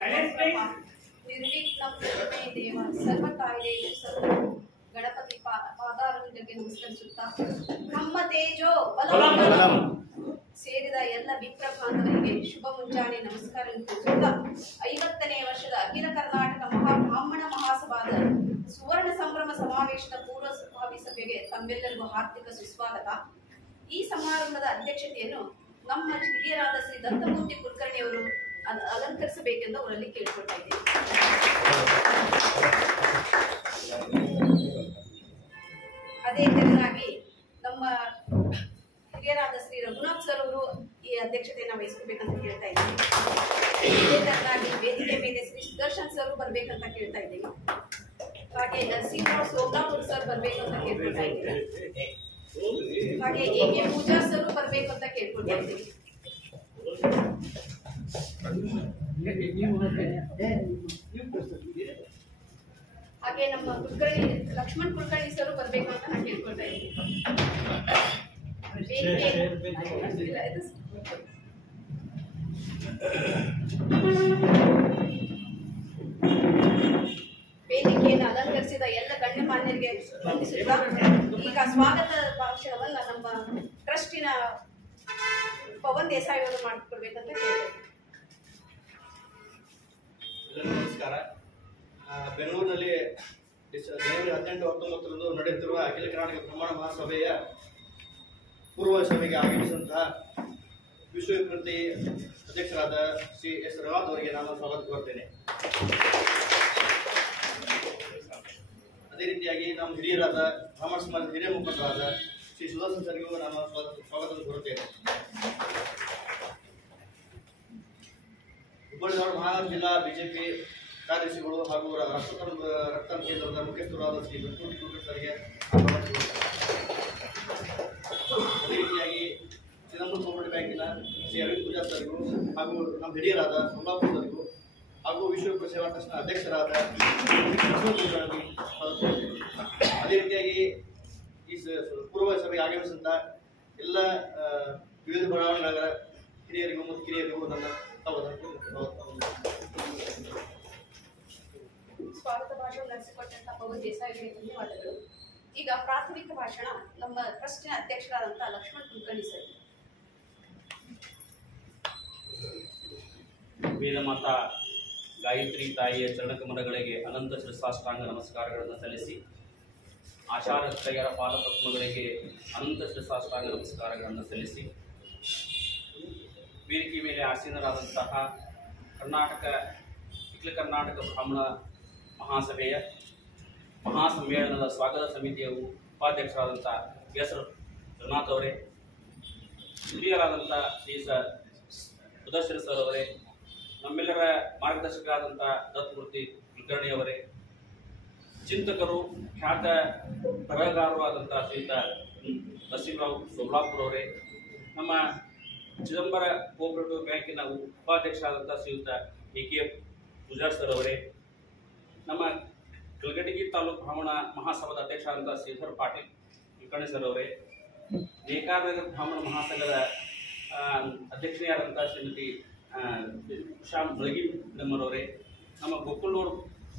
ನಿರ್ವಿಘ್ನ ದೇವ ಸರ್ವ ಕಾಯಿಲೆಯು ಸರ್ವ ಗಣಪತಿ ಪಾದಾರವಿಂದಕ್ಕೆ ನಮಸ್ಕರಿಸುತ್ತಾ ನಮ್ಮ ತೇಜೋ ಬಲಂ ಸೇರಿದ ಎಲ್ಲ ವಿಪ್ರ ಬಾಂಧವರಿಗೆ ಶುಭ ಮುಂಜಾನೆ ನಮಸ್ಕಾರ ತಿಳಿಸುತ್ತಾ 50ನೇ ವರ್ಷದ ಅಖಿಲ ಕರ್ನಾಟಕ ಬ್ರಾಹ್ಮಣ ಮಹಾಸಭಾದ ಸುವರ್ಣ ಸಂಭ್ರಮ ಸಮಾವೇಶದ ಪೂರ್ವಭಾವಿ ಸಭೆಗೆ ತಮ್ಮೆಲ್ಲರಿಗೂ ಹಾರ್ದಿಕ ಸುಸ್ವಾಗತ. ಈ ಸಮಾರಂಭದ ಅಧ್ಯಕ್ಷತೆಯನ್ನು ನಮ್ಮ ಹಿರಿಯರಾದ ಶ್ರೀ ದತ್ತಮೂರ್ತಿ ಕುಲಕರ್ಣಿ ಅವರು ಅಲಂಕರಿಸಬೇಕೆಂದು ಅವರಲ್ಲಿ ಕೇಳಿಕೊಳ್ತಾ ಇದ್ದೇನೆ. ಅದೇ ತೆರನಾಗಿ ನಮ್ಮ ಹಿರಿಯರಾದ ಶ್ರೀ ರಘುನಾಥ್ ಸರ್ ಅವರು ಈ ಅಧ್ಯಕ್ಷತೆಯನ್ನು ವಹಿಸ್ಕೋಬೇಕಂತ ಕೇಳ್ತಾ ಇದ್ದೀನಿ. ಇದೇ ತೆರನಾಗಿ ವೇದಿಕೆ ಮೇಲೆ ಶ್ರೀ ಸುದರ್ಶನ್ ಸರ್ ಬರ್ಬೇಕಂತ ಕೇಳ್ತಾ ಇದ್ದೀನಿ. ಹಾಗೆ ನರಸಿಂಹರಾವ್ ಸೋಮನಾಪುರ್ ಸರ್ ಬರ್ಬೇಕಂತ ಕೇಳ್ಕೊಳ್ತಾ ಇದ್ದೀನಿ. ಹಾಗೆ ಎ.ಕೆ. ಪೂಜಾ ಸರ್ ಬರ್ಬೇಕು ಅಂತ ಕೇಳ್ಕೊಳ್ತಾ ಇದ್ದೀನಿ. ಹಾಗೆ ನಮ್ಮ ಕುಲಕರ್ಣಿ ಲಕ್ಷ್ಮಣ್ ಕುಲಕರ್ಣಿ ಸರ್ ಬರ್ಬೇಕು ಅಂತ ನಾನು ಕೇಳ್ಕೊಳ್ತಾ ಇದ್ದೀನಿ. ವೇದಿಕೆಯನ್ನು ಅಲಂಕರಿಸಿದ ಎಲ್ಲ ಗಣ್ಯಮಾನ್ಯರಿಗೆ ವಂದಿಸುತ್ತಾ ಈಗ ಸ್ವಾಗತ ಭಾಷಣವನ್ನು ನಮ್ಮ ಟ್ರಸ್ಟಿನ ಪವನ್ ದೇಸಾಯಿ ಅವರು ಮಾಡಿಕೊಡ್ಬೇಕಂತ ಕೇಳ್ತೇವೆ. ನಮಸ್ಕಾರ. ಬೆಂಗಳೂರಿನಲ್ಲಿ ಜನವರಿ 18-19 ನಡೆಯುತ್ತಿರುವ ಅಖಿಲ ಕರ್ನಾಟಕ ಬ್ರಾಹ್ಮಣ ಮಹಾಸಭೆಯ ಪೂರ್ವ ಸಭೆಗೆ ಆಗಮಿಸಿದಂತಹ ವಿಶ್ವವಿಕೃತಿ ಅಧ್ಯಕ್ಷರಾದ ಶ್ರೀ ಎಸ್ ರಘುನಾಥ್ ಅವರಿಗೆ ನಾನು ಸ್ವಾಗತ ಕೋರ್ತೇನೆ. ಅದೇ ರೀತಿಯಾಗಿ ನಮ್ಮ ಹಿರಿಯರಾದ ಬ್ರಾಹ್ಮಣ ಸಮಾಜದ ಹಿರಿಯ ಮುಖಂಡರಾದ ಶ್ರೀ ಸುದರ್ಶನ್ ಸರ್ಗೂ ನಾನು ಸ್ವಾಗತ ಕೋರುತ್ತೇನೆ. ಹುಬ್ಬಳ್ಳಿ ಧಾರವಾಡ ಮಹಾನಗರ ಜಿಲ್ಲಾ ಬಿಜೆಪಿ ಕಾರ್ಯದರ್ಶಿಗಳು ಹಾಗೂ ರಕ್ತ ಕೇಂದ್ರದ ಮುಖ್ಯಸ್ಥರಾದ ಶ್ರೀ ದತ್ತಮೂರ್ತಿ ಕುಲಕರ್ಣಿ ಸರ್ಗೆ ಅದೇ ರೀತಿಯಾಗಿ ಚಿದಂಬರ ಕೋಪರೇಟಿವ್ ಬ್ಯಾಂಕಿನ ಶ್ರೀ ಅರವಿಂದ್ ಪೂಜಾ ಸರ್ಗೂ ಹಾಗೂ ನಮ್ಮ ಹಿರಿಯರಾದ ಸೋಮನಾಪುರ ಸರ್ಗೂ ಹಾಗೂ ವಿಶ್ವ ಸೇವಾ ಟ್ರಸ್ಟ್ನ ಅಧ್ಯಕ್ಷರಾದ ಅದೇ ರೀತಿಯಾಗಿ ಈ ಪೂರ್ವ ಸಭೆಗೆ ಆಗಮಿಸಿದಂಥ ಎಲ್ಲ ವಿವಿಧ ಬಡಾವಣೆಗಳ ಹಿರಿಯರಿಗೂ ಮತ್ತು ಕಿರಿಯರಿಗೂ ನನ್ನ ಸ್ವಾಗತ ಭಾಷಣ ನಡೆಸಿಕೊಟ್ಟಂತಹ ಪವನ್ ದೇಸಾಯಿ ಅವರಿಗೆ ಧನ್ಯವಾದಗಳು. ಈಗ ಪ್ರಾಥಮಿಕ ಭಾಷಣ ನಮ್ಮ ಟ್ರಸ್ಟಿನ ಅಧ್ಯಕ್ಷರಾದಂತಹ ಲಕ್ಷ್ಮಣ್ ಕುಲಕರ್ಣಿ ಸರ್. ವೇದಮಾತಾ ಗಾಯತ್ರಿ ತಾಯಿಯ ಚರಣಕಮಲಗಳಿಗೆ ಅನಂತ ಶಿರಸಾಷ್ಟಾಂಗ ನಮಸ್ಕಾರಗಳನ್ನು ಸಲ್ಲಿಸಿ, ಆಚಾರ್ಯರ ಪಾದಪದ್ಮಗಳಿಗೆ ಅನಂತ ಶಿರಸಾಷ್ಟಾಂಗ ನಮಸ್ಕಾರಗಳನ್ನು ಸಲ್ಲಿಸಿ, ವೇದಿಕೆ ಮೇಲೆ ಆಸೀನರಾದಂತಹ ಅಖಿಲ ಕರ್ನಾಟಕ ಬ್ರಾಹ್ಮಣ ಮಹಾಸಭೆಯ ಮಹಾಸಮ್ಮೇಳನದ ಸ್ವಾಗತ ಸಮಿತಿಯ ಉಪಾಧ್ಯಕ್ಷರಾದಂಥ ಎಸ್ ರಘುನಾಥ್ ಅವರೇ, ಹಿರಿಯರಾದಂಥ ಶ್ರೀ ಸುದರ್ಶನ್ ಸರ್ ಅವರೇ, ನಮ್ಮೆಲ್ಲರ ಮಾರ್ಗದರ್ಶಕರಾದಂಥ ದತ್ತಮೂರ್ತಿ ಕುಲಕರ್ಣಿ ಅವರೇ, ಚಿಂತಕರು ಖ್ಯಾತ ಬರಹಗಾರರು ಆದಂಥ ಶ್ರೀಯುತ ನರಸಿಂಹರಾವ್ ಸೋಮನಾಪುರ ಅವರೇ, ನಮ್ಮ ಚಿದಂಬರ ಕೋಪರೇಟಿವ್ ಬ್ಯಾಂಕಿನ ಉಪಾಧ್ಯಕ್ಷರಾದಂಥ ಶ್ರೀಯುತ ಎ.ಕೆ. ಪೂಜಾ ಸರ್ ಅವರೇ, ನಮ್ಮ ಕಲಘಟಗಿ ತಾಲೂಕು ಬ್ರಾಹ್ಮಣ ಮಹಾಸಭಾದ ಅಧ್ಯಕ್ಷರಾದಂಥ ಶ್ರೀಧರ್ ಪಾಟೀಲ್ ಕುಲಕರ್ಣಿ ಸರ್ ಅವರೇ, ನೇಕಾರರ ಬ್ರಾಹ್ಮಣ ಮಹಾಸಂಘದ ಅಧ್ಯಕ್ಷರಾದಂಥ ಶ್ರೀಮತಿ ಶ್ಯಾಮ್ ಬೆಳಗಿ ನಮ್ಮರವರೇ, ನಮ್ಮ ಗೋಕುಲ್ನೂರು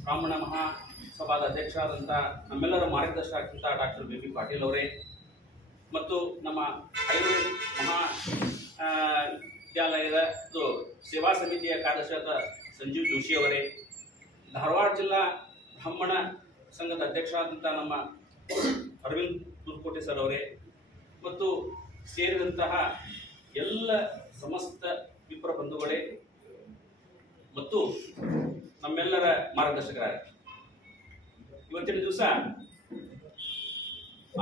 ಬ್ರಾಹ್ಮಣ ಮಹಾಸಭಾದ ಅಧ್ಯಕ್ಷರಾದಂಥ ನಮ್ಮೆಲ್ಲರ ಮಾರ್ಗದರ್ಶಕರಾದಂಥ ಡಾಕ್ಟರ್ ಬಿ.ಬಿ. ಪಾಟೀಲ್ ಅವರೇ, ಮತ್ತು ನಮ್ಮ ಆಯುರ್ವೇದ ವಿದ್ಯಾಲಯದ ಸೇವಾ ಸಮಿತಿಯ ಕಾರ್ಯದರ್ಶಿಯಾದ ಸಂಜೀವ್ ಜೋಶಿ ಅವರೇ, ಧಾರವಾಡ ಜಿಲ್ಲಾ ಬ್ರಾಹ್ಮಣ ಸಂಘದ ಅಧ್ಯಕ್ಷರಾದಂಥ ನಮ್ಮ ಅರವಿಂದ್ ತುರ್ಕೋಟೆ ಸರ್ ಅವರೇ, ಮತ್ತು ಸೇರಿದಂತಹ ಎಲ್ಲ ಸಮಸ್ತ ವಿಪ್ರ ಬಂಧುಗಳೇ ಮತ್ತು ನಮ್ಮೆಲ್ಲರ ಮಾರ್ಗದರ್ಶಕರಾಗಿ, ಇವತ್ತಿನ ದಿವಸ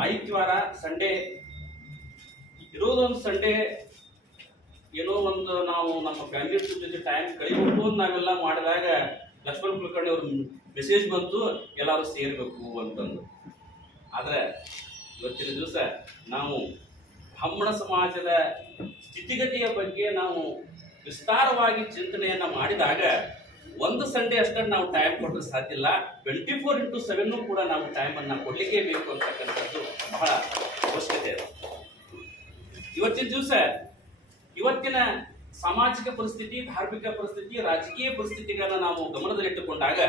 ಆದಿತ್ಯವಾರ ಸಂಡೇ ಇರೋದೊಂದು ಸಂಡೇ ಏನೋ ಒಂದು ನಾವು ನಮ್ಮ ಫ್ಯಾಮಿಲಿ ಜೊತೆ ಟೈಮ್ ಕಳಿಬೇಕು ಅಂತ ನಾವೆಲ್ಲ ಮಾಡಿದಾಗ ಲಕ್ಷ್ಮಣ್ ಕುಲಕರ್ಣಿ ಅವ್ರ ಮೆಸೇಜ್ ಬಂತು, ಎಲ್ಲರೂ ಸೇರಬೇಕು ಅಂತಂದು. ಆದರೆ ಇವತ್ತಿನ ದಿವಸ ನಾವು ಬ್ರಾಹ್ಮಣ ಸಮಾಜದ ಸ್ಥಿತಿಗತಿಯ ಬಗ್ಗೆ ನಾವು ವಿಸ್ತಾರವಾಗಿ ಚಿಂತನೆಯನ್ನು ಮಾಡಿದಾಗ ಒಂದು ಸಂಡೇ ಅಷ್ಟೇ ನಾವು ಟೈಮ್ ಕೊಡಲು ಸಾಧ್ಯ ಇಲ್ಲ, 24x7 ಕೂಡ ನಾವು ಟೈಮನ್ನು ಕೊಡಲಿಕ್ಕೆ ಬೇಕು ಅಂತಕ್ಕಂಥದ್ದು ಬಹಳ ಅವಶ್ಯಕತೆ ಇದೆ. ಇವತ್ತಿನ ದಿವಸ ಇವತ್ತಿನ ಸಾಮಾಜಿಕ ಪರಿಸ್ಥಿತಿ, ಧಾರ್ಮಿಕ ಪರಿಸ್ಥಿತಿ, ರಾಜಕೀಯ ಪರಿಸ್ಥಿತಿಗಳನ್ನ ನಾವು ಗಮನದಲ್ಲಿಟ್ಟುಕೊಂಡಾಗ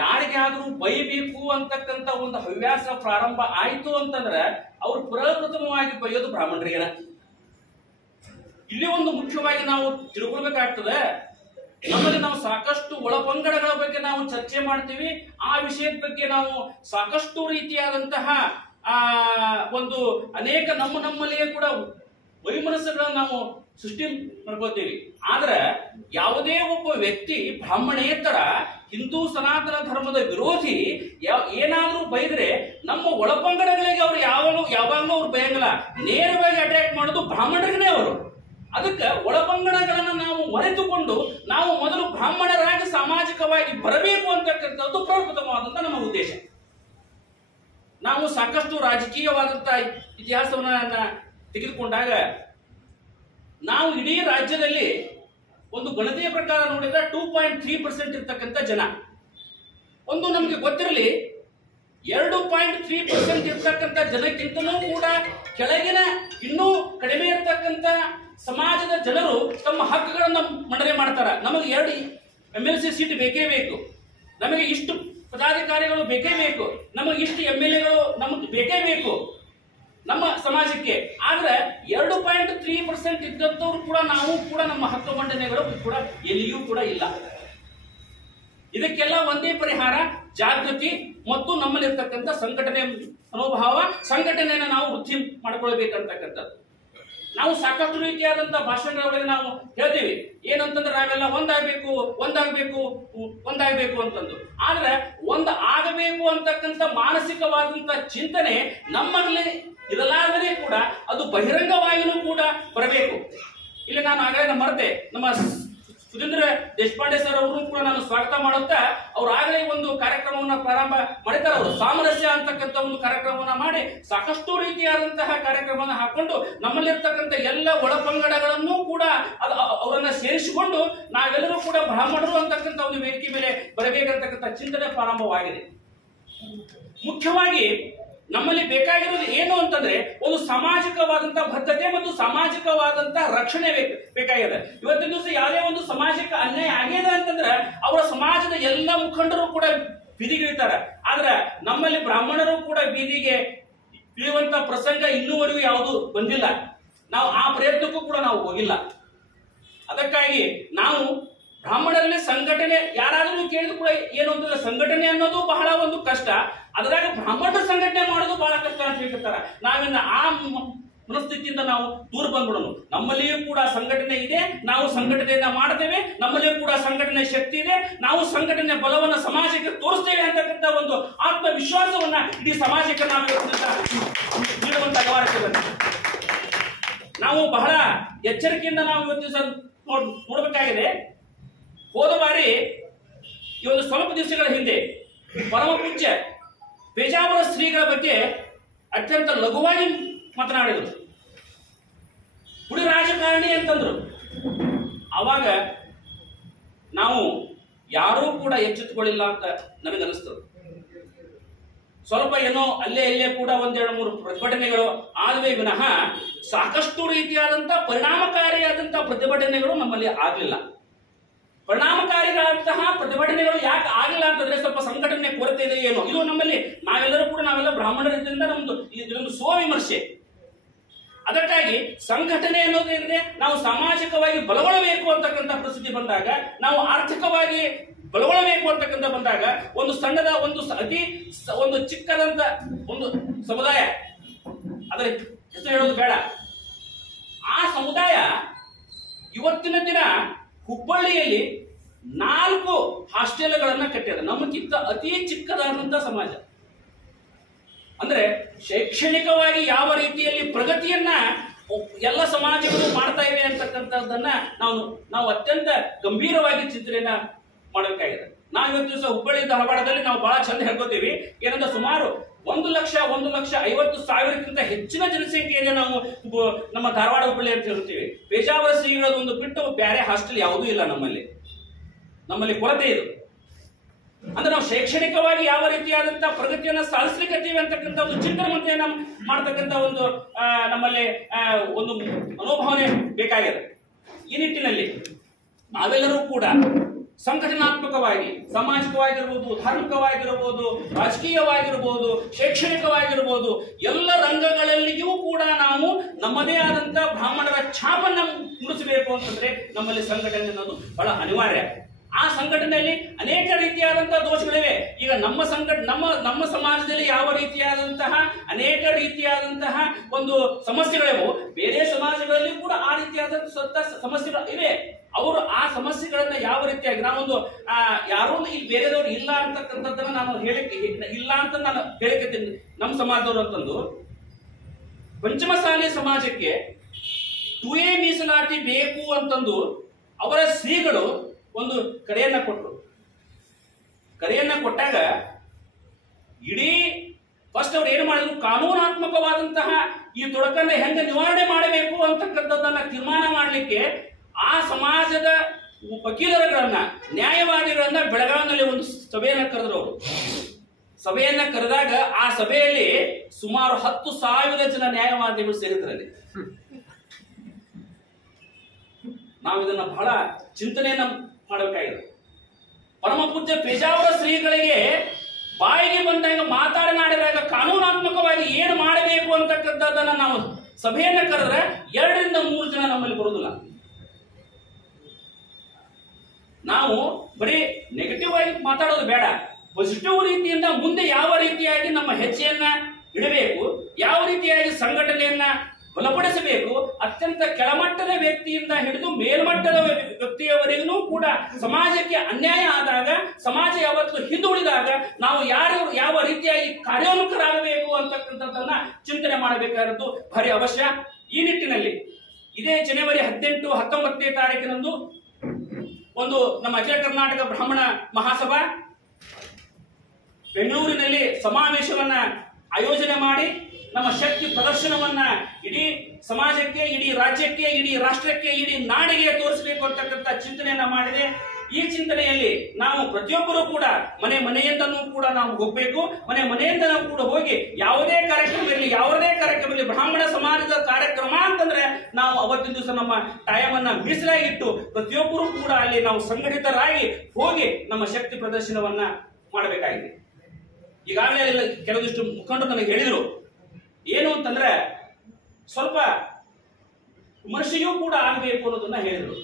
ಯಾರಿಗಾದ್ರೂ ಬೈಬೇಕು ಅಂತಕ್ಕಂಥ ಒಂದು ಹವ್ಯಾಸ ಪ್ರಾರಂಭ ಆಯ್ತು ಅಂತಂದ್ರೆ ಅವ್ರು ಪ್ರಪ್ರಥಮವಾಗಿ ಬೈಯೋದು ಬ್ರಾಹ್ಮಣರಿಗೆನ. ಇಲ್ಲಿ ಒಂದು ಮುಖ್ಯವಾಗಿ ನಾವು ತಿಳ್ಕೊಳ್ಬೇಕಾಗ್ತದೆ, ನಮ್ಮಲ್ಲಿ ನಾವು ಸಾಕಷ್ಟು ಒಳಪಂಗಡಗಳ ಬಗ್ಗೆ ನಾವು ಚರ್ಚೆ ಮಾಡ್ತೀವಿ. ಆ ವಿಷಯದ ಬಗ್ಗೆ ನಾವು ಸಾಕಷ್ಟು ರೀತಿಯಾದಂತಹ ಒಂದು ಅನೇಕ ನಮ್ಮಲ್ಲಿಯೇ ಕೂಡ ವೈಮನಸ್ಸುಗಳನ್ನು ನಾವು ಸೃಷ್ಟಿ ಮಾಡ್ಕೋತೀವಿ. ಆದ್ರೆ ಯಾವುದೇ ಒಬ್ಬ ವ್ಯಕ್ತಿ ಬ್ರಾಹ್ಮಣೇತರ ಹಿಂದೂ ಸನಾತನ ಧರ್ಮದ ವಿರೋಧಿ ಏನಾದ್ರೂ ಬೈದ್ರೆ ನಮ್ಮ ಒಳಪಂಗಡಗಳಿಗೆ ಅವ್ರು ಯಾವಾಗಲೂ ಅವ್ರು ಬಯಂಗಲ್ಲ, ನೇರವಾಗಿ ಅಟ್ಯಾಕ್ ಮಾಡೋದು ಬ್ರಾಹ್ಮಣರಿಗೇ ಅವರು. ಅದಕ್ಕೆ ಒಳಪಂಗಡಗಳನ್ನ ನಾವು ಮರೆತುಕೊಂಡು ನಾವು ಮೊದಲು ಬ್ರಾಹ್ಮಣರಾಗಿ ಸಾಮಾಜಿಕವಾಗಿ ಬರಬೇಕು ಅಂತಕ್ಕಂಥದ್ದು ಪ್ರಪ್ರಥಮವಾದಂತ ನಮ್ಮ ಉದ್ದೇಶ. ನಾವು ಸಾಕಷ್ಟು ರಾಜಕೀಯವಾದಂತಹ ಇತಿಹಾಸವನ್ನ ತೆಗೆದುಕೊಂಡಾಗ ನಾವು ಇಡೀ ರಾಜ್ಯದಲ್ಲಿ ಒಂದು ಗಣತಿಯ ಪ್ರಕಾರ ನೋಡಿದ್ರೆ 2.3% ಇರ್ತಕ್ಕಂಥ ಜನ, ಒಂದು ನಮ್ಗೆ ಗೊತ್ತಿರಲಿ 2.3% ಇರ್ತಕ್ಕಂಥ ಜನಕ್ಕಿಂತಲೂ ಕೂಡ ಕೆಳಗಿನ ಇನ್ನೂ ಕಡಿಮೆ ಇರ್ತಕ್ಕಂಥ ಸಮಾಜದ ಜನರು ತಮ್ಮ ಹಕ್ಕುಗಳನ್ನು ಮಂಡನೆ ಮಾಡ್ತಾರ. ನಮಗೆ 2 MLC ಸೀಟ್ ಬೇಕೇ ಬೇಕು, ನಮಗೆ ಇಷ್ಟು ಪದಾಧಿಕಾರಿಗಳು ಬೇಕೇ ಬೇಕು, ನಮಗೆ ಇಷ್ಟು MLAಗಳು ನಮಗೆ ಬೇಕೇ ಬೇಕು ನಮ್ಮ ಸಮಾಜಕ್ಕೆ. ಆದ್ರೆ 2.3% ಇದ್ದಂಥವ್ರು ಕೂಡ ನಾವು ಕೂಡ ನಮ್ಮ ಹಕ್ಕು ಮಂಡನೆಗಳು ಕೂಡ ಎಲ್ಲಿಯೂ ಕೂಡ ಇಲ್ಲ. ಇದಕ್ಕೆಲ್ಲ ಒಂದೇ ಪರಿಹಾರ, ಜಾಗೃತಿ ಮತ್ತು ನಮ್ಮಲ್ಲಿರ್ತಕ್ಕಂಥ ಸಂಘಟನೆ ಮನೋಭಾವ, ಸಂಘಟನೆಯನ್ನು ನಾವು ವೃದ್ಧಿ ಮಾಡ್ಕೊಳ್ಬೇಕಂತಕ್ಕಂಥದ್ದು. ನಾವು ಸಾಕಷ್ಟು ರೀತಿಯಾದಂತಹ ಭಾಷಣಗಳೊಳಗೆ ನಾವು ಹೇಳ್ತೀವಿ ಏನಂತಂದ್ರೆ ನಾವೆಲ್ಲ ಒಂದಾಗಬೇಕು ಅಂತಂದು. ಆದ್ರೆ ಆಗಬೇಕು ಅಂತಕ್ಕಂಥ ಮಾನಸಿಕವಾದಂತ ಚಿಂತನೆ ನಮ್ಮಲ್ಲಿ ಇರಲಾರದೇ ಕೂಡ ಅದು ಬಹಿರಂಗವಾಗಿಯೂ ಕೂಡ ಬರಬೇಕು. ಇಲ್ಲಿ ನಾನು ಆಗಲೇ ಮರೆತೆ, ನಮ್ಮ ಸುಧೀಂದ್ರ ದೇಶಪಾಂಡೆ ಸರ್ ಅವರು ಕೂಡ ನಾನು ಸ್ವಾಗತ ಮಾಡುತ್ತಾ, ಅವ್ರು ಆಗಲೇ ಒಂದು ಕಾರ್ಯಕ್ರಮವನ್ನ ಪ್ರಾರಂಭ ಮಾಡಿದ್ದಾರೆ. ಅವರು ಸಾಮರಸ್ಯ ಅಂತಕ್ಕಂಥ ಒಂದು ಕಾರ್ಯಕ್ರಮವನ್ನ ಮಾಡಿ ಸಾಕಷ್ಟು ರೀತಿಯಾದಂತಹ ಕಾರ್ಯಕ್ರಮವನ್ನು ಹಾಕೊಂಡು ನಮ್ಮಲ್ಲಿರ್ತಕ್ಕಂಥ ಎಲ್ಲ ಒಳಪಂಗಡಗಳನ್ನು ಕೂಡ ಅವರನ್ನ ಸೇರಿಸಿಕೊಂಡು ನಾವೆಲ್ಲರೂ ಕೂಡ ಬ್ರಾಹ್ಮಣರು ಅಂತಕ್ಕಂಥ ಒಂದು ವೇದಿಕೆ ಮೇಲೆ ಬರಬೇಕಂತಕ್ಕಂಥ ಚಿಂತನೆ ಪ್ರಾರಂಭವಾಗಿದೆ. ಮುಖ್ಯವಾಗಿ ನಮ್ಮಲ್ಲಿ ಬೇಕಾಗಿರೋದು ಏನು ಅಂತಂದ್ರೆ ಒಂದು ಸಾಮಾಜಿಕವಾದಂತಹ ಬದ್ಧತೆ ಮತ್ತು ಸಾಮಾಜಿಕವಾದಂತಹ ರಕ್ಷಣೆ ಬೇಕಾಗಿದೆ. ಇವತ್ತಿನ ದಿವಸ ಯಾವುದೇ ಒಂದು ಸಮಾಜಕ್ಕೆ ಅನ್ಯಾಯ ಆಗಿದೆ ಅಂತಂದ್ರೆ ಅವರ ಸಮಾಜದ ಎಲ್ಲ ಮುಖಂಡರು ಕೂಡ ಬೀದಿಗಿಳಿತಾರೆ. ಆದ್ರೆ ನಮ್ಮಲ್ಲಿ ಬ್ರಾಹ್ಮಣರು ಕೂಡ ಬೀದಿಗೆ ಇಳಿಯುವಂತ ಪ್ರಸಂಗ ಇನ್ನೂವರೆಗೂ ಯಾವುದು ಬಂದಿಲ್ಲ. ನಾವು ಆ ಪ್ರಯತ್ನಕ್ಕೂ ಕೂಡ ನಾವು ಹೋಗಿಲ್ಲ. ಅದಕ್ಕಾಗಿ ನಾವು ಬ್ರಾಹ್ಮಣರಲ್ಲಿ ಸಂಘಟನೆ ಯಾರಾದ್ರೂ ಕೇಳಿದ್ರು ಕೂಡ ಏನು ಅಂತಂದ್ರೆ ಸಂಘಟನೆ ಅನ್ನೋದು ಬಹಳ ಒಂದು ಕಷ್ಟ, ಅದ್ರಾಗ ಬ್ರಾಹ್ಮಣರ ಸಂಘಟನೆ ಮಾಡೋದು ಬಹಳ ಕಷ್ಟ ಅಂತ ಹೇಳ್ತಾರೆ. ನಾವಿನ್ನ ಆ ಮನಸ್ಥಿತಿಯಿಂದ ನಾವು ದೂರ ಬಂದ್ಬಿಡೋಣ. ನಮ್ಮಲ್ಲಿಯೂ ಕೂಡ ಸಂಘಟನೆ ಇದೆ, ನಾವು ಸಂಘಟನೆಯನ್ನ ಮಾಡ್ತೇವೆ, ನಮ್ಮಲ್ಲಿಯೂ ಕೂಡ ಸಂಘಟನೆ ಶಕ್ತಿ ಇದೆ, ನಾವು ಸಂಘಟನೆ ಬಲವನ್ನ ಸಮಾಜಕ್ಕೆ ತೋರಿಸ್ತೇವೆ ಅಂತಕ್ಕಂಥ ಒಂದು ಆತ್ಮವಿಶ್ವಾಸವನ್ನ ಇಡೀ ಸಮಾಜಕ್ಕೆ ನಾವು ನೀಡುವಂತ ಅಗತ್ಯವಿದೆ. ನಾವು ಬಹಳ ಎಚ್ಚರಿಕೆಯಿಂದ ನಾವು ಇವತ್ತು ನೋಡಬೇಕಾಗಿದೆ. ಹೋದ ಬಾರಿ ಈ ಒಂದು ಸ್ವಲ್ಪ ದಿವಸಗಳ ಹಿಂದೆ ಪರಮ ಪೂಜ್ಯ ಪೇಜಾವರ ಶ್ರೀಗಳ ಬಗ್ಗೆ ಅತ್ಯಂತ ಲಘುವಾಗಿ ಮಾತನಾಡಿದರು. ಪುಡಿ ರಾಜಕಾರಣಿ ಅಂತಂದ್ರು. ಆವಾಗ ನಾವು ಯಾರೂ ಕೂಡ ಎಚ್ಚೆತ್ತುಕೊಳ್ಳಿಲ್ಲ ಅಂತ ನಮಗೆ ಅನಿಸ್ತದೆ. ಸ್ವಲ್ಪ ಏನೋ ಅಲ್ಲೇ ಇಲ್ಲೇ ಕೂಡ 1-2-3 ಪ್ರತಿಭಟನೆಗಳು ಆದ್ವೇ ವಿನಃ ಸಾಕಷ್ಟು ರೀತಿಯಾದಂತಹ ಪರಿಣಾಮಕಾರಿಯಾದಂತಹ ಪ್ರತಿಭಟನೆಗಳು ನಮ್ಮಲ್ಲಿ ಆಗಲಿಲ್ಲ. ಪರಿಣಾಮಕಾರಿಯಾದಂತಹ ಪ್ರತಿಭಟನೆಗಳು ಯಾಕೆ ಆಗಿಲ್ಲ ಅಂತಂದ್ರೆ ಸ್ವಲ್ಪ ಸಂಘಟನೆ ಕೊರತೆ ಇದೆ ಏನೋ. ಇದು ನಮ್ಮಲ್ಲಿ ನಾವೆಲ್ಲ ಬ್ರಾಹ್ಮಣರಿದ್ದರಿಂದ ನಮ್ದು ಇದೊಂದು ಸ್ವವಿಮರ್ಶೆ. ಅದಕ್ಕಾಗಿ ಸಂಘಟನೆ ಅನ್ನೋದೇನಿದೆ, ನಾವು ಸಾಮಾಜಿಕವಾಗಿ ಬಲಗೊಳ್ಳಬೇಕು ಅಂತಕ್ಕಂಥ ಪರಿಸ್ಥಿತಿ ಬಂದಾಗ, ನಾವು ಆರ್ಥಿಕವಾಗಿ ಬಲಗೊಳ್ಳಬೇಕು ಅಂತಕ್ಕಂಥ ಬಂದಾಗ ಒಂದು ಸಣ್ಣದ ಒಂದು ಚಿಕ್ಕದಂತ ಒಂದು ಸಮುದಾಯ, ಅದರ ಹೆಸರು ಹೇಳೋದು ಬೇಡ, ಆ ಸಮುದಾಯ ಇವತ್ತಿನ ದಿನ ಹುಬ್ಬಳ್ಳಿಯಲ್ಲಿ 4 ಹಾಸ್ಟೆಲ್ಗಳನ್ನ ಕಟ್ಟಿದೆ. ನಮಗಿಂತ ಅತಿ ಚಿಕ್ಕದಾದಂತಹ ಸಮಾಜ. ಅಂದ್ರೆ ಶೈಕ್ಷಣಿಕವಾಗಿ ಯಾವ ರೀತಿಯಲ್ಲಿ ಪ್ರಗತಿಯನ್ನ ಎಲ್ಲ ಸಮಾಜಗಳು ಮಾಡ್ತಾ ಇವೆ ಅಂತಕ್ಕಂಥದ್ದನ್ನ ನಾವು ಅತ್ಯಂತ ಗಂಭೀರವಾಗಿ ಚಿಂತನೆಯನ್ನ ಮಾಡಬೇಕಾಗಿದೆ. ನಾವು ಇವತ್ತು ದಿವಸ ಹುಬ್ಬಳ್ಳಿ ಧಾರವಾಡದಲ್ಲಿ ನಾವು ಬಹಳ ಚಂದ ಹೇಳ್ಕೊತೀವಿ ಏನಂದ್ರೆ ಸುಮಾರು 1,50,000ಕ್ಕಿಂತ ಹೆಚ್ಚಿನ ಜನಸಂಖ್ಯೆಯಲ್ಲಿ ನಾವು ನಮ್ಮ ಧಾರವಾಡ ಹುಬ್ಬಳ್ಳಿ ಅಂತ ಹೇಳ್ತೀವಿ. ಪೇಜಾವರ ಶ್ರೀಗಳದೊಂದು ಬಿಟ್ಟು ಬೇರೆ ಹಾಸ್ಟೆಲ್ ಯಾವುದೂ ಇಲ್ಲ ನಮ್ಮಲ್ಲಿ ಕೊರತೆ ಇದು. ಅಂದ್ರೆ ನಾವು ಶೈಕ್ಷಣಿಕವಾಗಿ ಯಾವ ರೀತಿಯಾದಂತಹ ಪ್ರಗತಿಯನ್ನ ಸಾಧಿಸ್ಲಿಕ್ಕತ್ತೀವಿ ಅಂತಕ್ಕಂಥ ಒಂದು ಚಿಂತನೆಯನ್ನ ಮಾಡ್ತಕ್ಕಂಥ ಒಂದು ನಮ್ಮಲ್ಲಿ ಒಂದು ಮನೋಭಾವನೆ ಬೇಕಾಗಿದೆ. ಈ ನಿಟ್ಟಿನಲ್ಲಿ ನಾವೆಲ್ಲರೂ ಕೂಡ ಸಂಘಟನಾತ್ಮಕವಾಗಿ, ಸಾಮಾಜಿಕವಾಗಿರ್ಬೋದು, ಧಾರ್ಮಿಕವಾಗಿರ್ಬೋದು, ರಾಜಕೀಯವಾಗಿರ್ಬೋದು, ಶೈಕ್ಷಣಿಕವಾಗಿರ್ಬೋದು, ಎಲ್ಲ ರಂಗಗಳಲ್ಲಿಯೂ ಕೂಡ ನಾವು ನಮ್ಮದೇ ಆದಂತ ಬ್ರಾಹ್ಮಣರ ಛಾಪನ್ನ ಮೂಡಿಸಬೇಕು ಅಂತಂದ್ರೆ ನಮ್ಮಲ್ಲಿ ಸಂಘಟನೆ ಅನ್ನೋದು ಬಹಳ ಅನಿವಾರ್ಯ. ಆ ಸಂಘಟನೆಯಲ್ಲಿ ಅನೇಕ ರೀತಿಯಾದಂತಹ ದೋಷಗಳಿವೆ. ಈಗ ನಮ್ಮ ಸಮಾಜದಲ್ಲಿ ಯಾವ ರೀತಿಯಾದಂತಹ ಅನೇಕ ರೀತಿಯಾದಂತಹ ಒಂದು ಸಮಸ್ಯೆಗಳಿವೆ, ಬೇರೆ ಸಮಾಜಗಳಲ್ಲಿ ಕೂಡ ಆ ರೀತಿಯಾದಂತಹ ಸಮಸ್ಯೆಗಳು ಇವೆ. ಅವರು ಆ ಸಮಸ್ಯೆಗಳನ್ನ ಯಾವ ರೀತಿಯಾಗಿ ನಾವೊಂದು ಯಾರೋ ಇಲ್ಲಿ ಬೇರೆದವ್ರು ಇಲ್ಲ ಅಂತಕ್ಕಂಥದ್ದನ್ನ ನಾನು ಇಲ್ಲ ಅಂತ ನಾನು ಹೇಳಿಕತ್ತೀನಿ. ನಮ್ಮ ಸಮಾಜದವರು ಅಂತಂದು ಪಂಚಮಸಾಲಿ ಸಮಾಜಕ್ಕೆ 2A ಮೀಸಲಾತಿ ಬೇಕು ಅಂತಂದು ಅವರ ಶ್ರೀಗಳು ಒಂದು ಕರೆಯನ್ನ ಕೊಟ್ಟರು. ಕರೆಯನ್ನ ಕೊಟ್ಟಾಗ ಇಡೀ ಫಸ್ಟ್ ಅವ್ರು ಏನು ಮಾಡಿದ್ರು, ಕಾನೂನಾತ್ಮಕವಾದಂತಹ ಈ ತೊಡಕನ್ನ ಹೆಂಗೆ ನಿವಾರಣೆ ಮಾಡಬೇಕು ಅಂತಕ್ಕಂಥದ್ದನ್ನ ತೀರ್ಮಾನ ಮಾಡಲಿಕ್ಕೆ ಆ ಸಮಾಜದ ವಕೀಲರುಗಳನ್ನ, ನ್ಯಾಯವಾದಿಗಳನ್ನ ಬೆಳಗಾವಿನಲ್ಲಿ ಒಂದು ಸಭೆಯನ್ನ ಕರೆದ್ರು. ಅವರು ಸಭೆಯನ್ನ ಕರೆದಾಗ ಆ ಸಭೆಯಲ್ಲಿ ಸುಮಾರು 10,000 ಜನ ನ್ಯಾಯವಾದಿಗಳು ಸೇರಿದ್ರಲ್ಲಿ. ನಾವು ಇದನ್ನ ಬಹಳ ಚಿಂತನೆಯನ್ನ ಮಾಡಬೇಕಾಗಿದೆ. ಪರಮ ಪೂಜ್ಯ ಪೇಜಾವರ ಶ್ರೀಗಳಿಗೆ ಬಾಯಿಗೆ ಬಂದಾಗ ಮಾತನಾಡಿದಾಗ ಕಾನೂನಾತ್ಮಕವಾಗಿ ಏನು ಮಾಡಬೇಕು ಅಂತಕ್ಕಂಥದ್ದನ್ನ ನಾವು ಸಭೆಯನ್ನ ಕರೆದ್ರೆ 2 ರಿಂದ 3 ಜನ ನಮ್ಮಲ್ಲಿ ಬರುವುದಿಲ್ಲ. ನಾವು ಬರೀ ನೆಗೆಟಿವ್ ಆಗಿ ಮಾತಾಡೋದು ಬೇಡ, ಪಾಸಿಟಿವ್ ರೀತಿಯಿಂದ ಮುಂದೆ ಯಾವ ರೀತಿಯಾಗಿ ನಮ್ಮ ಹೆಜ್ಜೆಯನ್ನ ಇಡಬೇಕು, ಯಾವ ರೀತಿಯಾಗಿ ಸಂಘಟನೆಯನ್ನ ಬಲಪಡಿಸಬೇಕು, ಅತ್ಯಂತ ಕೆಳಮಟ್ಟದ ವ್ಯಕ್ತಿಯಿಂದ ಹಿಡಿದು ಮೇಲ್ಮಟ್ಟದ ವ್ಯಕ್ತಿಯವರೆಗೂ ಕೂಡ ಸಮಾಜಕ್ಕೆ ಅನ್ಯಾಯ ಆದಾಗ, ಸಮಾಜ ಯಾವತ್ತೂ ಹಿಂದುಳಿದಾಗ ನಾವು ಯಾವ ರೀತಿಯಾಗಿ ಕಾರ್ಯೋನ್ಮುಖರಾಗಬೇಕು ಅಂತಕ್ಕಂಥದ್ದನ್ನ ಚಿಂತನೆ ಮಾಡಬೇಕಾದದ್ದು ಭಾರಿ ಅವಶ್ಯ. ಈ ನಿಟ್ಟಿನಲ್ಲಿ ಇದೇ ಜನವರಿ 18, 19ನೇ ತಾರೀಕಿನಂದು ಒಂದು ನಮ್ಮ ಅಖಿಲ ಕರ್ನಾಟಕ ಬ್ರಾಹ್ಮಣ ಮಹಾಸಭಾ ಬೆಂಗಳೂರಿನಲ್ಲಿ ಸಮಾವೇಶವನ್ನ ಆಯೋಜನೆ ಮಾಡಿ ನಮ್ಮ ಶಕ್ತಿ ಪ್ರದರ್ಶನವನ್ನ ಇಡೀ ಸಮಾಜಕ್ಕೆ, ಇಡೀ ರಾಜ್ಯಕ್ಕೆ, ಇಡೀ ರಾಷ್ಟ್ರಕ್ಕೆ, ಇಡೀ ನಾಡಿಗೆ ತೋರಿಸಬೇಕು ಅಂತಕ್ಕಂಥ ಚಿಂತನೆಯನ್ನ ಮಾಡಿದೆ. ಈ ಚಿಂತನೆಯಲ್ಲಿ ನಾವು ಪ್ರತಿಯೊಬ್ಬರೂ ಕೂಡ ಮನೆಯಿಂದನೂ ಕೂಡ ನಾವು ಹೋಗ್ಬೇಕು. ಮನೆಯಿಂದನೂ ಕೂಡ ಹೋಗಿ ಯಾವುದೇ ಕಾರ್ಯಕ್ರಮ ಇರಲಿ ಬ್ರಾಹ್ಮಣ ಸಮಾಜದ ಕಾರ್ಯಕ್ರಮ ಅಂತಂದ್ರೆ ನಾವು ಅವತ್ತಿನ ದಿವಸ ನಮ್ಮ ಟೈಮನ್ನ ಮೀಸಲಾಗಿಟ್ಟು ಪ್ರತಿಯೊಬ್ಬರೂ ಕೂಡ ಅಲ್ಲಿ ನಾವು ಸಂಘಟಿತರಾಗಿ ಹೋಗಿ ನಮ್ಮ ಶಕ್ತಿ ಪ್ರದರ್ಶನವನ್ನ ಮಾಡಬೇಕಾಗಿದೆ. ಈಗಾಗಲೇ ಕೆಲವೊಂದಿಷ್ಟು ಮುಖಂಡರು ನನಗೆ ಹೇಳಿದ್ರು ಏನು ಅಂತಂದ್ರೆ ಸ್ವಲ್ಪ ವಿಮರ್ಶೆಯೂ ಕೂಡ ಆಗಬೇಕು ಅನ್ನೋದನ್ನ ಹೇಳಿದ್ರು.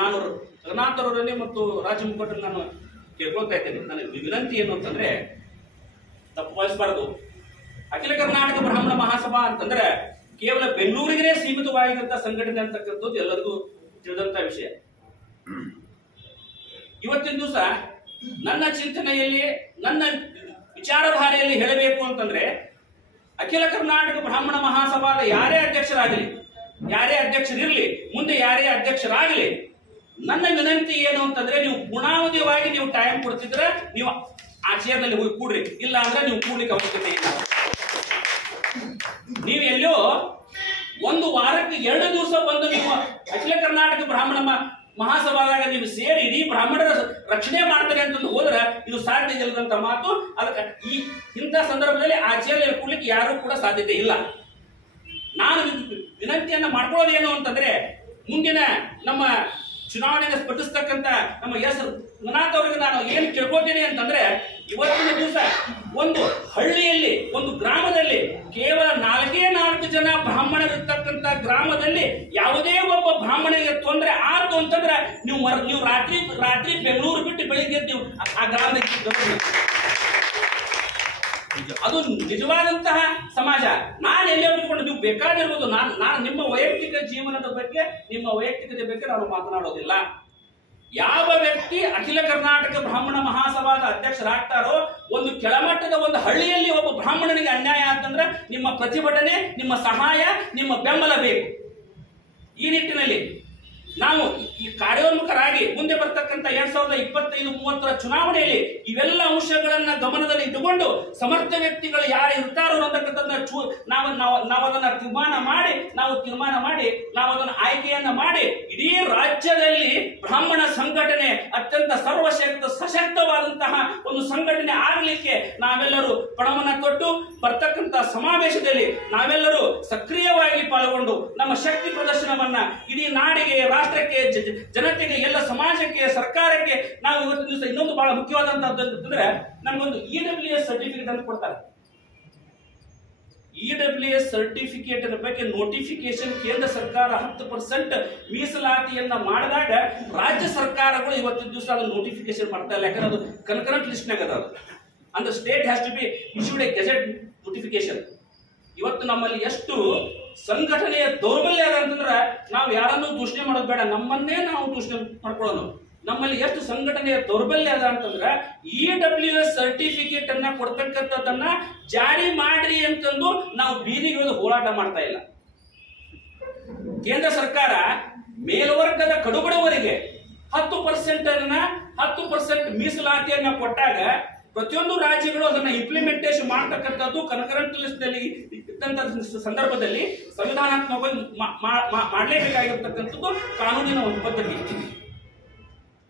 ನಾನು ರಘುನಾಥರವರಲ್ಲಿ ಮತ್ತು ರಾಜ್ಯ ಮುಖಂಡರಲ್ಲಿ ನಾನು ಕೇಳ್ಕೊಳ್ತಾ ಇದ್ದೇನೆ. ನನಗೆ ವಿನಂತಿ ಏನು ಅಂತಂದ್ರೆ, ತಪ್ಪು ಭಾವಿಸಬಾರದು. ಅಖಿಲ ಕರ್ನಾಟಕ ಬ್ರಾಹ್ಮಣ ಮಹಾಸಭಾ ಅಂತಂದ್ರೆ ಕೇವಲ ಬೆಂಗಳೂರಿಗೆ ಸೀಮಿತವಾಗಿದ್ದಂತ ಸಂಘಟನೆ ಅಂತಕ್ಕಂಥದ್ದು ಎಲ್ಲರಿಗೂ ತಿಳಿದಂತ ವಿಷಯ. ಇವತ್ತಿನ ದಿವಸ ನನ್ನ ಚಿಂತನೆಯಲ್ಲಿ, ನನ್ನ ವಿಚಾರಧಾರೆಯಲ್ಲಿ ಹೇಳಬೇಕು ಅಂತಂದ್ರೆ, ಅಖಿಲ ಕರ್ನಾಟಕ ಬ್ರಾಹ್ಮಣ ಮಹಾಸಭಾದ ಯಾರೇ ಅಧ್ಯಕ್ಷರಿರಲಿ, ಮುಂದೆ ಯಾರೇ ಅಧ್ಯಕ್ಷರಾಗಲಿ, ನನ್ನ ವಿನಂತಿ ಏನು ಅಂತಂದ್ರೆ, ನೀವು ಪೂರ್ಣಾವಧಿಯಾಗಿ ನೀವು ಟೈಮ್ ಕೊಡ್ತಿದ್ರೆ ನೀವು ಆ ಚೇರ್ನಲ್ಲಿ ಹೋಗಿ ಕೂಡ್ರಿ, ಇಲ್ಲ ಅಂದ್ರೆ ನೀವು ಕೂಡ್ಲಿಕ್ಕೆ ಅವಶ್ಯಕತೆ ಇಲ್ಲ. ನೀವು ಎಲ್ಲೋ ಒಂದು ವಾರಕ್ಕೆ 2 ದಿವಸ ಬಂದು ನೀವು ಅಖಿಲ ಕರ್ನಾಟಕ ಬ್ರಾಹ್ಮಣ ಮಹಾಸಭಾದಾಗ ನೀವು ಸೇರಿ ಇಡೀ ಬ್ರಾಹ್ಮಣರ ರಕ್ಷಣೆ ಮಾಡ್ತಾರೆ ಅಂತಂದು ಹೋದ್ರೆ ಇದು ಸಾಧ್ಯ ಇಲ್ಲದಂತ ಮಾತು. ಅದಕ್ಕೆ ಇಂಥ ಸಂದರ್ಭದಲ್ಲಿ ಆ ಚೇರ್ನಲ್ಲಿ ಕೂಡ್ಲಿಕ್ಕೆ ಯಾರು ಕೂಡ ಸಾಧ್ಯತೆ ಇಲ್ಲ. ನಾನು ವಿನಂತಿಯನ್ನ ಮಾಡ್ಕೊಳ್ಳೋದೇನು ಅಂತಂದ್ರೆ, ಮುಂದಿನ ನಮ್ಮ ಚುನಾವಣೆಗೆ ಸ್ಪರ್ಧಿಸ್ತಕ್ಕಂಥ ನಮ್ಮ ಎಸ್ ರಘುನಾಥ್ ಅವರಿಗೆ ನಾನು ಏನು ಕೇಳ್ಕೊತೀನಿ ಅಂತಂದ್ರೆ, ಇವತ್ತಿನ ದಿವಸ ಒಂದು ಹಳ್ಳಿಯಲ್ಲಿ, ಒಂದು ಗ್ರಾಮದಲ್ಲಿ ಕೇವಲ 4 ಜನ ಬ್ರಾಹ್ಮಣರಿರ್ತಕ್ಕಂಥ ಗ್ರಾಮದಲ್ಲಿ ಯಾವುದೇ ಒಬ್ಬ ಬ್ರಾಹ್ಮಣನಿಗೆ ತೊಂದರೆ ಆಯ್ತು ಅಂತಂದ್ರೆ ನೀವು ರಾತ್ರಿ ಬೆಂಗಳೂರು ಬಿಟ್ಟು ಬೆಳಿಗ್ಗೆ ನೀವು ಆ ಗ್ರಾಮದಲ್ಲಿ, ಅದು ನಿಜವಾದಂತಹ ಸಮಾಜ. ನಾನು ಎಲ್ಲಿ ಹೋಗಿಕೊಂಡು ನೀವು ಬೇಕಾದಿರ್ಬೋದು, ನಾನು ನಿಮ್ಮ ವೈಯಕ್ತಿಕ ಜೀವನದ ಬಗ್ಗೆ, ನಿಮ್ಮ ವೈಯಕ್ತಿಕತೆ ಬಗ್ಗೆ ನಾನು ಮಾತನಾಡೋದಿಲ್ಲ. ಯಾವ ವ್ಯಕ್ತಿ ಅಖಿಲ ಕರ್ನಾಟಕ ಬ್ರಾಹ್ಮಣ ಮಹಾಸಭಾದ ಅಧ್ಯಕ್ಷರಾಗ್ತಾರೋ, ಒಂದು ಕೆಳಮಟ್ಟದ ಒಂದು ಹಳ್ಳಿಯಲ್ಲಿ ಒಬ್ಬ ಬ್ರಾಹ್ಮಣನಿಗೆ ಅನ್ಯಾಯ ಅಂತಂದ್ರೆ ನಿಮ್ಮ ಪ್ರತಿಭಟನೆ, ನಿಮ್ಮ ಸಹಾಯ, ನಿಮ್ಮ ಬೆಂಬಲ ಬೇಕು. ಈ ನಿಟ್ಟಿನಲ್ಲಿ ನಾವು ಈ ಕಾರ್ಯೋನ್ಮುಖರಾಗಿ ಮುಂದೆ ಬರ್ತಕ್ಕಂಥ 2025-30 ಚುನಾವಣೆಯಲ್ಲಿ ಇವೆಲ್ಲ ಅಂಶಗಳನ್ನ ಗಮನದಲ್ಲಿ ಇಟ್ಟುಕೊಂಡು ಸಮರ್ಥ ವ್ಯಕ್ತಿಗಳು ಯಾರು ಇರ್ತಾರೋ ಅನ್ನತಕ್ಕಂಥದ್ದನ್ನ ನಾವು ಅದನ್ನ ತೀರ್ಮಾನ ಮಾಡಿ ನಾವು ಅದನ್ನ ಆಯ್ಕೆಯನ್ನ ಮಾಡಿ ಇಡೀ ರಾಜ್ಯದಲ್ಲಿ ಬ್ರಾಹ್ಮಣ ಸಂಘಟನೆ ಅತ್ಯಂತ ಸಶಕ್ತವಾದಂತಹ ಒಂದು ಸಂಘಟನೆ ಆಗಲಿಕ್ಕೆ ನಾವೆಲ್ಲರೂ ಪಣವನ್ನ ತೊಟ್ಟು ಬರ್ತಕ್ಕಂಥ ಸಮಾವೇಶದಲ್ಲಿ ನಾವೆಲ್ಲರೂ ಸಕ್ರಿಯವಾಗಿ ಪಾಲ್ಗೊಂಡು ನಮ್ಮ ಶಕ್ತಿ ಪ್ರದರ್ಶನವನ್ನ ಇಡೀ ನಾಡಿಗೆ, ರಾಷ್ಟ್ರಕ್ಕೆ ಜನತೆಗೆ ಎಲ್ಲ ಸಮಾಜಕ್ಕೆ ಸರ್ಕಾರಕ್ಕೆ ನಾವು ಇವತ್ತು ದಿವಸ ಇನ್ನೊಂದು ಬಹಳ ಮುಖ್ಯವಾದಂತದ್ದು ಅಂತಂದ್ರೆ ನಮಗೊಂದು EWS ಸರ್ಟಿಫಿಕೇಟ್ ಅಂತ ಕೊಡ್ತಾರೆ. EWS ಸರ್ಟಿಫಿಕೇಟ್ ಬಗ್ಗೆ ನೋಟಿಫಿಕೇಶನ್ ಕೇಂದ್ರ ಸರ್ಕಾರ 10% ಮೀಸಲಾತಿಯನ್ನ ಮಾಡಿದಾಗ ರಾಜ್ಯ ಸರ್ಕಾರಗಳು ಇವತ್ತಿನ ದಿವಸ ಅದನ್ನು ನೋಟಿಫಿಕೇಶನ್ ಮಾಡ್ತಾ ಇಲ್ಲ. ಯಾಕಂದ್ರೆ ಅದು ಕನ್ಕರೆಂಟ್ ಲಿಸ್ಟ್ನಾಗ ಅದ. ಅಂದ್ರೆ state has to be issued a gazette notification. ಇವತ್ತು ನಮ್ಮಲ್ಲಿ ಎಷ್ಟು ಸಂಘಟನೆಯ ದೌರ್ಬಲ್ಯ ಅದ ಅಂತಂದ್ರೆ ನಾವು ಯಾರನ್ನೂ ದೂಷಣೆ ಮಾಡೋದು ಬೇಡ, ನಮ್ಮನ್ನೇ ನಾವು ದೂಷಣೆ ಮಾಡ್ಕೊಳ್ಳೋದು. ನಮ್ಮಲ್ಲಿ ಎಷ್ಟು ಸಂಘಟನೆಯ ದೌರ್ಬಲ್ಯ ಅದ ಅಂತಂದ್ರೆ EWS ಸರ್ಟಿಫಿಕೇಟ್ ಅನ್ನ ಕೊಡ್ತಕ್ಕಂಥದ್ದನ್ನ ಜಾರಿ ಮಾಡ್ರಿ ಅಂತಂದು ನಾವು ಬೀದಿಗೆ ಹೋರಾಟ ಮಾಡ್ತಾ ಇಲ್ಲ. ಕೇಂದ್ರ ಸರ್ಕಾರ ಮೇಲ್ವರ್ಗದ ಕಡುಬಡವರಿಗೆ 10% ಮೀಸಲಾತಿಯನ್ನ ಕೊಟ್ಟಾಗ ಪ್ರತಿಯೊಂದು ರಾಜ್ಯಗಳು ಅದನ್ನ ಇಂಪ್ಲಿಮೆಂಟೇಷನ್ ಮಾಡ್ತಕ್ಕಂಥದ್ದು ಕನ್ಕರೆಂಟ್ ಲಿಸ್ಟ್ ನಲ್ಲಿ ಇದ್ದಂತ ಸಂದರ್ಭದಲ್ಲಿ ಸಂವಿಧಾನಾತ್ಮಕವಾಗಿ ಮಾಡಲೇಬೇಕಾಗಿರ್ತಕ್ಕಂಥದ್ದು ಕಾನೂನಿನ ಒಂದು ಪದ್ಧತಿ.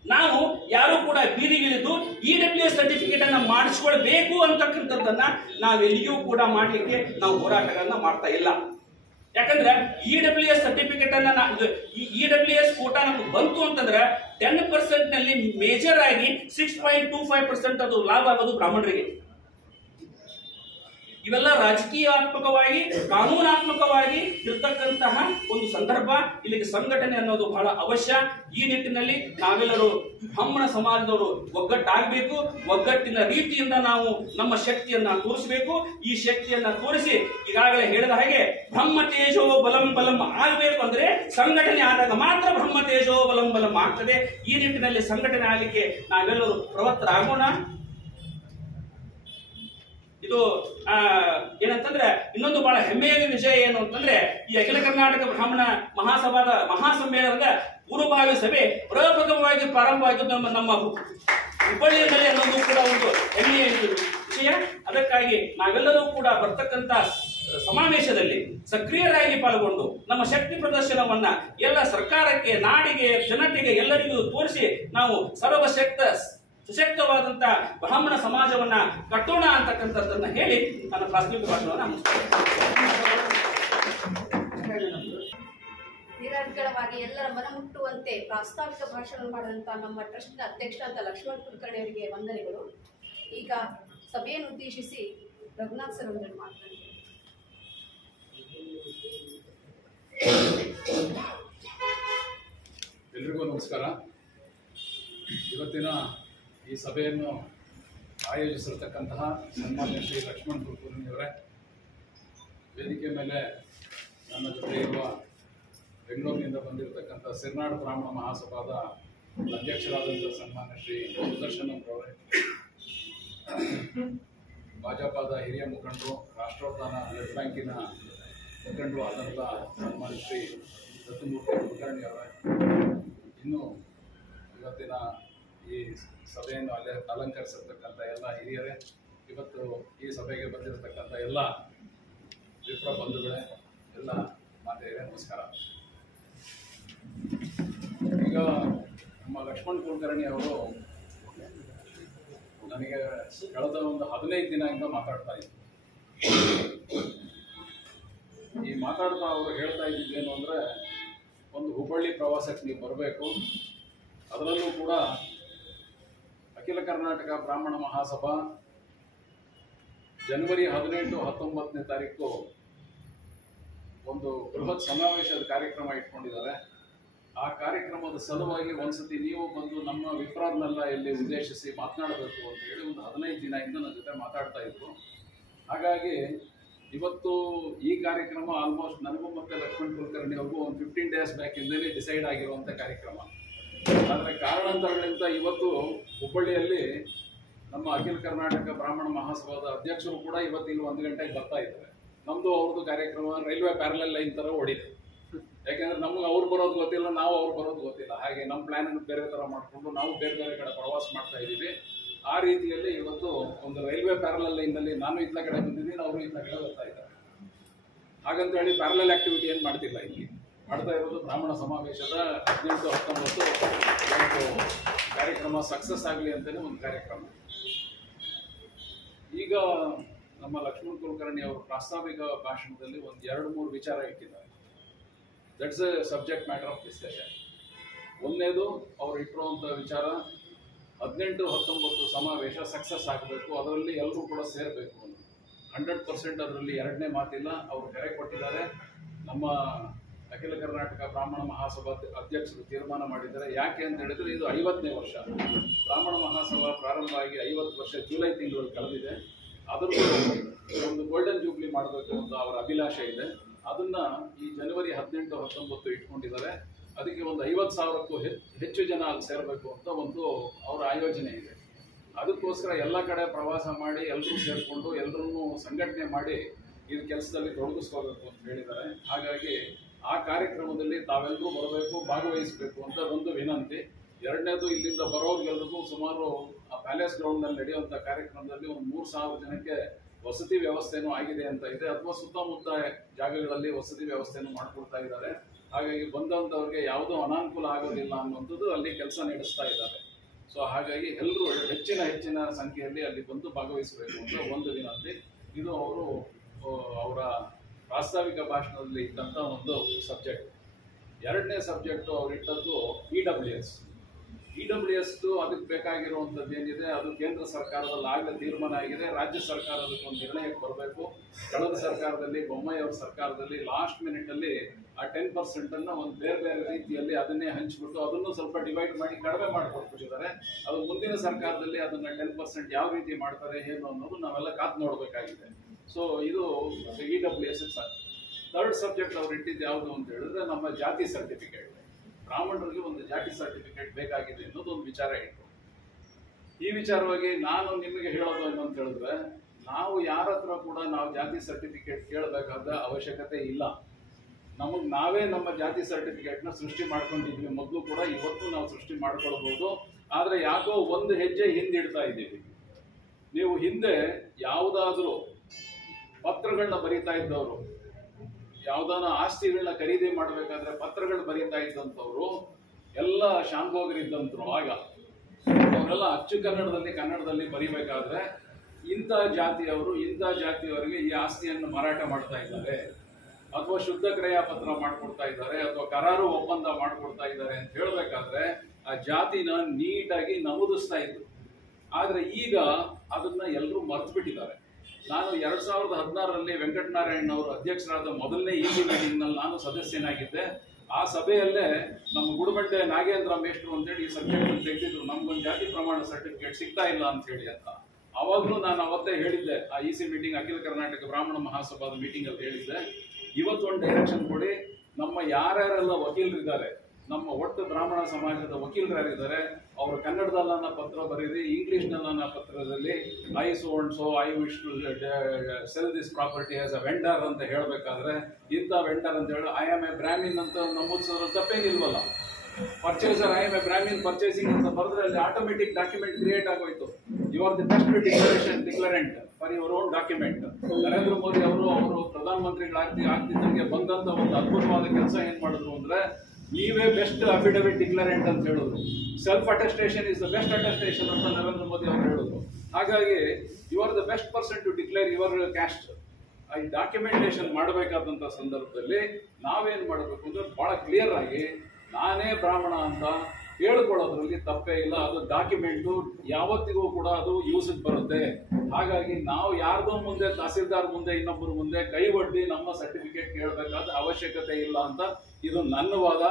ನಾವು ಯಾರು ಕೂಡ ಬೀದಿಗಿಳಿದು EWS ಸರ್ಟಿಫಿಕೇಟ್ ಅನ್ನ ಮಾಡಿಸ್ಕೊಳ್ಬೇಕು ಅಂತಕ್ಕಂಥದ್ದನ್ನ ನಾವೆಲ್ಲಿಯೂ ಕೂಡ ಮಾಡಲಿಕ್ಕೆ ನಾವು ಹೋರಾಟಗಳನ್ನ ಮಾಡ್ತಾ ಇಲ್ಲ. ಯಾಕಂದ್ರೆ EWS ಸರ್ಟಿಫಿಕೇಟ್ ಅನ್ನ EWS ಕೋಟಾ ನಮ್ಗೆ ಬಂತು ಅಂತಂದ್ರೆ 10% ನಲ್ಲಿ ಮೇಜರ್ ಆಗಿ 6.25% ಅದು ಲಾಭ ಆಗೋದು ಬ್ರಾಹ್ಮಣರಿಗೆ. ಇವೆಲ್ಲ ರಾಜಕೀಯಾತ್ಮಕವಾಗಿ ಕಾನೂನಾತ್ಮಕವಾಗಿ ಇರತಕ್ಕಂತಹ ಒಂದು ಸಂದರ್ಭ. ಇಲ್ಲಿಗೆ ಸಂಘಟನೆ ಅನ್ನೋದು ಬಹಳ ಅವಶ್ಯ. ಈ ನಿಟ್ಟಿನಲ್ಲಿ ನಾವೆಲ್ಲರೂ ಬ್ರಾಹ್ಮಣ ಸಮಾಜದವರು ಒಗ್ಗಟ್ಟಾಗಬೇಕು. ಒಗ್ಗಟ್ಟಿನ ರೀತಿಯಿಂದ ನಾವು ನಮ್ಮ ಶಕ್ತಿಯನ್ನ ತೋರಿಸಬೇಕು. ಈ ಶಕ್ತಿಯನ್ನ ತೋರಿಸಿ ಈಗಾಗಲೇ ಹೇಳಿದ ಹಾಗೆ ಬ್ರಹ್ಮ ತೇಜೋ ಬಲಂ ಬಲಂ ಆಗಬೇಕು. ಅಂದ್ರೆ ಸಂಘಟನೆ ಆದಾಗ ಮಾತ್ರ ಬ್ರಹ್ಮ ತೇಜೋ ಬಲಂ ಬಲಂ ಆಗ್ತದೆ. ಈ ನಿಟ್ಟಿನಲ್ಲಿ ಸಂಘಟನೆ ಆಗಲಿಕ್ಕೆ ನಾವೆಲ್ಲರೂ ಪ್ರವೃತ್ತರಾಗೋಣ. ಇದು ಏನಂತಂದ್ರೆ ಇನ್ನೊಂದು ಬಹಳ ಹೆಮ್ಮೆಯ ವಿಷಯ ಏನು ಅಂತಂದ್ರೆ ಈ ಅಖಿಲ ಕರ್ನಾಟಕ ಬ್ರಾಹ್ಮಣ ಮಹಾಸಭಾದ ಮಹಾಸಮ್ಮೇಳನದ ಪೂರ್ವಭಾವಿ ಸಭೆ ಪ್ರಪ್ರಥಮವಾಗಿ ಪ್ರಾರಂಭವಾಗಿದ್ದು ನಮ್ಮ ಹುಬ್ಬಳ್ಳಿಯಲ್ಲಿ ಅನ್ನೋದು ಕೂಡ ಒಂದು ಹೆಮ್ಮೆಯ ವಿಷಯ. ಅದಕ್ಕಾಗಿ ನಾವೆಲ್ಲರೂ ಕೂಡ ಬರ್ತಕ್ಕಂಥ ಸಮಾವೇಶದಲ್ಲಿ ಸಕ್ರಿಯರಾಗಿ ಪಾಲ್ಗೊಂಡು ನಮ್ಮ ಶಕ್ತಿ ಪ್ರದರ್ಶನವನ್ನ ಎಲ್ಲ ಸರ್ಕಾರಕ್ಕೆ, ನಾಡಿಗೆ, ಜನತೆಗೆ ಎಲ್ಲರಿಗೂ ತೋರಿಸಿ ನಾವು ಸುಶಕ್ತವಾದಂತಹ ಬ್ರಾಹ್ಮಣ ಸಮಾಜವನ್ನ ಕಟ್ಟೋಣ ಅಂತಕ್ಕಂಥದ್ದನ್ನ ಹೇಳಿ ನನ್ನ ಪ್ರಾಥಮಿಕ ಭಾಷಣವನ್ನು ನಿರರ್ಗಳವಾಗಿ ಎಲ್ಲರ ಮನಮುಟ್ಟುವಂತೆ ಪ್ರಾಸ್ತಾವಿಕ ಭಾಷಣ ಮಾಡಿದಂತಹ ನಮ್ಮ ಟ್ರಸ್ಟ್ನ ಅಧ್ಯಕ್ಷರಾದ ಲಕ್ಷ್ಮಣ್ ಕುಲಕರ್ಣಿ ಅವರಿಗೆ ವಂದನೆಗಳು. ಈಗ ಸಭೆಯನ್ನು ಉದ್ದೇಶಿಸಿ ರಘುನಾಥ್ ಸರ್ ಅವರು ಮಾತನಾಡಿದರು. ಎಲ್ರಿಗೂ ನಮಸ್ಕಾರ. ಇವತ್ತಿನ ಈ ಸಭೆಯನ್ನು ಆಯೋಜಿಸಿರ್ತಕ್ಕಂತಹ ಸನ್ಮಾನ್ಯ ಶ್ರೀ ಲಕ್ಷ್ಮಣ್ ಕುಲಕರ್ಣಿಯವರೇ, ವೇದಿಕೆ ಮೇಲೆ ನನ್ನ ಜೊತೆ ಇರುವ ಬೆಂಗಳೂರಿನಿಂದ ಬಂದಿರತಕ್ಕಂಥ ಸಿರ್ನಾಡು ಬ್ರಾಹ್ಮಣ ಮಹಾಸಭಾದ ಅಧ್ಯಕ್ಷರಾದಂಥ ಸನ್ಮಾನ್ಯ ಶ್ರೀ ಸುದರ್ಶನ್ ಅವರೇ, ಭಾಜಪದ ಹಿರಿಯ ಮುಖಂಡರು, ರಾಷ್ಟ್ರೋತ್ಥಾನ ಬ್ಲಡ್ ಬ್ಯಾಂಕಿನ ಮುಖಂಡರು ಆದಂಥ ಸನ್ಮಾನ್ಯ ಶ್ರೀ ದತ್ತಮೂರ್ತಿ ಕುಲಕರ್ಣಿ ಅವರೇ, ಇನ್ನು ಇವತ್ತಿನ ಈ ಸಭೆಯನ್ನು ಅಲಂಕರಿಸಿರ್ತಕ್ಕಂಥ ಎಲ್ಲ ಹಿರಿಯರೇ, ಇವತ್ತು ಈ ಸಭೆಗೆ ಬಂದಿರತಕ್ಕಂಥ ಎಲ್ಲ ವಿಪ್ರ ಬಂಧುಗಳೇ, ಎಲ್ಲ ಮಾತೆಯರೇ, ನಮಸ್ಕಾರ. ಈಗ ನಮ್ಮ ಲಕ್ಷ್ಮಣ್ ಕುಲಕರ್ಣಿ ಅವರು ನನಗೆ ಕಳೆದ ಒಂದು 15 ದಿನದಿಂದ ಮಾತಾಡ್ತಾ ಇದ್ರು. ಈ ಮಾತಾಡ್ತಾ ಅವರು ಹೇಳ್ತಾ ಇದ್ದಿದ್ದೇನು ಅಂದರೆ, ಒಂದು ಹುಬ್ಬಳ್ಳಿ ಪ್ರವಾಸಕ್ಕೆ ನೀವು ಬರಬೇಕು, ಅದರಲ್ಲೂ ಕೂಡ ಅಖಿಲ ಕರ್ನಾಟಕ ಬ್ರಾಹ್ಮಣ ಮಹಾಸಭಾ ಜನವರಿ 18-19ನೇ ತಾರೀಕು ಒಂದು ಬೃಹತ್ ಸಮಾವೇಶದ ಕಾರ್ಯಕ್ರಮ ಇಟ್ಕೊಂಡಿದ್ದಾರೆ. ಆ ಕಾರ್ಯಕ್ರಮದ ಸಲುವಾಗಿ ಒಂದ್ಸತಿ ನೀವು ಬಂದು ನಮ್ಮ ವಿಪ್ರನೆಲ್ಲ ಇಲ್ಲಿ ಉದ್ದೇಶಿಸಿ ಮಾತನಾಡಬೇಕು ಅಂತ ಹೇಳಿ ಒಂದು 15 ದಿನದಿಂದ ನನ್ನ ಜೊತೆ ಮಾತಾಡ್ತಾ ಇದ್ರು. ಹಾಗಾಗಿ ಇವತ್ತು ಈ ಕಾರ್ಯಕ್ರಮ ಆಲ್ಮೋಸ್ಟ್ ನನಗೂ ಮತ್ತು ಲಕ್ಷ್ಮಣ್ ಕುಲಕರ್ಣಿ ಅವ್ರಿಗೂ ಒಂದು 15 ಡೇಸ್ ಬ್ಯಾಕಿಂದಲೇ ಡಿಸೈಡ್ ಆಗಿರುವಂಥ ಕಾರ್ಯಕ್ರಮ. ಆದರೆ ಕಾರಣಾಂತರಗಳಿಂದ ಇವತ್ತು ಹುಬ್ಬಳ್ಳಿಯಲ್ಲಿ ನಮ್ಮ ಅಖಿಲ ಕರ್ನಾಟಕ ಬ್ರಾಹ್ಮಣ ಮಹಾಸಭಾದ ಅಧ್ಯಕ್ಷರು ಕೂಡ ಇವತ್ತು ಇಲ್ಲಿ 1 ಗಂಟೆಗೆ ಬರ್ತಾ ಇದ್ದಾರೆ. ನಮ್ಮದು ಅವ್ರದ್ದು ಕಾರ್ಯಕ್ರಮ ರೈಲ್ವೆ ಪ್ಯಾರಲಲ್ ಲೈನ್ ಥರ ಓಡಿದೆ. ಯಾಕೆಂದರೆ ನಮ್ಗೆ ಅವ್ರು ಬರೋದು ಗೊತ್ತಿಲ್ಲ, ನಾವು ಅವ್ರು ಬರೋದು ಗೊತ್ತಿಲ್ಲ. ಹಾಗೆ ನಮ್ಮ ಪ್ಲ್ಯಾನನ್ನು ಬೇರೆ ಥರ ಮಾಡಿಕೊಂಡು ನಾವು ಬೇರೆ ಬೇರೆ ಕಡೆ ಪ್ರವಾಸ ಮಾಡ್ತಾ ಇದ್ದೀವಿ. ಆ ರೀತಿಯಲ್ಲಿ ಇವತ್ತು ಒಂದು ರೈಲ್ವೆ ಪ್ಯಾರಲಲ್ ಲೈನ್ನಲ್ಲಿ ನಾನು ಇತ್ಲ ಕಡೆ ಬಂದಿದ್ದೀನಿ, ಅವರು ಇತ್ಲ ಕಡೆ ಬರ್ತಾ ಇದ್ದಾರೆ. ಹಾಗಂತ ಹೇಳಿ ಪ್ಯಾರಲಲ್ ಆಕ್ಟಿವಿಟಿ ಏನು ಮಾಡ್ತಿಲ್ಲ. ಇಲ್ಲಿ ಮಾಡ್ತಾ ಇರೋದು ಬ್ರಾಹ್ಮಣ ಸಮಾವೇಶದ 18-19 ಕಾರ್ಯಕ್ರಮ ಸಕ್ಸಸ್ ಆಗಲಿ ಅಂತಲೇ ಒಂದು ಕಾರ್ಯಕ್ರಮ. ಈಗ ನಮ್ಮ ಲಕ್ಷ್ಮಣ್ ಕುಲಕರ್ಣಿ ಅವರು ಪ್ರಾಸ್ತಾವಿಕ ಭಾಷಣದಲ್ಲಿ ಒಂದು 2-3 ವಿಚಾರ ಇಟ್ಟಿದ್ದಾರೆ. That's A subject matter of discussion. ಒಂದನೇದು ಅವ್ರು ಇಟ್ಟಿರುವಂಥ ವಿಚಾರ 18-19 ಸಮಾವೇಶ ಸಕ್ಸಸ್ ಆಗಬೇಕು, ಅದರಲ್ಲಿ ಎಲ್ಲರೂ ಕೂಡ ಸೇರಬೇಕು. 100% ಅದರಲ್ಲಿ ಎರಡನೇ ಮಾತಿಲ್ಲ. ಅವರು ಕರೆ ಕೊಟ್ಟಿದ್ದಾರೆ. ನಮ್ಮ ಅಖಿಲ ಕರ್ನಾಟಕ ಬ್ರಾಹ್ಮಣ ಮಹಾಸಭಾ ಅಧ್ಯಕ್ಷರು ತೀರ್ಮಾನ ಮಾಡಿದ್ದಾರೆ. ಯಾಕೆ ಅಂತ ಹೇಳಿದ್ರೆ ಇದು 50ನೇ ವರ್ಷ. ಬ್ರಾಹ್ಮಣ ಮಹಾಸಭಾ ಪ್ರಾರಂಭ ಆಗಿ 50 ವರ್ಷ ಜುಲೈ ತಿಂಗಳಲ್ಲಿ ಕಳೆದಿದೆ. ಅದರಲ್ಲೂ ಒಂದು ಗೋಲ್ಡನ್ ಜೂಬ್ಲಿ ಮಾಡಬೇಕು ಅಂತ ಅವರ ಅಭಿಲಾಷೆ ಇದೆ. ಅದನ್ನ ಈ ಜನವರಿ 18-19 ಇಟ್ಕೊಂಡಿದ್ದಾರೆ. ಅದಕ್ಕೆ ಒಂದು 50,000ಕ್ಕೂ ಹೆಚ್ಚು ಜನ ಅಲ್ಲಿ ಸೇರಬೇಕು ಅಂತ ಒಂದು ಅವರ ಆಯೋಜನೆ ಇದೆ. ಅದಕ್ಕೋಸ್ಕರ ಎಲ್ಲ ಕಡೆ ಪ್ರವಾಸ ಮಾಡಿ ಎಲ್ಲರೂ ಸೇರಿಕೊಂಡು ಎಲ್ಲರನ್ನೂ ಸಂಘಟನೆ ಮಾಡಿ ಈ ಕೆಲಸದಲ್ಲಿ ತೊಡಗಿಸ್ಕೋಬೇಕು ಅಂತ ಹೇಳಿದ್ದಾರೆ. ಹಾಗಾಗಿ ಆ ಕಾರ್ಯಕ್ರಮದಲ್ಲಿ ತಾವೆಲ್ಲರೂ ಬರಬೇಕು, ಭಾಗವಹಿಸಬೇಕು ಅಂತ ಒಂದು ವಿನಂತಿ. ಎರಡನೇದು, ಇಲ್ಲಿಂದ ಬರೋರಿಗೆಲ್ರಿಗೂ ಸುಮಾರು ಆ ಪ್ಯಾಲೇಸ್ ಗ್ರೌಂಡ್ನಲ್ಲಿ ನಡೆಯುವಂಥ ಕಾರ್ಯಕ್ರಮದಲ್ಲಿ ಒಂದು 3,000 ಜನಕ್ಕೆ ವಸತಿ ವ್ಯವಸ್ಥೆನೂ ಆಗಿದೆ ಅಂತ ಇದೆ, ಅಥವಾ ಸುತ್ತಮುತ್ತ ಜಾಗಗಳಲ್ಲಿ ವಸತಿ ವ್ಯವಸ್ಥೆನೂ ಮಾಡಿಕೊಡ್ತಾ ಇದ್ದಾರೆ. ಹಾಗಾಗಿ ಬಂದಂಥವ್ರಿಗೆ ಯಾವುದೋ ಅನಾನುಕೂಲ ಆಗೋದಿಲ್ಲ ಅನ್ನುವಂಥದ್ದು ಅಲ್ಲಿ ಕೆಲಸ ನಡೆಸ್ತಾ ಇದ್ದಾರೆ. ಸೊ ಹಾಗಾಗಿ ಎಲ್ಲರೂ ಹೆಚ್ಚಿನ ಸಂಖ್ಯೆಯಲ್ಲಿ ಅಲ್ಲಿ ಬಂದು ಭಾಗವಹಿಸಬೇಕು ಅಂತ ಒಂದು ವಿನಂತಿ. ಇದು ಅವರು ಅವರ ಪ್ರಾಸ್ತಾವಿಕ ಭಾಷಣದಲ್ಲಿ ಇಟ್ಟಂಥ ಒಂದು ಸಬ್ಜೆಕ್ಟ್. ಎರಡನೇ ಸಬ್ಜೆಕ್ಟು ಅವ್ರು ಇಟ್ಟದ್ದು EWS. ಅದಕ್ಕೆ ಬೇಕಾಗಿರುವಂಥದ್ದು ಏನಿದೆ ಅದು ಕೇಂದ್ರ ಸರ್ಕಾರದಲ್ಲಿ ಆಗಲೇ ತೀರ್ಮಾನ ಆಗಿದೆ. ರಾಜ್ಯ ಸರ್ಕಾರ ಅದಕ್ಕೆ ಒಂದು ನಿರ್ಣಯಕ್ಕೆ ಬರಬೇಕು. ಕಳೆದ ಸರ್ಕಾರದಲ್ಲಿ, ಬೊಮ್ಮಾಯಿ ಅವರ ಸರ್ಕಾರದಲ್ಲಿ ಲಾಸ್ಟ್ ಮಿನಿಟಲ್ಲಿ ಆ 10% ಒಂದು ಬೇರೆ ರೀತಿಯಲ್ಲಿ ಅದನ್ನೇ ಹಂಚಿಬಿಟ್ಟು ಅದನ್ನು ಸ್ವಲ್ಪ ಡಿವೈಡ್ ಮಾಡಿ ಕಡಿಮೆ ಮಾಡಿಕೊಟ್ಬಿಟ್ಟಿದ್ದಾರೆ. ಅದು ಮುಂದಿನ ಸರ್ಕಾರದಲ್ಲಿ ಅದನ್ನು 10% ಯಾವ ರೀತಿ ಮಾಡ್ತಾರೆ ಏನು ಅನ್ನೋದು ನಾವೆಲ್ಲ ಕಾದು ನೋಡಬೇಕಾಗಿದೆ. ಸೊ ಇದು EWS. ಥರ್ಡ್ ಸಬ್ಜೆಕ್ಟ್ ಅವ್ರು ಇಟ್ಟಿದ್ದು ಯಾವುದು ಅಂತ ಹೇಳಿದ್ರೆ ನಮ್ಮ ಜಾತಿ ಸರ್ಟಿಫಿಕೇಟ್. ಬ್ರಾಹ್ಮಣರಿಗೆ ಒಂದು ಜಾತಿ ಸರ್ಟಿಫಿಕೇಟ್ ಬೇಕಾಗಿದೆ ಅನ್ನೋದು ಒಂದು ವಿಚಾರ ಇಟ್ಟು. ಈ ವಿಚಾರವಾಗಿ ನಾನು ನಿಮಗೆ ಹೇಳೋದು ಏನು ಅಂತ ಹೇಳಿದ್ರೆ, ನಾವು ಯಾರ ಹತ್ರ ಕೂಡ ನಾವು ಜಾತಿ ಸರ್ಟಿಫಿಕೇಟ್ ಕೇಳಬೇಕಾದ ಅವಶ್ಯಕತೆ ಇಲ್ಲ. ನಾವೇ ನಮ್ಮ ಜಾತಿ ಸರ್ಟಿಫಿಕೇಟ್ನ ಸೃಷ್ಟಿ ಮಾಡ್ಕೊಂಡಿದ್ವಿ ಮೊದಲು ಕೂಡ, ಇವತ್ತು ನಾವು ಸೃಷ್ಟಿ ಮಾಡ್ಕೊಳ್ಬೋದು. ಆದರೆ ಯಾಕೋ ಒಂದು ಹೆಜ್ಜೆ ಹಿಂದಿಡ್ತಾ ಇದ್ದೀವಿ. ನೀವು ಹಿಂದೆ ಯಾವುದಾದ್ರೂ ಪತ್ರಗಳನ್ನ ಬರೀತಾ ಇದ್ದವರು, ಯಾವುದಾನ ಆಸ್ತಿಗಳನ್ನ ಖರೀದಿ ಮಾಡಬೇಕಾದ್ರೆ ಪತ್ರಗಳು ಬರೀತಾ ಇದ್ದಂಥವ್ರು ಎಲ್ಲ ಶಾಂಭೋಗರಿದ್ದಂಥರು. ಆಗ ಅವರೆಲ್ಲ ಅಚ್ಚು ಕನ್ನಡದಲ್ಲಿ ಬರೀಬೇಕಾದ್ರೆ ಇಂಥ ಜಾತಿಯವರಿಗೆ ಈ ಆಸ್ತಿಯನ್ನು ಮಾರಾಟ ಮಾಡ್ತಾ ಇದ್ದಾರೆ, ಅಥವಾ ಶುದ್ಧ ಕ್ರಯ ಪತ್ರ ಮಾಡ್ಕೊಡ್ತಾ ಇದ್ದಾರೆ, ಅಥವಾ ಕರಾರು ಒಪ್ಪಂದ ಮಾಡ್ಕೊಡ್ತಾ ಇದ್ದಾರೆ ಅಂತ ಹೇಳಬೇಕಾದ್ರೆ ಆ ಜಾತಿನ ನೀಟಾಗಿ ನಮೂದಿಸ್ತಾ ಇದ್ರು. ಆದರೆ ಈಗ ಅದನ್ನ ಎಲ್ಲರೂ ಮರ್ತು ಬಿಟ್ಟಿದ್ದಾರೆ. ನಾನು 2016ರಲ್ಲಿ ವೆಂಕಟನಾರಾಯಣ ಅವರು ಅಧ್ಯಕ್ಷರಾದ ಮೊದಲನೇ EC ಮೀಟಿಂಗ್ನಲ್ಲಿ ನಾನು ಸದಸ್ಯನಾಗಿದ್ದೆ. ಆ ಸಭೆಯಲ್ಲೇ ನಮ್ಮ ಗುಡುಬಂಡೆ ನಾಗೇಂದ್ರ ಮೇಷ್ಟ್ರು ಅಂತೇಳಿ ಈ ಸಬ್ಜೆಕ್ಟ್ ತೆಗೆದಿದ್ರು, ನಮ್ಗೊಂದು ಜಾತಿ ಪ್ರಮಾಣ ಸರ್ಟಿಫಿಕೇಟ್ ಸಿಗ್ತಾ ಇಲ್ಲ ಅಂತ ಹೇಳಿ ಅಂತ. ಅವಾಗಲೂ ನಾನು ಅವತ್ತೇ ಹೇಳಿದ್ದೆ, ಆ EC ಮೀಟಿಂಗ್ ಅಖಿಲ ಕರ್ನಾಟಕ ಬ್ರಾಹ್ಮಣ ಮಹಾಸಭಾದ ಮೀಟಿಂಗ್ ಅಲ್ಲಿ ಹೇಳಿದ್ದೆ, ಇವತ್ತೊಂದು ಡೈರೆಕ್ಷನ್ ಕೊಡಿ. ನಮ್ಮ ಯಾರ್ಯಾರೆಲ್ಲ ವಕೀಲರಿದ್ದಾರೆ, ನಮ್ಮ ಒಟ್ಟು ಬ್ರಾಹ್ಮಣ ಸಮಾಜದ ವಕೀಲರು ಯಾರಿದ್ದಾರೆ, ಅವರು ಕನ್ನಡದಲ್ಲ ಪತ್ರ ಬರೀರಿ, ಇಂಗ್ಲಿಷ್ನಲ್ಲ ಪತ್ರದಲ್ಲಿ I wish to sell this property as a vendor ಅಂತ ಹೇಳಬೇಕಾದ್ರೆ ಇಂಥ ವೆಂಡರ್ ಅಂತ ಹೇಳಿ ಐ ಆಮ್ ಎ ಬ್ರಾಹ್ಮಿನ್ ಅಂತ ನಮೂದಿಸೋದ್ರ ತಪ್ಪೇನಿಲ್ವಲ್ಲ. Purchaser I am a Brahmin purchasing ಅಂತ ಬರೆದ್ರೆ ಅಲ್ಲಿ ಆಟೋಮೆಟಿಕ್ ಡಾಕ್ಯುಮೆಂಟ್ ಕ್ರಿಯೇಟ್ ಆಗೋಯ್ತು. You are the best declarant for your own document. Narendra Modi ಅವರು ಪ್ರಧಾನಮಂತ್ರಿಗಳಾಗ್ತಿದ್ದಂಗೆ ಬಂದಂತ ಒಂದು ಅದ್ಭುತವಾದ ಕೆಲಸ ಏನ್ ಮಾಡಿದ್ರು ಅಂದ್ರೆ, ನೀವೇ ಬೆಸ್ಟ್ ಅಫಿಡವಿಟ್ ಡಿಕ್ಲರೆಂಟ್ ಅಂತ ಹೇಳಿದ್ರು. Self attestation is the best attestation ಅಂತ ನರೇಂದ್ರ ಮೋದಿ ಅವರು ಹೇಳಿದ್ರು. ಹಾಗಾಗಿ you are the best person to declare your caste. ಈ ಡಾಕ್ಯುಮೆಂಟೇಶನ್ ಮಾಡಬೇಕಾದಂತ ಸಂದರ್ಭದಲ್ಲಿ ನಾವೇನ್ ಮಾಡಬೇಕು ಅಂದ್ರೆ ಬಹಳ ಕ್ಲಿಯರ್ ಆಗಿ ನಾನೇ ಬ್ರಾಹ್ಮಣ ಅಂತ ಹೇಳ್ಕೊಳ್ಳೋದ್ರಲ್ಲಿ ತಪ್ಪೇ ಇಲ್ಲ. ಅದು ಡಾಕ್ಯುಮೆಂಟು ಯಾವತ್ತಿಗೂ ಕೂಡ ಅದು ಯೂಸ್ಗೆ ಬರುತ್ತೆ. ಹಾಗಾಗಿ ನಾವು ಯಾರ್ದೋ ಮುಂದೆ, ತಹಸೀಲ್ದಾರ್ ಮುಂದೆ, ಇನ್ನೊಬ್ಬರ ಮುಂದೆ ಕೈ ಒಡ್ಡಿ ನಮ್ಮ ಸರ್ಟಿಫಿಕೇಟ್ ಕೇಳಬೇಕಾದ ಅವಶ್ಯಕತೆ ಇಲ್ಲ ಅಂತ ಇದು ನನ್ನ ವಾದ.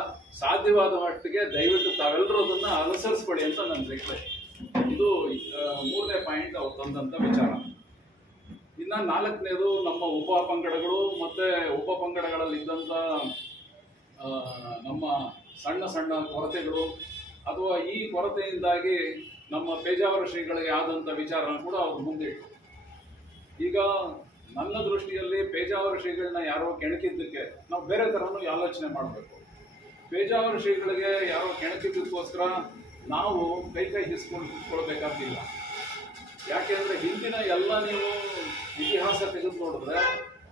ಸಾಧ್ಯವಾದ ಮಟ್ಟಿಗೆ ದಯವಿಟ್ಟು ತಾವೆಲ್ಲರೂ ಅದನ್ನ ಅನುಸರಿಸ್ಕೊಳ್ಳಿ ಅಂತ ನನ್ನ ರಿಕ್ವೆಸ್ಟ್. ಇದು 3ನೇ ಪಾಯಿಂಟ್ ಅವ್ರು ತಂದಂತ ವಿಚಾರ. ಇನ್ನ 4ನೇದು ನಮ್ಮ ಉಪ ಪಂಗಡಗಳು ಮತ್ತೆ ಉಪ ಪಂಗಡಗಳಲ್ಲಿ ಇದ್ದಂತ ನಮ್ಮ ಸಣ್ಣ ಕೊರತೆಗಳು, ಅಥವಾ ಈ ಕೊರತೆಯಿಂದಾಗಿ ನಮ್ಮ ಪೇಜಾವರ ಶ್ರೀಗಳಿಗೆ ಆದಂಥ ವಿಚಾರನ ಕೂಡ ಅವ್ರು ಮುಂದಿಟ್ಟು. ಈಗ ನನ್ನ ದೃಷ್ಟಿಯಲ್ಲಿ ಪೇಜಾವರ ಶ್ರೀಗಳನ್ನ ಯಾರೋ ಕೆಣಕಿದ್ದಕ್ಕೆ ನಾವು ಬೇರೆ ಥರನೂ ಆಲೋಚನೆ ಮಾಡಬೇಕು. ಪೇಜಾವರ ಶ್ರೀಗಳಿಗೆ ಯಾರೋ ಕೆಣಕಿದ್ದಕ್ಕೋಸ್ಕರ ನಾವು ಕೈ ಹಿಸ್ಕೊಂಡು ಕೂತ್ಕೊಳ್ಬೇಕಾಗಿಲ್ಲ. ಯಾಕೆಂದರೆ ಹಿಂದಿನ ಎಲ್ಲ ನೀವು ಇತಿಹಾಸ ತೆಗೆದು ನೋಡಿದ್ರೆ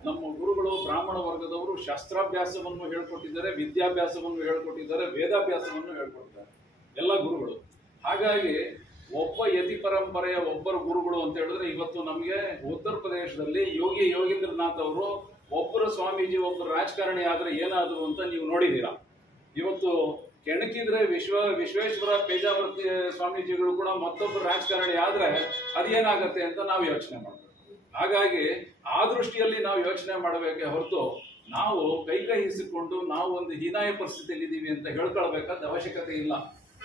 ನಮ್ಮ ಗುರುಗಳು ಬ್ರಾಹ್ಮಣ ವರ್ಗದವರು ಶಾಸ್ತ್ರಾಭ್ಯಾಸವನ್ನು ಹೇಳ್ಕೊಟ್ಟಿದ್ದಾರೆ, ವಿದ್ಯಾಭ್ಯಾಸವನ್ನು ಹೇಳ್ಕೊಟ್ಟಿದ್ದಾರೆ, ವೇದಾಭ್ಯಾಸವನ್ನು ಹೇಳ್ಕೊಟ್ಟಿದ್ದಾರೆ ಎಲ್ಲ ಗುರುಗಳು. ಹಾಗಾಗಿ ಒಬ್ಬ ಯತಿ ಪರಂಪರೆಯ ಒಬ್ಬರು ಗುರುಗಳು ಅಂತ ಹೇಳಿದ್ರೆ ಇವತ್ತು ನಮಗೆ ಉತ್ತರ ಪ್ರದೇಶದಲ್ಲಿ ಯೋಗೀಂದ್ರನಾಥ್ ಅವರು ಒಬ್ಬರು ಸ್ವಾಮೀಜಿ, ಒಬ್ಬರು ರಾಜಕಾರಣಿ ಆದ್ರೆ ಏನಾದ್ರು ಅಂತ ನೀವು ನೋಡಿದ್ದೀರಾ. ಇವತ್ತು ಕೆಣಕಿದ್ರೆ ವಿಶ್ವೇಶ್ವರ ಪೇಜಾವರ್ತಿ ಸ್ವಾಮೀಜಿಗಳು ಕೂಡ ಮತ್ತೊಬ್ಬರು ರಾಜಕಾರಣಿ ಆದ್ರೆ ಅದೇನಾಗತ್ತೆ ಅಂತ ನಾವು ಯೋಚನೆ ಮಾಡಬೇಕು. ಹಾಗಾಗಿ ಆ ದೃಷ್ಟಿಯಲ್ಲಿ ನಾವು ಯೋಚನೆ ಮಾಡಬೇಕೆ ಹೊರತು ನಾವು ಕೈ ಹಿಸಿಕೊಂಡು ನಾವು ಒಂದು ಹೀನಾಯ ಪರಿಸ್ಥಿತಿಯಲ್ಲಿ ಇದ್ದೀವಿ ಅಂತ ಹೇಳ್ಕೊಳ್ಬೇಕಾದ ಅವಶ್ಯಕತೆ ಇಲ್ಲ.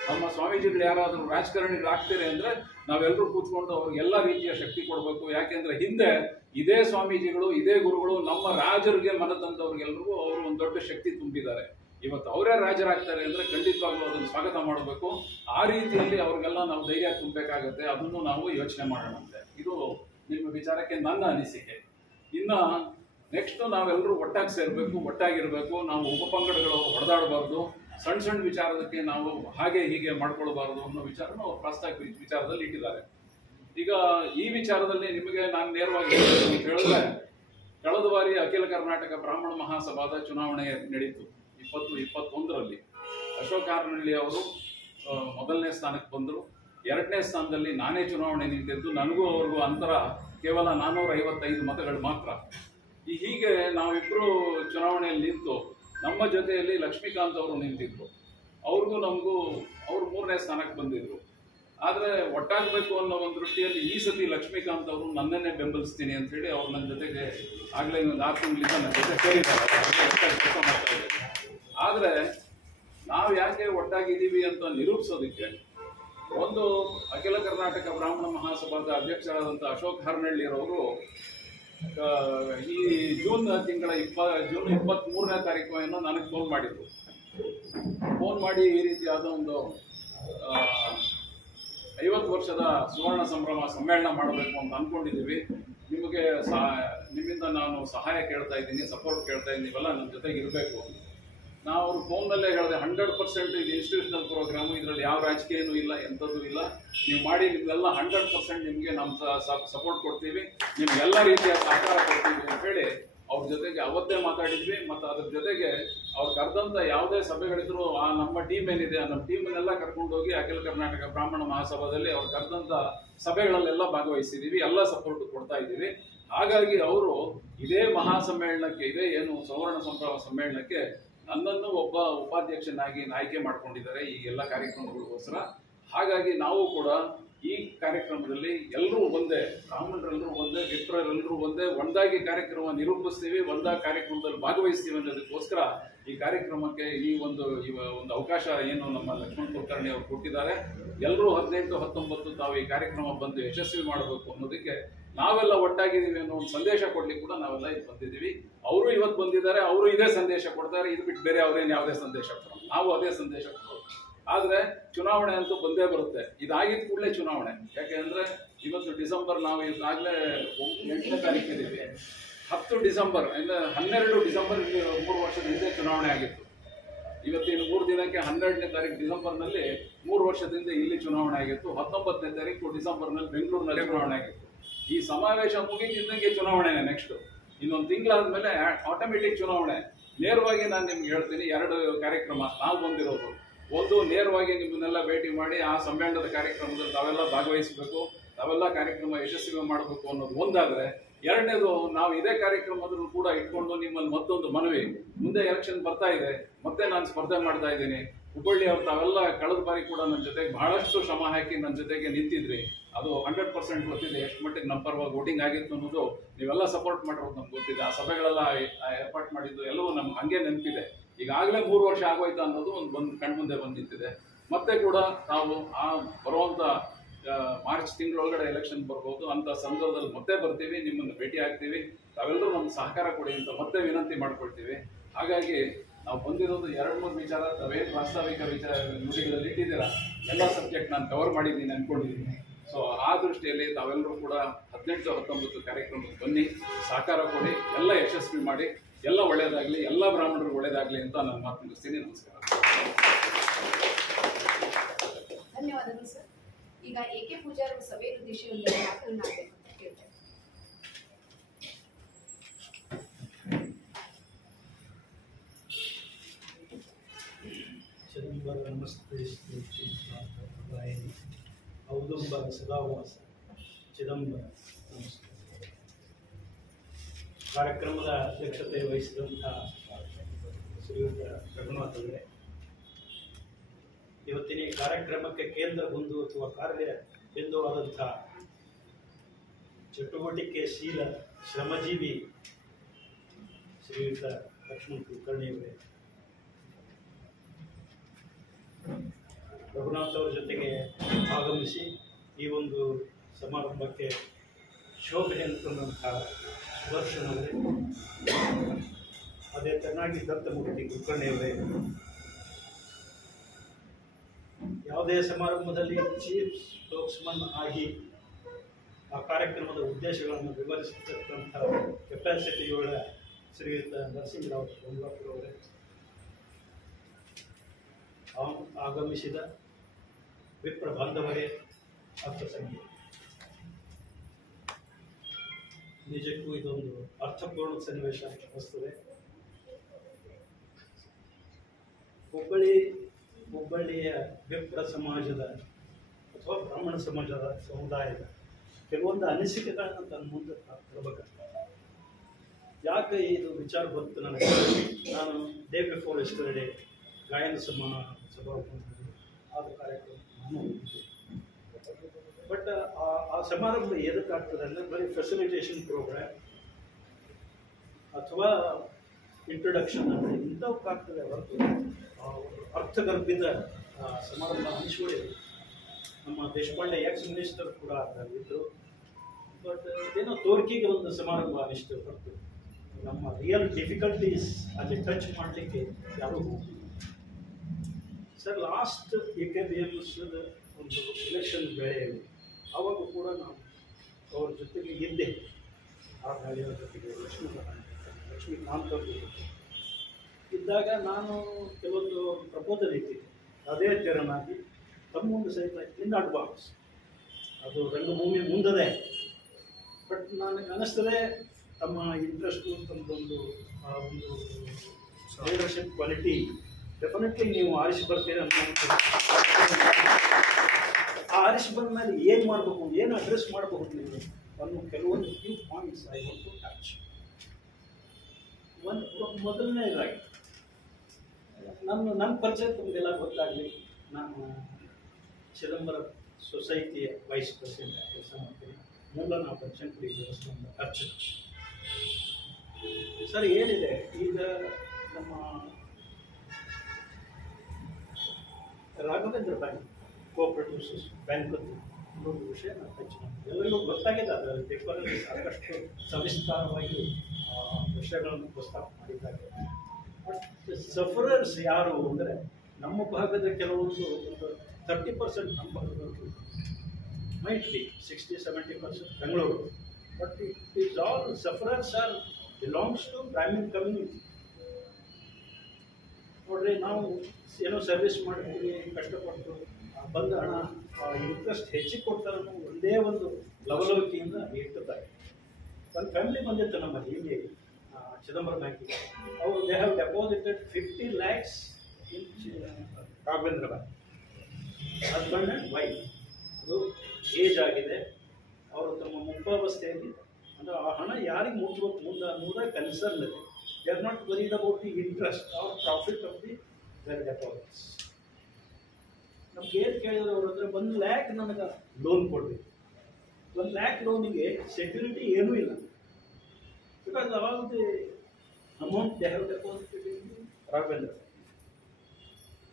ನಮ್ಮ ಸ್ವಾಮೀಜಿಗಳು ಯಾರಾದರೂ ರಾಜಕಾರಣಿಗಳಾಗ್ತಾರೆ ಅಂದ್ರೆ ನಾವೆಲ್ಲರೂ ಕೂತ್ಕೊಂಡು ಅವ್ರಿಗೆ ಎಲ್ಲ ರೀತಿಯ ಶಕ್ತಿ ಕೊಡಬೇಕು. ಯಾಕೆಂದ್ರೆ ಹಿಂದೆ ಇದೇ ಸ್ವಾಮೀಜಿಗಳು ಇದೇ ಗುರುಗಳು ನಮ್ಮ ರಾಜರಿಗೆ ಮನತಂದವ್ರಿಗೆಲ್ರಿಗೂ ಅವರು ಒಂದು ದೊಡ್ಡ ಶಕ್ತಿ ತುಂಬಿದ್ದಾರೆ. ಇವತ್ತು ಅವರೇ ರಾಜರಾಗ್ತಾರೆ ಅಂದ್ರೆ ಖಂಡಿತವಾಗ್ಲೂ ಅದನ್ನು ಸ್ವಾಗತ ಮಾಡಬೇಕು. ಆ ರೀತಿಯಲ್ಲಿ ಅವ್ರಿಗೆಲ್ಲ ನಾವು ಧೈರ್ಯ ತುಂಬಬೇಕಾಗತ್ತೆ. ಅದನ್ನು ನಾವು ಯೋಚನೆ ಮಾಡೋಣಂತೆ. ಇದು ನಿಮ್ಮ ವಿಚಾರಕ್ಕೆ ನನ್ನ ಅನಿಸಿಕೆ. ಇನ್ನ ನೆಕ್ಸ್ಟ್ ನಾವೆಲ್ಲರೂ ಒಟ್ಟಾಗಿ ಸೇರ್ಬೇಕು, ಒಟ್ಟಾಗಿರ್ಬೇಕು. ನಾವು ಉಪಪಂಗಡಗಳು ಹೊಡೆದಾಡಬಾರ್ದು. ಸಣ್ಣ ಸಣ್ಣ ವಿಚಾರದಕ್ಕೆ ನಾವು ಹಾಗೆ ಹೀಗೆ ಮಾಡ್ಕೊಳ್ಬಾರ್ದು ಅನ್ನೋ ವಿಚಾರನ ಅವ್ರು ಪ್ರಸ್ತಾವ ವಿಚಾರದಲ್ಲಿ ಇಟ್ಟಿದ್ದಾರೆ. ಈಗ ಈ ವಿಚಾರದಲ್ಲಿ ನಿಮಗೆ ನಾನು ನೇರವಾಗಿ ಹೇಳಿದ್ರೆ, ಕಳೆದ ಬಾರಿ ಅಖಿಲ ಕರ್ನಾಟಕ ಬ್ರಾಹ್ಮಣ ಮಹಾಸಭಾದ ಚುನಾವಣೆ ನಡೀತು 2021ರಲ್ಲಿ. ಅಶೋಕ್ ಹಾರನಹಳ್ಳಿ ಅವರು ಮೊದಲನೇ ಸ್ಥಾನಕ್ಕೆ ಬಂದರು. ಎರಡನೇ ಸ್ಥಾನದಲ್ಲಿ ನಾನೇ ಚುನಾವಣೆ ನಿಂತಿದ್ದು. ನನಗೂ ಅವ್ರಿಗೂ ಅಂತರ ಕೇವಲ 455 ಮತಗಳು ಮಾತ್ರ. ಹೀಗೆ ನಾವಿಬ್ಬರು ಚುನಾವಣೆಯಲ್ಲಿ ನಿಂತು ನಮ್ಮ ಜೊತೆಯಲ್ಲಿ ಲಕ್ಷ್ಮೀಕಾಂತ್ ಅವರು ನಿಂತಿದ್ರು. ಅವ್ರಿಗೂ ನಮಗೂ ಅವ್ರು 3ನೇ ಸ್ಥಾನಕ್ಕೆ ಬಂದಿದ್ರು. ಆದರೆ ಒಟ್ಟಾಗಬೇಕು ಅನ್ನೋ ಒಂದು ದೃಷ್ಟಿಯಲ್ಲಿ ಈ ಸತಿ ಲಕ್ಷ್ಮೀಕಾಂತ್ ಅವರು ನನ್ನನ್ನೇ ಬೆಂಬಲಿಸ್ತೀನಿ ಅಂತ ಹೇಳಿ ಅವ್ರು ನನ್ನ ಜೊತೆಗೆ ಆಗಲೇ ಒಂದು 6 ತಿಂಗಳಿಂದ ನನ್ನ ಜೊತೆ ಸೇರಿದ್ದಾರೆ. ಆದರೆ ನಾವು ಯಾಕೆ ಒಟ್ಟಾಗಿದ್ದೀವಿ ಅಂತ ನಿರೂಪಿಸೋದಕ್ಕೆ ಒಂದು ಅಖಿಲ ಕರ್ನಾಟಕ ಬ್ರಾಹ್ಮಣ ಮಹಾಸಭಾದ ಅಧ್ಯಕ್ಷರಾದಂಥ ಅಶೋಕ್ ಹಾರನಹಳ್ಳಿಯವರು ಈ ಜೂನ್ 23ನೇ ತಾರೀಕು ಏನೋ ನನಗೆ ಫೋನ್ ಮಾಡಿದ್ರು. ಫೋನ್ ಮಾಡಿ ಈ ರೀತಿಯಾದ ಒಂದು 50 ವರ್ಷದ ಸುವರ್ಣ ಸಂಭ್ರಮ ಸಮ್ಮೇಳನ ಮಾಡಬೇಕು ಅಂತ ಅಂದ್ಕೊಂಡಿದ್ದೀವಿ. ನಿಮ್ಮಿಂದ ನಾನು ಸಹಾಯ ಕೇಳ್ತಾ ಇದ್ದೀನಿ, ಸಪೋರ್ಟ್ ಕೇಳ್ತಾ ಇದ್ದೀನಿ, ನೀವೆಲ್ಲ ನನ್ನ ಜೊತೆಗೆ ಇರಬೇಕು. ನಾವು ಅವ್ರ ಫೋನ್ನಲ್ಲೇ ಹೇಳಿದೆ 100% ಇದು ಇನ್ಸ್ಟಿಟ್ಯೂಷನಲ್ ಪ್ರೋಗ್ರಾಮು, ಇದರಲ್ಲಿ ಯಾವ ರಾಜಕೀಯನೂ ಇಲ್ಲ, ಎಂಥದ್ದು ಇಲ್ಲ. ನೀವು ಮಾಡಿ ನಿಮ್ಗೆಲ್ಲ 100% ನಿಮಗೆ ನಮ್ಮ ಸಪೋರ್ಟ್ ಕೊಡ್ತೀವಿ, ನಿಮ್ಗೆಲ್ಲ ರೀತಿಯ ಸಹಕಾರ ಕೊಡ್ತೀವಿ ಅಂತ ಹೇಳಿ ಅವ್ರ ಜೊತೆಗೆ ಅವತ್ತೇ ಮಾತಾಡಿದ್ವಿ. ಮತ್ತು ಅದ್ರ ಜೊತೆಗೆ ಅವ್ರು ಕರೆದಂಥ ಯಾವುದೇ ಸಭೆಗಳಿದ್ರು ನಮ್ಮ ಟೀಮ್ ಏನಿದೆ ನಮ್ಮ ಟೀಮನ್ನೆಲ್ಲ ಕರ್ಕೊಂಡೋಗಿ ಅಖಿಲ ಕರ್ನಾಟಕ ಬ್ರಾಹ್ಮಣ ಮಹಾಸಭಾದಲ್ಲಿ ಅವ್ರು ಕರೆದಂಥ ಸಭೆಗಳಲ್ಲೆಲ್ಲ ಭಾಗವಹಿಸಿದ್ದೀವಿ, ಎಲ್ಲ ಸಪೋರ್ಟ್ ಕೊಡ್ತಾ ಇದ್ದೀವಿ. ಹಾಗಾಗಿ ಅವರು ಇದೇ ಮಹಾಸಮ್ಮೇಳನಕ್ಕೆ, ಇದೇ ಏನು ಸುವರ್ಣ ಸಂಭ್ರಮ ಸಮ್ಮೇಳನಕ್ಕೆ ನನ್ನನ್ನು ಒಬ್ಬ ಉಪಾಧ್ಯಕ್ಷನಾಗಿ ಆಯ್ಕೆ ಮಾಡ್ಕೊಂಡಿದ್ದಾರೆ ಈ ಎಲ್ಲ ಕಾರ್ಯಕ್ರಮಗಳಿಗೋಸ್ಕರ. ಹಾಗಾಗಿ ನಾವು ಕೂಡ ಈ ಕಾರ್ಯಕ್ರಮದಲ್ಲಿ ಎಲ್ಲರೂ ಒಂದೇ, ಬ್ರಾಹ್ಮಣರೆಲ್ಲರೂ ಒಂದೇ, ವಿಪ್ರರೆಲ್ಲರೂ ಒಂದೇ, ಒಂದಾಗಿ ಕಾರ್ಯಕ್ರಮ ನಿರೂಪಿಸ್ತೀವಿ, ಒಂದಾಗಿ ಕಾರ್ಯಕ್ರಮದಲ್ಲಿ ಭಾಗವಹಿಸ್ತೀವಿ ಅನ್ನೋದಕ್ಕೋಸ್ಕರ ಈ ಕಾರ್ಯಕ್ರಮಕ್ಕೆ ಈ ಒಂದು ಅವಕಾಶ ಏನು ನಮ್ಮ ಲಕ್ಷ್ಮಣ್ ಕುಲಕರ್ಣಿ ಅವರು ಕೊಟ್ಟಿದ್ದಾರೆ. ಎಲ್ಲರೂ 18, 19 ತಾವು ಈ ಕಾರ್ಯಕ್ರಮ ಬಂದು ಯಶಸ್ವಿ ಮಾಡಬೇಕು ಅನ್ನೋದಕ್ಕೆ ನಾವೆಲ್ಲ ಒಟ್ಟಾಗಿದ್ದೀವಿ ಅನ್ನೋ ಒಂದು ಸಂದೇಶ ಕೊಡ್ಲಿಕ್ಕೆ ಕೂಡ ನಾವೆಲ್ಲ ಇಲ್ಲಿ ಬಂದಿದ್ದೀವಿ. ಅವರು ಇವತ್ತು ಬಂದಿದ್ದಾರೆ, ಅವರು ಇದೇ ಸಂದೇಶ ಕೊಡ್ತಾರೆ. ಇದು ಬಿಟ್ಟು ಬೇರೆ ಅವರೇನು ಯಾವುದೇ ಸಂದೇಶ ಕೊಡೋದು, ನಾವು ಅದೇ ಸಂದೇಶ ಕೊಡೋದು. ಆದರೆ ಚುನಾವಣೆ ಅಂತೂ ಬಂದೇ ಬರುತ್ತೆ. ಇದಾಗಿದ್ದ ಕೂಡಲೇ ಚುನಾವಣೆ. ಯಾಕೆಂದ್ರೆ ಇವತ್ತು ಡಿಸೆಂಬರ್, ನಾವು ಈಗಾಗಲೇ 8ನೇ ತಾರೀಕು ಇದ್ದೀವಿ. 10 ಡಿಸೆಂಬರ್ ಅಂದರೆ 12 ಡಿಸೆಂಬರ್ 3 ವರ್ಷದ ಹಿಂದೆ ಚುನಾವಣೆ ಆಗಿತ್ತು. ಇವತ್ತಿನ 3 ದಿನಕ್ಕೆ 12ನೇ ತಾರೀಕು ಡಿಸೆಂಬರ್ನಲ್ಲಿ 3 ವರ್ಷದಿಂದ ಇಲ್ಲಿ ಚುನಾವಣೆ ಆಗಿತ್ತು. 19ನೇ ತಾರೀಕು ಡಿಸೆಂಬರ್ನಲ್ಲಿ ಬೆಂಗಳೂರಿನಲ್ಲಿ ಚುನಾವಣೆ ಆಗಿತ್ತು. ಈ ಸಮಾವೇಶ ಮುಗಿತಿದ್ದಂಗೆ ಚುನಾವಣೆನೇ. ನೆಕ್ಸ್ಟ್ ಇನ್ನೊಂದು ತಿಂಗಳಾದ್ಮೇಲೆ ಆಟೋಮೆಟಿಕ್ ಚುನಾವಣೆ. ನೇರವಾಗಿ ನಾನು ನಿಮ್ಗೆ ಹೇಳ್ತೀನಿ, 2 ಕಾರ್ಯಕ್ರಮ ನಾವು ಬಂದಿರೋದು. ಒಂದು, ನೇರವಾಗಿ ನಿಮ್ಮನ್ನೆಲ್ಲ ಭೇಟಿ ಮಾಡಿ ಆ ಸಮ್ಮೇಳನದ ಕಾರ್ಯಕ್ರಮದಲ್ಲಿ ತಾವೆಲ್ಲ ಭಾಗವಹಿಸಬೇಕು, ತಾವೆಲ್ಲ ಕಾರ್ಯಕ್ರಮ ಯಶಸ್ವಿ ಮಾಡಬೇಕು ಅನ್ನೋದು ಒಂದಾದರೆ, ಎರಡನೇದು ನಾವು ಇದೇ ಕಾರ್ಯಕ್ರಮದಲ್ಲೂ ಕೂಡ ಇಟ್ಕೊಂಡು ನಿಮ್ಮಲ್ಲಿ ಮತ್ತೊಂದು ಮನವಿ. ಮುಂದೆ ಎಲೆಕ್ಷನ್ ಬರ್ತಾ ಇದೆ, ಮತ್ತೆ ನಾನು ಸ್ಪರ್ಧೆ ಮಾಡ್ತಾ ಇದ್ದೀನಿ. ಹುಬ್ಬಳ್ಳಿ ಅವ್ರು ತಾವೆಲ್ಲ ಕಳೆದ ಬಾರಿ ಕೂಡ ನನ್ನ ಜೊತೆಗೆ ಬಹಳಷ್ಟು ಶ್ರಮ ಹಾಕಿ ನನ್ನ ಜೊತೆಗೆ ನಿಂತಿದ್ರಿ. ಅದು 100% ಗೊತ್ತಿದೆ ಎಷ್ಟು ಮಟ್ಟಿಗೆ ನಮ್ಮ ಪರವಾಗಿ ವೋಟಿಂಗ್ ಆಗಿತ್ತು ಅನ್ನೋದು. ನೀವೆಲ್ಲ ಸಪೋರ್ಟ್ ಮಾಡಿರೋದು ನಮ್ಗೆ ಗೊತ್ತಿದೆ. ಆ ಸಭೆಗಳೆಲ್ಲ ಏರ್ಪಾಟ್ ಮಾಡಿದ್ದು ಎಲ್ಲವೂ ನಮ್ಗೆ ಹಂಗೆ ನೆನಪಿದೆ. ಈಗಾಗಲೇ 3 ವರ್ಷ ಆಗೋಯ್ತು ಅನ್ನೋದು ಒಂದು ಕಣ್ಮುಂದೆ ಬಂದು ನಿಂತಿದೆ. ಮತ್ತೆ ಕೂಡ ನಾವು ಆ ಬರುವಂಥ ಮಾರ್ಚ್ ತಿಂಗಳೊಳಗಡೆ ಎಲೆಕ್ಷನ್ ಬರ್ಬೋದು ಅಂತ ಸಂದರ್ಭದಲ್ಲಿ ಮತ್ತೆ ಬರ್ತೀವಿ, ನಿಮ್ಮನ್ನು ಭೇಟಿ ಆಗ್ತೀವಿ. ತಾವೆಲ್ಲರೂ ನಮ್ಗೆ ಸಹಕಾರ ಕೊಡಿ ಅಂತ ಮತ್ತೆ ವಿನಂತಿ ಮಾಡ್ಕೊಳ್ತೀವಿ. ಹಾಗಾಗಿ ನಾವು ಬಂದಿರೋದು 2-3 ವಿಚಾರ, ತಾವೇನು ಪ್ರಾಸ್ತಾವಿಕ ನುಡಿಗಳಲ್ಲಿ ಇಟ್ಟಿದ್ದೀರಾ, ಎಲ್ಲ ಸಬ್ಜೆಕ್ಟ್ ನಾನು ಕವರ್ ಮಾಡಿದ್ದೀನಿ ಅಂದ್ಕೊಂಡಿದ್ದೀನಿ. ಸೊ ಆ ದೃಷ್ಟಿಯಲ್ಲಿ ತಾವೆಲ್ಲರೂ ಕೂಡ 18, 19 ಕಾರ್ಯಕ್ರಮಕ್ಕೆ ಬನ್ನಿ, ಸಹಕಾರ ಕೊಡಿ, ಎಲ್ಲ ಯಶಸ್ವಿ ಮಾಡಿ, ಎಲ್ಲ ಒಳ್ಳೆಯದಾಗಲಿ, ಎಲ್ಲ ಬ್ರಾಹ್ಮಣರು ಒಳ್ಳೆಯದಾಗಲಿ ಅಂತ ನಾನು ಮಾತು ಮುಗಿಸ್ತೀನಿ. ನಮಸ್ಕಾರ. ಧನ್ಯವಾದಗಳು ಸರ್. ಈಗ ಎ.ಕೆ. ಪೂಜಾರಿ ಸಭೆಯನ್ನು ಉದ್ದೇಶಿಸಿ ಒಂದು ಮಾತನಾಡಬೇಕು ಅಂತ ಕೇಳ್ತೇನೆ. ಚಿದಂಬರ ನಮಸ್ತೆ ಔದುಂಬರ ಸದಾವಾಸ ಚಿದಂಬರ ನಮಸ್ತೆ. ಕಾರ್ಯಕ್ರಮದ ಅಧ್ಯಕ್ಷತೆ ವಹಿಸಿದಂಥ ಶ್ರೀಯುತ ರಘುನಾಥ್ ಅವರೇ, ಇವತ್ತಿನ ಈ ಕಾರ್ಯಕ್ರಮಕ್ಕೆ ಕೇಂದ್ರ ಬಿಂದು ಅಥವಾ ಕಾರ್ಯ ಬಿಂದುವಾದಂಥ ಚಟುವಟಿಕೆಶೀಲ ಶ್ರಮಜೀವಿ ಶ್ರೀಯುತ ಲಕ್ಷ್ಮಣ್ ಕುಲಕರ್ಣಿಯವರೇ, ರಘುನಾಥ್ ಅವರ ಜೊತೆಗೆ ಆಗಮಿಸಿ ಈ ಒಂದು ಸಮಾರಂಭಕ್ಕೆ ಶೋಭೆಯನ್ನು ತಂದಂತಹ ಸುದರ್ಶನ್ ಅವರೇ, ಅದೇ ಚೆನ್ನಾಗಿ ದತ್ತಮೂರ್ತಿ ಕುಲಕರ್ಣಿಯವರೇ, ಯಾವುದೇ ಸಮಾರಂಭದಲ್ಲಿ ಚೀಫ್ ಸ್ಪೋಕ್ಸ್ಮನ್ ಆಗಿ ಆ ಕಾರ್ಯಕ್ರಮದ ಉದ್ದೇಶಗಳನ್ನು ವಿವರಿಸತಕ್ಕಂಥ ಕೆಪಾಸಿಟಿಯುಳ್ಳ ಶ್ರೀಯುತ ನರಸಿಂಹರಾವ್ ಸೋಮಲಾಪುರ ಅವರೇ, ಆಗಮಿಸಿದ ವಿಪ್ರ ಬಾಂಧವರೇ, ಅರ್ಥಸಂಖ್ಯೆ, ನಿಜಕ್ಕೂ ಇದೊಂದು ಅರ್ಥಪೂರ್ಣ ಸನ್ನಿವೇಶ ಅನ್ನಿಸ್ತದೆ. ಹುಬ್ಬಳ್ಳಿಯ ವಿಪ್ರ ಸಮಾಜದ ಅಥವಾ ಬ್ರಾಹ್ಮಣ ಸಮಾಜದ ಸಮುದಾಯದ ಕೆಲವೊಂದು ಅನಿಸಿಕೆಗಳನ್ನ ತನ್ನ ಮುಂದೆ ತರಬೇಕಾಗ್ತದೆ. ಯಾಕೆ ಇದು ವಿಚಾರ ಬಂತು ನನಗೆ? ನಾನು ಡೇ ಬಿಫೋರ್ ಎಸ್ಟರ್ಡೇ ಗಾಯನ ಸಭಾ ಆದ ಕಾರ್ಯಕ್ರಮ ನಾನು ಹೋಗಿದ್ದೆ. ಬಟ್ ಆ ಸಮಾರಂಭ ಎದಕ್ಕಾಗ್ತದೆ ಅಂದರೆ ಬರೀ ಫೆಸಿಲಿಟೇಷನ್ ಪ್ರೋಗ್ರಾಮ್ ಅಥವಾ ಇಂಟ್ರೊಡಕ್ಷನ್ ಅಂದರೆ ಇಂಥವಕ್ಕಾಗ್ತದೆ ಹೊರತು ಅರ್ಥಗರ್ಭಿತ ಸಮಾರಂಭ ಅನಿಸ್ಕೊಂಡಿದೆ. ನಮ್ಮ ದೇಶಪಾಂಡೆ ಎಕ್ಸ್ ಮಿನಿಸ್ಟರ್ ಕೂಡ ಇದ್ದರು. ಬಟ್ ಏನೋ ತೋರಿಕೆಗೆ ಒಂದು ಸಮಾರಂಭ ಅನಿಷ್ಟು ಹೊರತು ನಮ್ಮ ರಿಯಲ್ ಡಿಫಿಕಲ್ಟೀಸ್ ಅಲ್ಲಿ ಟಚ್ ಮಾಡಲಿಕ್ಕೆ ಯಾರೂ ಹೋಗಿಲ್ಲ. ಸರ್, ಲಾಸ್ಟ್ AKBM's ಒಂದು ಎಲೆಕ್ಷನ್ ವೇಳೆಯಲ್ಲಿ ಆವಾಗ ಕೂಡ ನಾವು ಅವ್ರ ಜೊತೆಗೆ ಇದ್ದೆ. ಆ ಗಾಳಿಯವರ ಜೊತೆಗೆ ಲಕ್ಷ್ಮೀಕಾಂತ್ ಅವ್ರ ಜೊತೆಗೆ ಇದ್ದಾಗ ನಾನು ಕೆಲವೊಂದು ಪ್ರಪೋಸಲ್ ಇಟ್ಟಿದ್ದೆ. ಅದೇ ತೆರನಾಗಿ ತಮ್ಮ ಮುಂದೆ ಸಹಿತ ಇನ್ ಅಡ್ವಾನ್ಸ್ ಅದು ರಂಗಭೂಮಿ ಮುಂದದೆ. ಬಟ್ ನನಗೆ ಅನ್ನಿಸ್ತದೆ ತಮ್ಮ ಇಂಟ್ರೆಸ್ಟು, ತಮ್ಮದೊಂದು ಆ ಒಂದು ಲೀಡರ್ಶಿಪ್ ಕ್ವಾಲಿಟಿ ಡೆಫಿನೆಟ್ಲಿ ನೀವು ಆರಿಸಿ ಬರ್ತೀರ ಅಂತ. ಆ ಆರಿಸಿ ಬಂದ ಮೇಲೆ ಏನು ಮಾಡಬೇಕು, ಏನು ಅಡ್ರೆಸ್ ಮಾಡಬಹುದು ನೀವು ಅನ್ನೋ ಕೆಲವೊಂದು few points I want to touch. ಮೊದಲನೇದಾಗಿ ನನ್ನ ಪರಿಚಯ ತಮಗೆಲ್ಲ ಗೊತ್ತಾಗಲಿ. ನಾನು ಚಿದಂಬರ ಸೊಸೈಟಿಯ ವೈಸ್ ಪ್ರೆಸಿಡೆಂಟ್ ಕೆಲಸ ಮಾಡ್ತೀನಿ. ಮೂಲ ನಾವು ಬಚ್ಚನ್ಪುರಿ ದೇವಸ್ಥಾನದ ಅರ್ಚಕ. ಸರ್, ಏನಿದೆ ಈಗ ನಮ್ಮ ರಾಘವೇಂದ್ರ ಬ್ಯಾಂಕ್ ಕೋಆಪರೇಟಿವ್ ಬ್ಯಾಂಕ್ ಇನ್ನೊಂದು ವಿಷಯ ನಾನು ಟಚ್ ಮಾಡ್ತೀನಿ. ಎಲ್ಲರಿಗೂ ಗೊತ್ತಾಗಿದೆ, ಅದರಲ್ಲಿ ಪೇಪರಲ್ಲಿ ಸಾಕಷ್ಟು ಸವಿಸ್ತಾರವಾಗಿ ವಿಷಯಗಳನ್ನು ಪ್ರಸ್ತಾಪ ಮಾಡಿದ್ದಾರೆ. ಬಟ್ ಸಫರರ್ಸ್ ಯಾರು ಅಂದರೆ ನಮ್ಮ ಭಾಗದ ಕೆಲವೊಂದು 30% ನಮ್ಮ ಭಾಗದಲ್ಲಿ, might be 60-70% Bengaluru. But it is all sufferers are belongs to Brahmin community. ನೋಡ್ರಿ, ನಾವು ಏನೋ ಸರ್ವಿಸ್ ಮಾಡ್ತೀವಿ, ಕಷ್ಟಪಟ್ಟು ಬಂದ ಹಣ ಇಂಟ್ರೆಸ್ಟ್ ಹೆಚ್ಚಿಗೆ ಕೊಡ್ತಾರೆ ಅನ್ನೋ ಒಂದೇ ಒಂದು ಲವಲವಿಕೆಯಿಂದ ಇಟ್ಟಿದ್ದಾರೆ. ಒಂದು ಫ್ಯಾಮಿಲಿ ಬಂದಿತ್ತು ನಮ್ಮಲ್ಲಿ ಇಲ್ಲಿ ಚಿದಂಬರ ಬ್ಯಾಂಕಿಗೆ. ಅವರು they have deposited 50 lakhs in Raghavendra bank. Husband and wife. ಅದು ಏಜ್ ಆಗಿದೆ, ಅವರು ತಮ್ಮ ಮುಖ್ಯಾವಸ್ಥೆಯಲ್ಲಿ, ಅಂದರೆ ಆ ಹಣ ಯಾರಿಗೆ ಮುಟ್ಬೇಕು ಮುಂದೆ ಅನ್ನೋದೇ ಕನ್ಸರ್ನ್ ಇದೆ. They are not worried about the interest or profit of the their deposits. ನಮ್ಗೆ ಏನು ಕೇಳಿದ್ರು ಅವರು ಅಂದರೆ 1 lakh ನನಗೆ ಲೋನ್ ಕೊಡಬೇಕು. 1 lakh ಲೋನಿಗೆ ಸೆಕ್ಯೂರಿಟಿ ಏನೂ ಇಲ್ಲ. Because all the amount they have deposited in Raghavendra.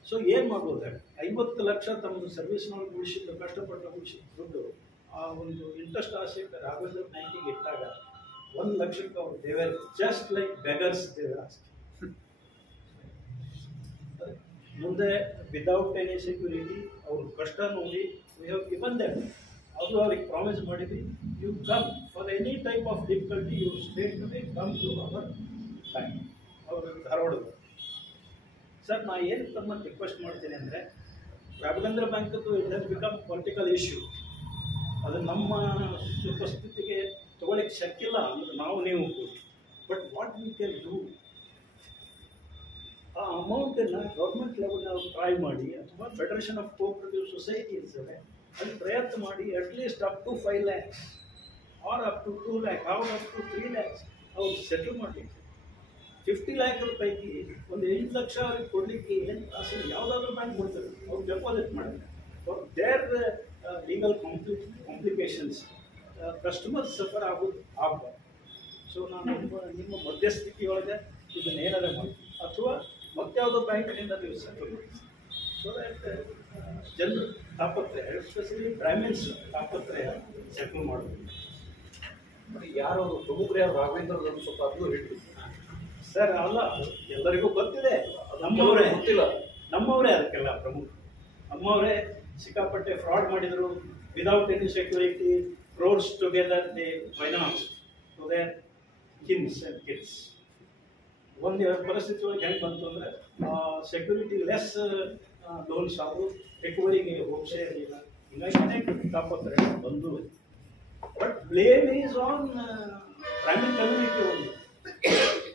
So ಏನು ಮಾಡ್ಬೋದು ಹೇಳಿ? 50 ಲಕ್ಷ ತಮ್ಮದು ಸರ್ವಿಸ್ನವ್ರು ಉಳಿಸಿದ್ದು, ಕಷ್ಟಪಟ್ಟು ಉಳಿಸಿದ ದುಡ್ಡು ಆ ಒಂದು ಇಂಟ್ರೆಸ್ಟ್ ಆಸೆಗೆ ರಾಘವೇಂದ್ರ ಬ್ಯಾಂಕಿಗೆ ಇಟ್ಟಾಗ 1 ಲಕ್ಷಕ್ಕೆ ಅವರು ದೇವರ್ ಜಸ್ಟ್ ಲೈಕ್ ಬೆಗರ್ಸ್ ದೇವರ್ ಆಸ್ತಿ. ಮುಂದೆ ವಿದೌಟ್ ಎನಿ ಸೆಕ್ಯೂರಿಟಿ ಅವರು ಕಷ್ಟ ನೋಡಿ ವಿ ಹ್ಯಾವ್ ಗಿವನ್ ದೆಮ್. ಅದು ಅವ್ರಿಗೆ ಪ್ರಾಮಿಸ್ ಮಾಡಿದ್ವಿ, you come for any type of difficulty you state to come to our bank. ಅವರು ಧಾರವಾಡದ. ಸರ್, ನಾ ಏನು ತಮ್ಮ ರಿಕ್ವೆಸ್ಟ್ ಮಾಡ್ತೀನಿ ಅಂದರೆ, ರಾಘವೇಂದ್ರ ಬ್ಯಾಂಕದ್ದು it has become political issue. ಅದು ನಮ್ಮ ಉಪಸ್ಥಿತಿಗೆ ತಗೊಳ್ಳಿಕ್ಕೆ ಶಕ್ಕಿಲ್ಲ ಅಂದರೆ ನಾವು ನೀವು ಕೂಡ. But what we can do, ಆ ಅಮೌಂಟನ್ನು ಗೌರ್ಮೆಂಟ್ ಲೆವೆಲ್ ನಾವು ಟ್ರೈ ಮಾಡಿ, ಅಥವಾ ಫೆಡರೇಷನ್ ಆಫ್ ಕೋಆಪರೇಟಿವ್ ಸೊಸೈಟಿ ಇರ್ತದೆ ಅಲ್ಲಿ ಪ್ರಯತ್ನ ಮಾಡಿ at least up to 5 lakhs or up to 2 lakh or up to 3 lakhs ಅವ್ರು ಸೆಟಲ್ ಮಾಡಲಿಕ್ಕೆ. 50 ಲ್ಯಾಕ್ ರೂಪಾಯಿಗೆ ಒಂದು 8 ಲಕ್ಷ ಅವ್ರಿಗೆ ಕೊಡಲಿಕ್ಕೆ ಏನು ಆಸೆ ಯಾವುದಾದ್ರೂ ಬ್ಯಾಂಕ್ ಕೊಡ್ತಾರೆ, ಅವ್ರು ಡೆಪಾಸಿಟ್ ಮಾಡ್ತಾರೆ. For there legal complications customers suffer ಆಗೋದು ಆಗ್ಬಾರ್ದು. ಸೊ ನಾನು ನಿಮ್ಮ ಮಧ್ಯಸ್ಥಿತಿಯೊಳಗೆ ಇದನ್ನ ಏನಾದರೂ ಮಾಡ್ತೀನಿ, ಅಥವಾ ಮತ್ತಾವುದೋ ಬ್ಯಾಂಕಿನಿಂದ ನೀವು ಸೆಟಲ್ ಮಾಡಿ. ಸೊ ದಟ್ ಜನರು ತಾಪತ್ರಯ, ಎಸ್ಪೆಷಲಿ ಬ್ರಾಹ್ಮಿನ್ಸ್ ತಾಪತ್ರಯ ಸೆಟಲ್ ಮಾಡಬೇಕು. ಯಾರು ಪ್ರಮುಖರು ಯಾರು ರಾಘವೇಂದ್ರ ಸ್ವಲ್ಪ ಅದು ಹೇಳಿ ಸರ್. ಅಲ್ಲ, ಎಲ್ಲರಿಗೂ ಗೊತ್ತಿದೆ, ನಮ್ಮವರೇ ಗೊತ್ತಿಲ್ಲ, ನಮ್ಮವರೇ ಅದಕ್ಕೆಲ್ಲ ಪ್ರಮುಖ. ನಮ್ಮವರೇ ಸಿಕ್ಕಾಪಟ್ಟೆ ಫ್ರಾಡ್ ಮಾಡಿದರು. Without any security crores together they finance to their kins and kids. ಒಂದು ಪರಿಸ್ಥಿತಿ ಒಳಗೆ ಹೆಂಗೆ ಬಂತು ಅಂದರೆ ಸೆಕ್ಯೂರಿಟಿ ಲೆಸ್ ಲೋನ್ಸ್ ಆದವು, ರಿಕವರಿಗೆ ಹೋಪ್ಸೇ ಇರಲಿಲ್ಲ. ಹೀಗಾಗಿ ಅನೇಕ ತಾಪತ್ರಯ ಬಂದು. But blame is on Brahmin community ಒಂದು.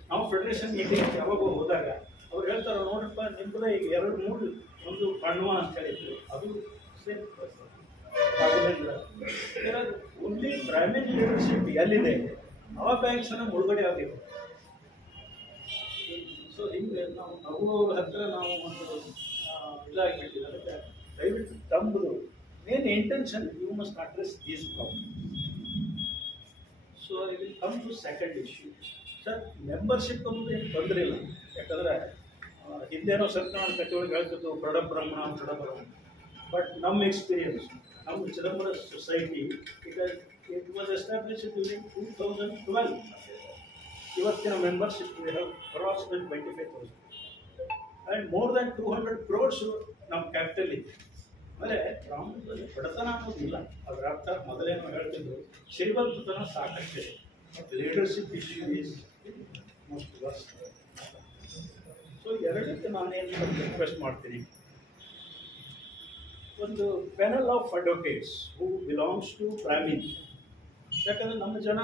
ನಾವು ಫೆಡರೇಷನ್ ಮೀಟಿಂಗ್ ಯಾವಾಗ ಹೋದಾಗ ಅವ್ರು ಹೇಳ್ತಾರೆ, ನೋಡ್ರಪ್ಪ ನಿಮ್ಮದೇ ಈಗ 2-3 ಒಂದು ಕಣ್ವ ಅಂತ ಹೇಳಿದ್ರು, ಅದು same Raghavendra. Only Brahmin leadership ಎಲ್ಲಿದೆ ಆ ಬ್ಯಾಂಕ್ಸನ್ನು ಮುಳುಗಡೆ ಆಗಿವೆ. ಸೊ ಹಿಂಗೆ ನಾವು ನಗುವವ್ರ ಹತ್ರ ನಾವು ಒಂದು ಇದಾಗಿಬಿಟ್ಟಿದೆ. ಅದಕ್ಕೆ ದಯವಿಟ್ಟು ತಮ್ಮದು main intention you must address these problem. So I will come to second issue. Sir, membership ಅನ್ನೋದು ಏನು ತೊಂದರೆ ಇಲ್ಲ. ಯಾಕಂದರೆ ಹಿಂದೇನೋ ಸರ್ಕಾರ ಕಚೇರಿಗೆ ಹೇಳ್ತಿದ್ದು ಬಡಬ್ರಹ್ಮಣ ಬಡಬ್ರಹ್ಮಣ. ಬಟ್ ನಮ್ಮ ಎಕ್ಸ್ಪೀರಿಯನ್ಸ್, ನಮ್ಮ Chidambara society it was establish during 2012. ಇವತ್ತಿನ membership we have cross 25,000 and more than 200 crores ನಮ್ಮ ಕ್ಯಾಪಿಟಲ್ ಇದೆ. ಆಮೇಲೆ ಗ್ರಾಮದಲ್ಲಿ ಬಡತನ ಅನ್ನೋದಿಲ್ಲ. ಅದರ ಅರ್ಥ ಮೊದಲೇನೋ ಹೇಳ್ತಿದ್ದು ಶ್ರೀಮಂತತನ ಸಾಕಷ್ಟಿದೆ. Leadership issue is most worst. So ಎರಡಕ್ಕೆ ನಾನೇನು ರಿಕ್ವೆಸ್ಟ್ ಮಾಡ್ತೀನಿ, ಒಂದು panel of advocates who belongs to Brahmin. ಯಾಕಂದರೆ ನಮ್ಮ ಜನ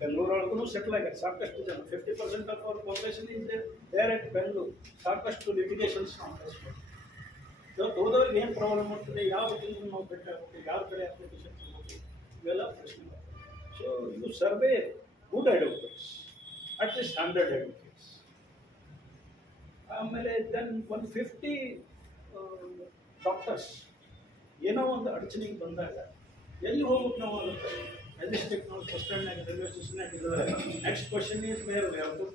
ಬೆಂಗಳೂರೊಳಗೂ ಸೆಟ್ಲ್ ಆಗ್ಯಾರ, ಸಾಕಷ್ಟು ಜನ. 50% of our population is there at Bengaluru. ಸಾಕಷ್ಟು ಲಿಟಿಗೇಷನ್ಸ್ ನಾವು ಫೇಸ್ ಮಾಡ್ತೀವಿ. ಇವತ್ತು ಹೋದವ್ರಿಗೆ ಏನು ಪ್ರಾಬ್ಲಮ್ ಆಗ್ತದೆ, ಯಾವ ರೀತಿಯಿಂದ ನಾವು ಬೇಕಾಗುತ್ತೆ, ಯಾವ ಕಡೆ ಅಪ್ಲಿಕೇಶನ್ ಕೊಡ್ಬೇಕು, ಇವೆಲ್ಲ ಪ್ರಶ್ನೆ. So you survey good advocates, at least 100 advocates. ಆಮೇಲೆ ದೆನ್ 150 ಡಾಕ್ಟರ್ಸ್. ಏನೋ ಒಂದು ಅಡಚಣೆಗೆ ಬಂದಾಗ ಎಲ್ಲಿ ಹೋಗ್ಬೇಕು ನಾವು ಆಗುತ್ತೆ. ಮೆಜೆಸ್ಟಿಕ್ ನಾವು ಬಸ್ ಸ್ಟ್ಯಾಂಡ್ನಾಗ, ರೈಲ್ವೆ ಸ್ಟೇಷನ್ನಾಗ ಇದ್ದಾರೆ. ನೆಕ್ಸ್ಟ್ ಕ್ವಶನ್ ಈಸ್ ವೇರ್ ಯಾವುದು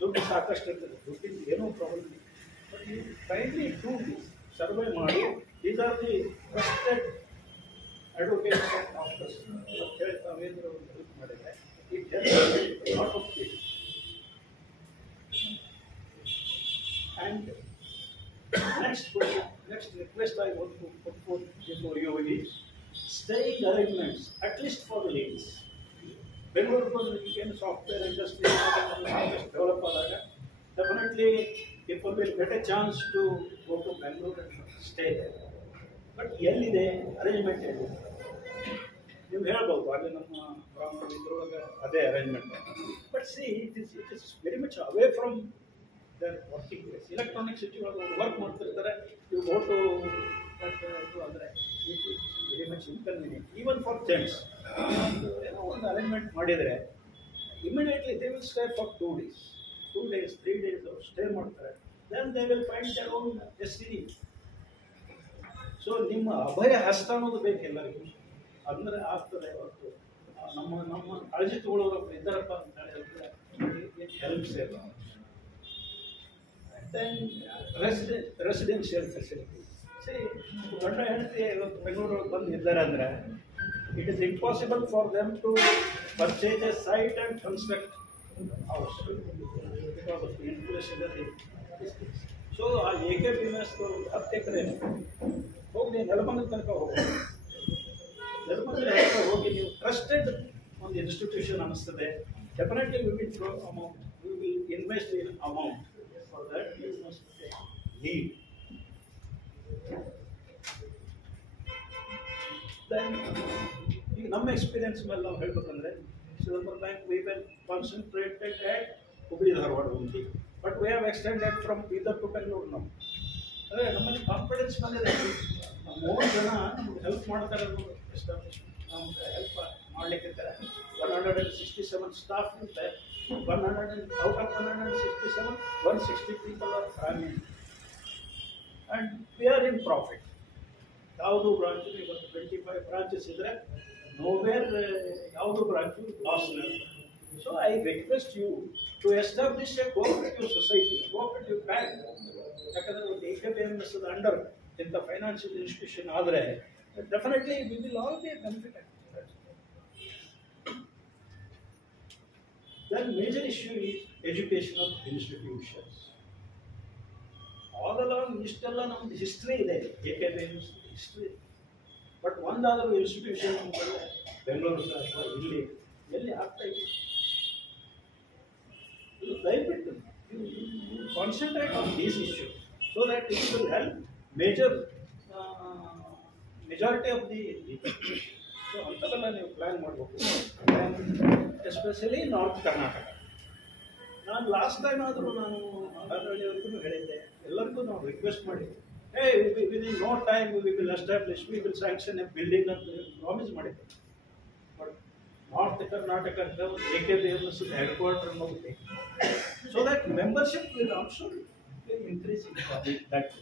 ದುಡ್ಡು ಸಾಕಷ್ಟು ಇರ್ತದೆ, ದುಡ್ಡಿಂದ ಏನೂ ಪ್ರಾಬ್ಲಮ್ ಇಲ್ಲ. ಬಟ್ ನೀವು ಕೈಂಡ್ಲಿ ಟು ಸರ್ವೆ ಮಾಡಿ, these are the trusted advocates of doctors ಅಂತ ಹೇಳಿ ತಾವೇಂದ್ರ ಒಂದು ಹೆಲ್ಪ್ ಮಾಡಿದರೆ it help lot of people. And next question, next request I want to put forth before you is staying arrangements, at least for the ladies. Bangalore became software industry develop adaga, definitely people will get a chance to go to Bangalore and stay there. But ಎಲ್ಲಿದೆ arrangement ಎಲ್ಲಿದೆ ನೀವು ಹೇಳ್ಬೋದು, ಅಲ್ಲಿ ನಮ್ಮ ಬ್ರಾಹ್ಮಣ ಇದ್ರೊಳಗೆ ಅದೇ arrangement. But see it is very much away from their working place. Electronic city ಒಳಗೆ ವರ್ಕ್ ಮಾಡ್ತಿರ್ತಾರೆ, ಇವು ಓಟು ಇದು ಅಂದರೆ it is very much inconvenient even for gents. ಏನೋ ಒಂದು ಅರೇಂಜ್ಮೆಂಟ್ ಮಾಡಿದರೆ immediately they will stay for 2 days, 3 days ಅವ್ರು ಸ್ಟೇ ಮಾಡ್ತಾರೆ. Then they will find their own destiny. So ನಿಮ್ಮ ಅಭಯ ಹಸ್ತ ಅನ್ನೋದು ಬೇಕು ಎಲ್ಲರಿಗೂ, ಅಂದರೆ ಆಗ್ತದೆ. ಹೊರತು ನಮ್ಮ ಕಾಳಜಿ ತಗೊಳ್ಳೋರು ಇದ್ದಾರಪ್ಪ ಅಂತ ಹೇಳಿದ್ರೆ ಇಟ್ ಹೆಲ್ಪ್ಸ್ ಎಲ್ಲ. Then residential facility. ಸರಿ, ಗಂಡ ಹೆಂಡತಿ ಇವತ್ತು ಬೆಂಗಳೂರಿಗೆ ಬಂದು ಇದ್ದಾರೆ ಅಂದರೆ it is impossible for them to purchase a site and construct house because of inflationary. So ಆ AKBMS 10 ಎಕರೆ ಹೋಗಿ ನೆಲಮಂಗಲ ತನಕ ಹೋಗ್ಬೋದು. ನೆಲಮಂಗಲ ಹೋಗಿ ನೀವು ಟ್ರಸ್ಟೆಡ್ ಒಂದು ಇನ್ಸ್ಟಿಟ್ಯೂಷನ್ ಅನ್ನಿಸ್ತದೆ. Definitely we will throw amount, we will invest in amount. For that you must lead. Then ಈಗ ನಮ್ಮ ಎಕ್ಸ್ಪೀರಿಯನ್ಸ್ ಮೇಲೆ ನಾವು ಹೇಳ್ಬೇಕಂದ್ರೆ Chidambaram bank we will concentrated at Hubli Dharwad only, but we have extended from Bidar to Bengaluru. ನಾವು ಅಂದರೆ ನಮ್ಮಲ್ಲಿ ಕಾನ್ಫಿಡೆನ್ಸ್ ಬಂದಿದೆ, 3 ಜನ ನಮ್ಗೆ ಹೆಲ್ಪ್ ಮಾಡ್ತಾರೆ ಅನ್ನೋದು ಎಸ್ಟಾಬ್ಲಿಷ್ ನಮ್ಗೆ ಹೆಲ್ಪ್ ಮಾಡಲಿಕ್ಕೆ 167 ಸ್ಟಾಫ್ ಇರುತ್ತೆ. 100 out of 167, 160 people are family, and we are in profit. ಯಾವುದು ಬ್ರಾಂಚ್ ಇವತ್ತು 25 ಬ್ರಾಂಚಸ್ ಇದ್ರೆ ನೋವೇರ್ ಯಾವುದು branch loss. So I request you to establish a cooperative society, cooperative bank. ಯಾಕಂದರೆ ಒಂದು AKBMS ಅಂಡರ್ ಇಂಥ ಫೈನಾನ್ಷಿಯಲ್ ಇನ್ಸ್ಟಿಟ್ಯೂಷನ್ ಆದರೆ definitely we will all be benefit. Then major issue is education of institutions. All along ಇಷ್ಟೆಲ್ಲ ನಮ್ದು history ಇದೆ, AKBMS history. But ಒಂದಾದರೂ institution ಅಂತಂದರೆ ಬೆಂಗಳೂರು ಅಥವಾ ಇಲ್ಲಿ ಎಲ್ಲಿ ಆಗ್ತಾ ಇದೆ. ದಯವಿಟ್ಟು concentrate on these issues so that it will help majority of the people. So ಅಂಥದ್ದೆಲ್ಲ ನೀವು ಪ್ಲ್ಯಾನ್ ಮಾಡಬೇಕು, ಎಸ್ಪೆಷಲಿ ನಾರ್ತ್ ಕರ್ನಾಟಕ. ನಾನು ಲಾಸ್ಟ್ ಟೈಮ್ ಆದರೂ ನಾನು ಹಳ್ಳಿಯವರೆಗೂ ಹೇಳಿದ್ದೆ, ಎಲ್ಲರಿಗೂ ನಾವು ರಿಕ್ವೆಸ್ಟ್ ಮಾಡಿದ್ದೆ, within no time we will establish, we will sanction a building ಅಂತ ಪ್ರಾಮಿಸ್ ಮಾಡಿದ್ದೆ. ಬಟ್ ನಾರ್ತ್ ಕರ್ನಾಟಕ ಅಂತ AKBMS ಹೆಡ್ ಕ್ವಾರ್ಟರ್ ಅನ್ನೋದು, so that membership will also increase in that.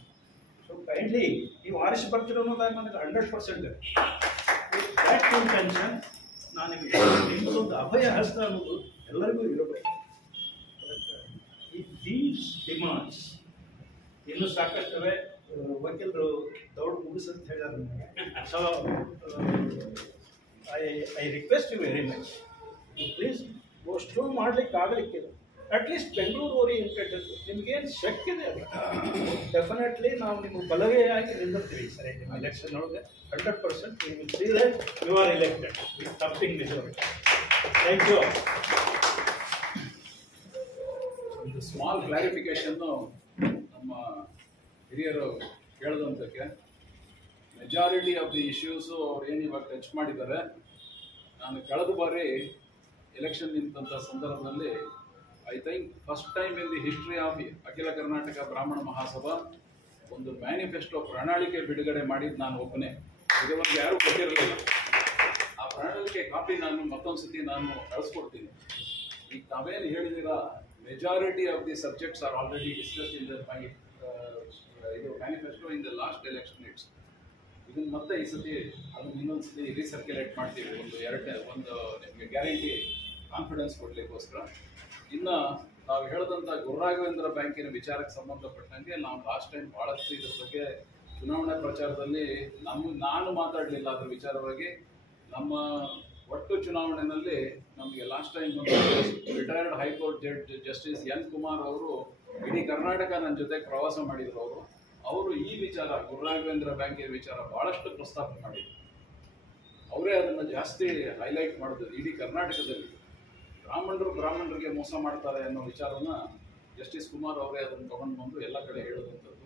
So kindly ನೀವು ಆರಿಸಿ ಬರ್ತಿರೋ ಅನ್ನೋದಾಗ ನನಗೆ 100% ದ್ಯಾಟ್ ಇಂಟೆನ್ಷನ್ ನಾನು ನಿಮಗೆ ನಿಮ್ಮದೊಂದು ಅಭಯ ಹಸ್ತ ಅನ್ನೋದು ಎಲ್ಲರಿಗೂ ಇರಬೇಕು. ದೀಸ್ ಡಿಮಾಂಡ್ಸ್ ಇನ್ನೂ ಸಾಕಷ್ಟುವೆ. ವಕೀಲರು ದೌಡ್ ಮುಗಿಸಂತ ಹೇಳ್ಯಾರ ನನಗೆ. So I request you very much, please ಅಷ್ಟು ಮಾಡ್ಲಿಕ್ಕೆ ಆಗಲಿಕ್ಕಿದೆ. ಅಟ್ಲೀಸ್ಟ್ ಬೆಂಗಳೂರು ಓರಿಯೆಂಟೆಡ್ ನಿಮ್ಗೇನು ಶಕ್ಯ ಇದೆ ಅಲ್ಲ, ಡೆಫಿನೆಟ್ಲಿ ನಾವು ನಿಮಗೆ ಬಲಗೈಯಾಗಿ ನಿಂದಿರ್ತೀವಿ ಸರಿ. ನಿಮ್ಮ ಎಲೆಕ್ಷನ್ ಒಳಗೆ 100% you will see that you are elected with thumping majority. Thank you. ಒಂದು ಸ್ಮಾಲ್ ಕ್ಲಾರಿಫಿಕೇಶನ್ನು ನಮ್ಮ ಹಿರಿಯರು ಕೇಳಿದಂಥಕ್ಕೆ, ಮೆಜಾರಿಟಿ ಆಫ್ ದಿ ಇಶ್ಯೂಸು ಅವ್ರು ಏನು ಇವಾಗ ಟಚ್ ಮಾಡಿದ್ದಾರೆ. ನಾನು ಕಳೆದ ಬಾರಿ ಎಲೆಕ್ಷನ್ ನಿಂತಂಥ ಸಂದರ್ಭದಲ್ಲಿ I think first time in the history of ಅಖಿಲ ಕರ್ನಾಟಕ ಬ್ರಾಹ್ಮಣ ಮಹಾಸಭಾ ಒಂದು ಮ್ಯಾನಿಫೆಸ್ಟೋ ಪ್ರಣಾಳಿಕೆ ಬಿಡುಗಡೆ ಮಾಡಿದ್ದು ನಾನು ಒಬ್ಬನೇ. ಇದುವರೆಗೆ ಯಾರೂ ಕೊಟ್ಟಿರಲಿಲ್ಲ. ಆ ಪ್ರಣಾಳಿಕೆ ಕಾಪಿ ನಾನು ಮತ್ತೊಂದು ಸತಿ ನಾನು ಕಳಿಸ್ಕೊಡ್ತೀನಿ. ಈಗ ತಾವೇನು ಹೇಳಿದ್ದೀರಾ, majority of the subjects are already discussed in the ಇದು manifesto in the last election it's. ಇದನ್ನು ಮತ್ತೆ ಈ ಸತಿ ಅದನ್ನು ಇನ್ನೊಂದು ಸತಿ ರೀಸರ್ಕ್ಯುಲೇಟ್ ಮಾಡ್ತೀವಿ, ಒಂದು ನಿಮಗೆ ಗ್ಯಾರಂಟಿ ಕಾನ್ಫಿಡೆನ್ಸ್ ಕೊಡಲಿಕ್ಕೋಸ್ಕರ. ಇನ್ನು ನಾವು ಹೇಳಿದಂಥ ಗುರುರಾಘವೇಂದ್ರ ಬ್ಯಾಂಕಿನ ವಿಚಾರಕ್ಕೆ ಸಂಬಂಧಪಟ್ಟಂಗೆ ನಾವು ಲಾಸ್ಟ್ ಟೈಮ್ ಭಾಳಷ್ಟು ಇದ್ರ ಬಗ್ಗೆ ಚುನಾವಣಾ ಪ್ರಚಾರದಲ್ಲಿ ನಾನು ಮಾತಾಡಲಿಲ್ಲ ಅದ್ರ ವಿಚಾರವಾಗಿ. ನಮ್ಮ ಒಟ್ಟು ಚುನಾವಣೆಯಲ್ಲಿ ನಮಗೆ last time retired high court judge justice N Kumar ಅವರು ಇಡೀ ಕರ್ನಾಟಕ ನನ್ನ ಜೊತೆ ಪ್ರವಾಸ ಮಾಡಿದ್ರು. ಅವರು ಈ ವಿಚಾರ ಗುರುರಾಘವೇಂದ್ರ ಬ್ಯಾಂಕಿನ ವಿಚಾರ ಭಾಳಷ್ಟು ಪ್ರಸ್ತಾಪ ಮಾಡಿದ್ರು. ಅವರೇ ಅದನ್ನು ಜಾಸ್ತಿ ಹೈಲೈಟ್ ಮಾಡಿದ್ರು. ಇಡೀ ಕರ್ನಾಟಕದಲ್ಲಿ ಬ್ರಾಹ್ಮಣರಿಗೆ ಮೋಸ ಮಾಡ್ತಾರೆ ಅನ್ನೋ ವಿಚಾರನ ಜಸ್ಟಿಸ್ ಕುಮಾರ್ ಅವರೇ ಅದನ್ನು ತಗೊಂಡು ಬಂದು ಎಲ್ಲ ಕಡೆ ಹೇಳುವಂಥದ್ದು.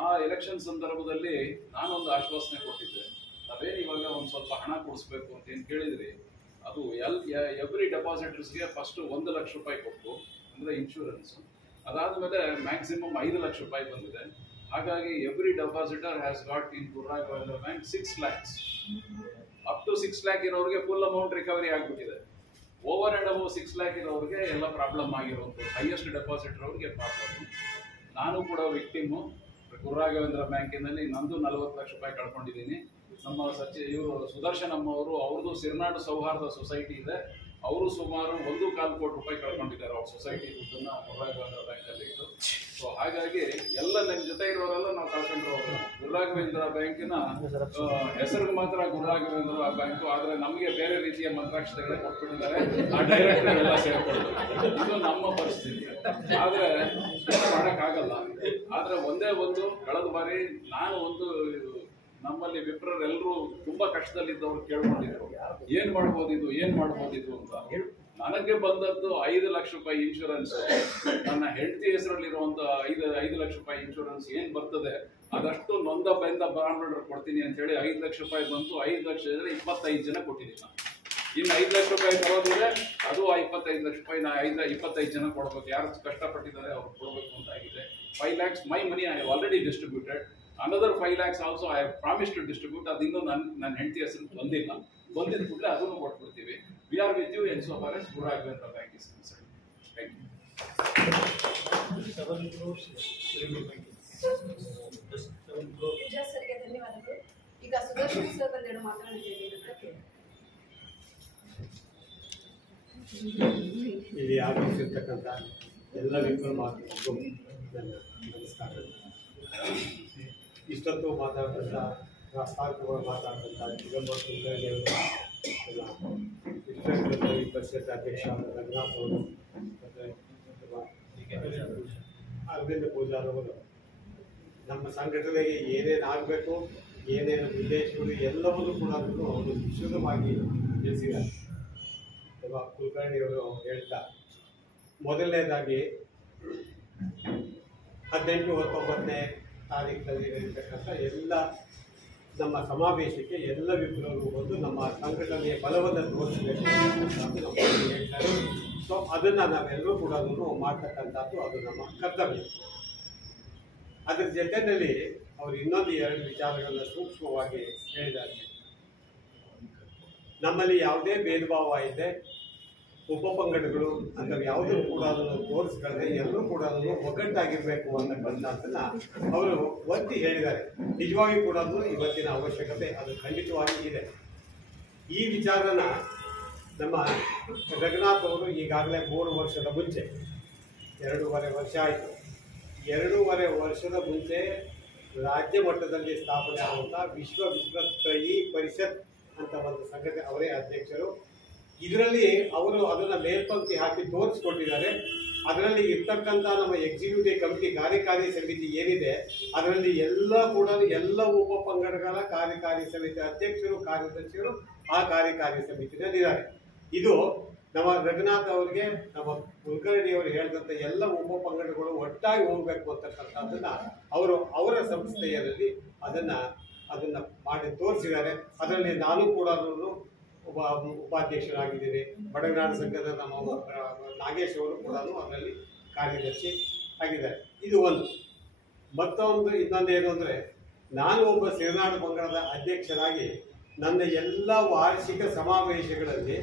ಆ ಎಲೆಕ್ಷನ್ ಸಂದರ್ಭದಲ್ಲಿ ನಾನೊಂದು ಆಶ್ವಾಸನೆ ಕೊಟ್ಟಿದ್ದೆ, ನಾವೇನು ಇವಾಗ ಒಂದು ಸ್ವಲ್ಪ ಹಣ ಕೊಡಿಸ್ಬೇಕು ಅಂತ ಏನು ಕೇಳಿದ್ರಿ, ಅದು ಎವ್ರಿ ಡೆಪಾಸಿಟರ್ಸ್ಗೆ ಫಸ್ಟ್ 1 ಲಕ್ಷ ರೂಪಾಯಿ ಕೊಟ್ಟು, ಅಂದರೆ ಇನ್ಶೂರೆನ್ಸು. ಅದಾದಮೇಲೆ ಮ್ಯಾಕ್ಸಿಮಮ್ 5 ಲಕ್ಷ ರೂಪಾಯಿ ಬಂದಿದೆ. ಹಾಗಾಗಿ every depositor has got in Gururaghavendra bank 6 lakhs. Up to 6 lakh ಇರೋರಿಗೆ ಫುಲ್ ಅಮೌಂಟ್ ರಿಕವರಿ ಆಗಿಬಿಟ್ಟಿದೆ. ಓವರ್ ಆ್ಯಂಡ್ ಅಬೌವ್ 6 lakh ಇರೋರಿಗೆ ಎಲ್ಲ ಪ್ರಾಬ್ಲಮ್ ಆಗಿರೋದು, ಹೈಯೆಸ್ಟ್ ಡೆಪಾಸಿಟರ್ ಅವ್ರಿಗೆ ಪ್ರಾಬ್ಲಮ್. ನಾನು ಕೂಡ ವಿಕ್ಟಿಮು. ಗುರುರಾಘವೇಂದ್ರ ಬ್ಯಾಂಕಿನಲ್ಲಿ ನಂದು 40 ಲಕ್ಷ ರೂಪಾಯಿ ಕಳ್ಕೊಂಡಿದ್ದೀನಿ. ನಮ್ಮ ಇವರು ಸುದರ್ಶನಮ್ಮ ಅವರು, ಅವ್ರದ್ದು ಸಿರ್ನಾಡು ಸೌಹಾರ್ದ ಸೊಸೈಟಿ ಇದೆ, ಅವರು ಸುಮಾರು 1.25 ಕೋಟಿ ರೂಪಾಯಿ ಕಳ್ಕೊಂಡಿದ್ದಾರೆ ಅವ್ರ ಸೊಸೈಟಿ ದುಡ್ಡನ್ನು ಗುರುರಾಘವೇಂದ್ರ ಬ್ಯಾಂಕಲ್ಲಿ ಇಟ್ಟು. ಸೊ ಹಾಗಾಗಿ ಎಲ್ಲ ನಿಮ್ಮ ಜೊತೆ ಇರೋರೆಲ್ಲ ನಾವು ಕಳ್ಕೊಂಡ್ರು. ಗುರುರಾಘವೇಂದ್ರ ಬ್ಯಾಂಕಿನ ಹೆಸರಿಗೆ ಮಾತ್ರ ಗುರುರಾಘವೇಂದ್ರ ಬ್ಯಾಂಕು, ಆದರೆ ನಮಗೆ ಬೇರೆ ರೀತಿಯ ಮಂತ್ರಾಕ್ಷತೆಗಳೇ ಕೊಟ್ಬಿಟ್ಟಿದ್ದಾರೆ. ಆ ಡೈರೆಕ್ಟರ್ ಎಲ್ಲ ಸೇರ್ಕೊಂಡು ಇದು ನಮ್ಮ ಪರಿಸ್ಥಿತಿ. ಆದರೆ ಮಾಡೋಕ್ಕಾಗಲ್ಲ. ಆದರೆ ಒಂದೇ ಒಂದು ಕಳೆದ ಬಾರಿ ನಾನು ನಮ್ಮಲ್ಲಿ ವಿಪ್ರರೆಲ್ಲರೂ ತುಂಬಾ ಕಷ್ಟದಲ್ಲಿದ್ದವ್ರು ಕೇಳ್ಕೊಂಡಿದ್ರು, ಏನ್ ಮಾಡ್ಬೋದಿದು ಅಂತ. ನನಗೆ ಬಂದದ್ದು 5 ಲಕ್ಷ ರೂಪಾಯಿ ಇನ್ಶೂರೆನ್ಸ್. ನನ್ನ ಹೆಂಡತಿ ಹೆಸರಲ್ಲಿರುವಂತ 5 ಲಕ್ಷ ರೂಪಾಯಿ ಇನ್ಶೂರೆನ್ಸ್ ಏನ್ ಬರ್ತದೆ ಅದಷ್ಟು ನೊಂದ ಬೆಂದ ಬ್ರಾಹ್ಮಣರು ಕೊಡ್ತೀನಿ ಅಂತ ಹೇಳಿ 5 ಲಕ್ಷ ರೂಪಾಯಿ ಬಂತು. 5 ಲಕ್ಷ ಇದ್ರೆ 25 ಜನ ಕೊಟ್ಟಿದ್ದೀನಿ ನಾನು. ಇನ್ನು 5 ಲಕ್ಷ ರೂಪಾಯಿ ಬರೋದಿದೆ, ಅದು 25 ಲಕ್ಷ ರೂಪಾಯಿ 25 ಜನ ಕೊಡ್ಬೇಕು. ಯಾರು ಕಷ್ಟಪಟ್ಟಿದ್ದಾರೆ ಅವ್ರು ಕೊಡಬೇಕು ಅಂತ ಆಗಿದೆ. 5 lakhs my money I have already distributed. Another 5 lakhs also I have promised to distribute. ಅದು ಇನ್ನೂ ನನ್ನ ಹೆಂಡತಿ ಹೆಸರು ಬಂದಿಲ್ಲ. ಬಂದಿದ ಕೂಡಲೇ ಅದನ್ನು ಕೊಟ್ಬಿಡ್ತೀವಿ. We are with you in so far as Raghavendra bank is concern. Thank you. 7 crores Pooja ಸರ್ಗೆ ಧನ್ಯವಾದಗಳು. ಈಗ ಸುದರ್ಶನ್ ಸರ್ ಒಂದೆರಡು ಮಾತನಾಡಿದ್ದೇವೆ ಅಂತ ಕೇಳಿ. ಇಲ್ಲಿ ಆಗಮಿಸಿರ್ತಕ್ಕಂಥ ಎಲ್ಲ ವಿಫಲಮಾರ್ಗಕ್ಕೂ ನನ್ನ ನಮಸ್ಕಾರ. ಇಷ್ಟೊತ್ತು ಮಾತಾಡ್ತಂಥ ಪ್ರಾಸ್ತಾವಿಕವಾಗಿ ಮಾತಾಡ್ತಂಥ ಚಿದಂಬರ ಕುಲಕರ್ಣಿ ಅವರು, ವಿಶ್ವೇಶ್ವರ ಪರಿಷತ್ ಅಧ್ಯಕ್ಷ ರಂಗನಾಥ್ ಅವರು, ಮತ್ತು ಅರವಿಂದ ಪೂಜಾರ್ ಅವರು ನಮ್ಮ ಸಂಘಟನೆಗೆ ಏನೇನು ಆಗಬೇಕು, ಏನೇನು ಉದ್ದೇಶಗಳು ಎಲ್ಲವನ್ನೂ ಕೂಡ ಅವರು ವಿಶದವಾಗಿ ತಿಳಿಸಿದ್ದಾರೆ. ಕುಲಕರ್ಣಿಯವರು ಹೇಳ್ತಾ, ಮೊದಲನೇದಾಗಿ 18-19 ತಾರೀಕಿನಲ್ಲಿ ಇರತಕ್ಕಂಥ ಎಲ್ಲ ನಮ್ಮ ಸಮಾವೇಶಕ್ಕೆ ಎಲ್ಲ ವಿಫಲರು ಬಂದು ನಮ್ಮ ಸಂಘಟನೆಯ ಬಲವನ್ನು ತೋರಿಸಬೇಕು ಅಂತ ನಮ್ಮ ಹೇಳ್ತಾರೆ. ಸೊ ಅದನ್ನು ನಾವೆಲ್ಲರೂ ಕೂಡ ಮಾಡ್ತಕ್ಕಂಥದ್ದು ಅದು ನಮ್ಮ ಕರ್ತವ್ಯ. ಅದರ ಜೊತೆಯಲ್ಲಿ ಅವರು ಇನ್ನೊಂದು 2 ವಿಚಾರಗಳನ್ನ ಸೂಕ್ಷ್ಮವಾಗಿ ಹೇಳಿದ್ದಾರೆ. ನಮ್ಮಲ್ಲಿ ಯಾವುದೇ ಭೇದ ಭಾವ ಇದೆ, ಉಪಪಂಗಡಗಳು ಅಂತ ಯಾವುದೂ ಕೂಡ ಅದನ್ನು ತೋರಿಸ್ಕೊಳ್ಳದೆ ಎಲ್ಲರೂ ಕೂಡ ಅದನ್ನು ಒಗ್ಗಟ್ಟಾಗಿರಬೇಕು ಅಂತಕ್ಕಂಥದ್ದನ್ನ ಅವರು ಒತ್ತಿ ಹೇಳಿದ್ದಾರೆ. ನಿಜವಾಗಿ ಕೂಡ ಇವತ್ತಿನ ಅವಶ್ಯಕತೆ ಅದು ಖಂಡಿತವಾಗಿ ಇದೆ. ಈ ವಿಚಾರನ ನಮ್ಮ ರಘುನಾಥ್ ಅವರು ಈಗಾಗಲೇ 3 ವರ್ಷದ ಮುಂಚೆ, 2.5 ವರ್ಷ ಆಯಿತು, 2.5 ವರ್ಷದ ಮುಂಚೆ ರಾಜ್ಯ ಮಟ್ಟದಲ್ಲಿ ಸ್ಥಾಪನೆ ಆದಂಥ ವಿಶ್ವ ವಿಶ್ವತ್ರಯಿ ಪರಿಷತ್ ಅಂತ ಒಂದು ಸಂಘಟನೆ, ಅವರೇ ಅಧ್ಯಕ್ಷರು. ಇದರಲ್ಲಿ ಅವರು ಅದನ್ನು ಮೇಲ್ಪಂಕ್ತಿ ಹಾಕಿ ತೋರಿಸ್ಕೊಟ್ಟಿದ್ದಾರೆ. ಅದರಲ್ಲಿ ಇರ್ತಕ್ಕಂಥ ನಮ್ಮ ಎಕ್ಸಿಕ್ಯೂಟಿವ್ ಕಮಿಟಿ ಕಾರ್ಯಕಾರಿ ಸಮಿತಿ ಏನಿದೆ, ಅದರಲ್ಲಿ ಎಲ್ಲ ಕೂಡ ಎಲ್ಲ ಉಪಪಂಗಡಗಳ ಕಾರ್ಯಕಾರಿ ಸಮಿತಿ ಅಧ್ಯಕ್ಷರು, ಕಾರ್ಯದರ್ಶಿಗಳು ಆ ಕಾರ್ಯಕಾರಿ ಸಮಿತಿನಲ್ಲಿದ್ದಾರೆ. ಇದು ನಮ್ಮ ರಘುನಾಥ್ ಅವರಿಗೆ, ನಮ್ಮ ಕುಲಕರ್ಣಿ ಅವರು ಹೇಳಿದಂಥ ಎಲ್ಲ ಉಪಪಂಗಡಗಳು ಒಟ್ಟಾಗಿ ಹೋಗಬೇಕು ಅಂತಕ್ಕಂಥದ್ದನ್ನ ಅವರು ಅವರ ಸಂಸ್ಥೆಯಲ್ಲಿ ಅದನ್ನ ಮಾಡಿ ತೋರಿಸಿದ್ದಾರೆ. ಅದರಲ್ಲಿ ನಾನು ಕೂಡ ಉಪಾಧ್ಯಕ್ಷರಾಗಿದ್ದೀನಿ. ಬಡಗನಾಡು ಸಂಘದ ನಮ್ಮ ನಾಗೇಶ್ ಅವರು ಕೂಡ ಅದರಲ್ಲಿ ಕಾರ್ಯದರ್ಶಿ ಆಗಿದ್ದಾರೆ. ಇದು ಒಂದು. ಇನ್ನೊಂದೇನು ಅಂದರೆ, ನಾನು ಒಬ್ಬ ಸಿರಿನಾಡು ಪಂಗಡದ ಅಧ್ಯಕ್ಷರಾಗಿ ನನ್ನ ಎಲ್ಲ ವಾರ್ಷಿಕ ಸಮಾವೇಶಗಳಲ್ಲಿ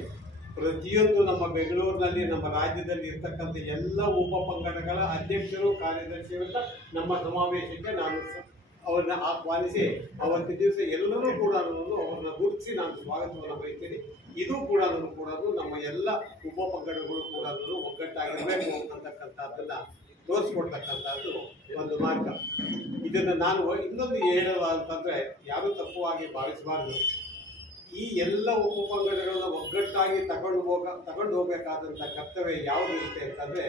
ಪ್ರತಿಯೊಂದು ನಮ್ಮ ಬೆಂಗಳೂರಿನಲ್ಲಿ, ನಮ್ಮ ರಾಜ್ಯದಲ್ಲಿ ಇರ್ತಕ್ಕಂಥ ಎಲ್ಲ ಉಪಪಂಗಡಗಳ ಅಧ್ಯಕ್ಷರು, ಕಾರ್ಯದರ್ಶಿಗಳಿಂದ ನಮ್ಮ ಸಮಾವೇಶಕ್ಕೆ ನಾನು ಅವ್ರನ್ನ ಆಹ್ವಾನಿಸಿ ಅವತ್ತಿನ ದಿವಸ ಎಲ್ಲರೂ ಕೂಡ ಅವ್ರನ್ನ ಗುರುತಿಸಿ ನಾನು ಸ್ವಾಗತವನ್ನು ಬಯಸ್ತೀನಿ. ಇದು ಕೂಡ ನಮ್ಮ ಎಲ್ಲ ಉಪಪಂಗಡಗಳು ಕೂಡ ಒಗ್ಗಟ್ಟಾಗಿರಬೇಕು ಅಂತಕ್ಕಂಥದ್ದನ್ನ ತೋರಿಸ್ಕೊಡ್ತಕ್ಕಂಥದ್ದು ಒಂದು ಮಾರ್ಗ. ಇದನ್ನು ನಾನು ಇನ್ನೊಂದು ಹೇಳಲ್ಲ ಅಂತಂದ್ರೆ, ಯಾರೂ ತಪ್ಪುವಾಗಿ ಭಾವಿಸಬಾರ್ದು. ಈ ಎಲ್ಲ ಉಪಪಂಗಡಗಳನ್ನ ಒಗ್ಗಟ್ಟಾಗಿ ತಗೊಂಡು ಹೋಗ್ಬೇಕಾದಂಥ ಕರ್ತವ್ಯ ಯಾವುದು ಇರುತ್ತೆ ಅಂತಂದ್ರೆ,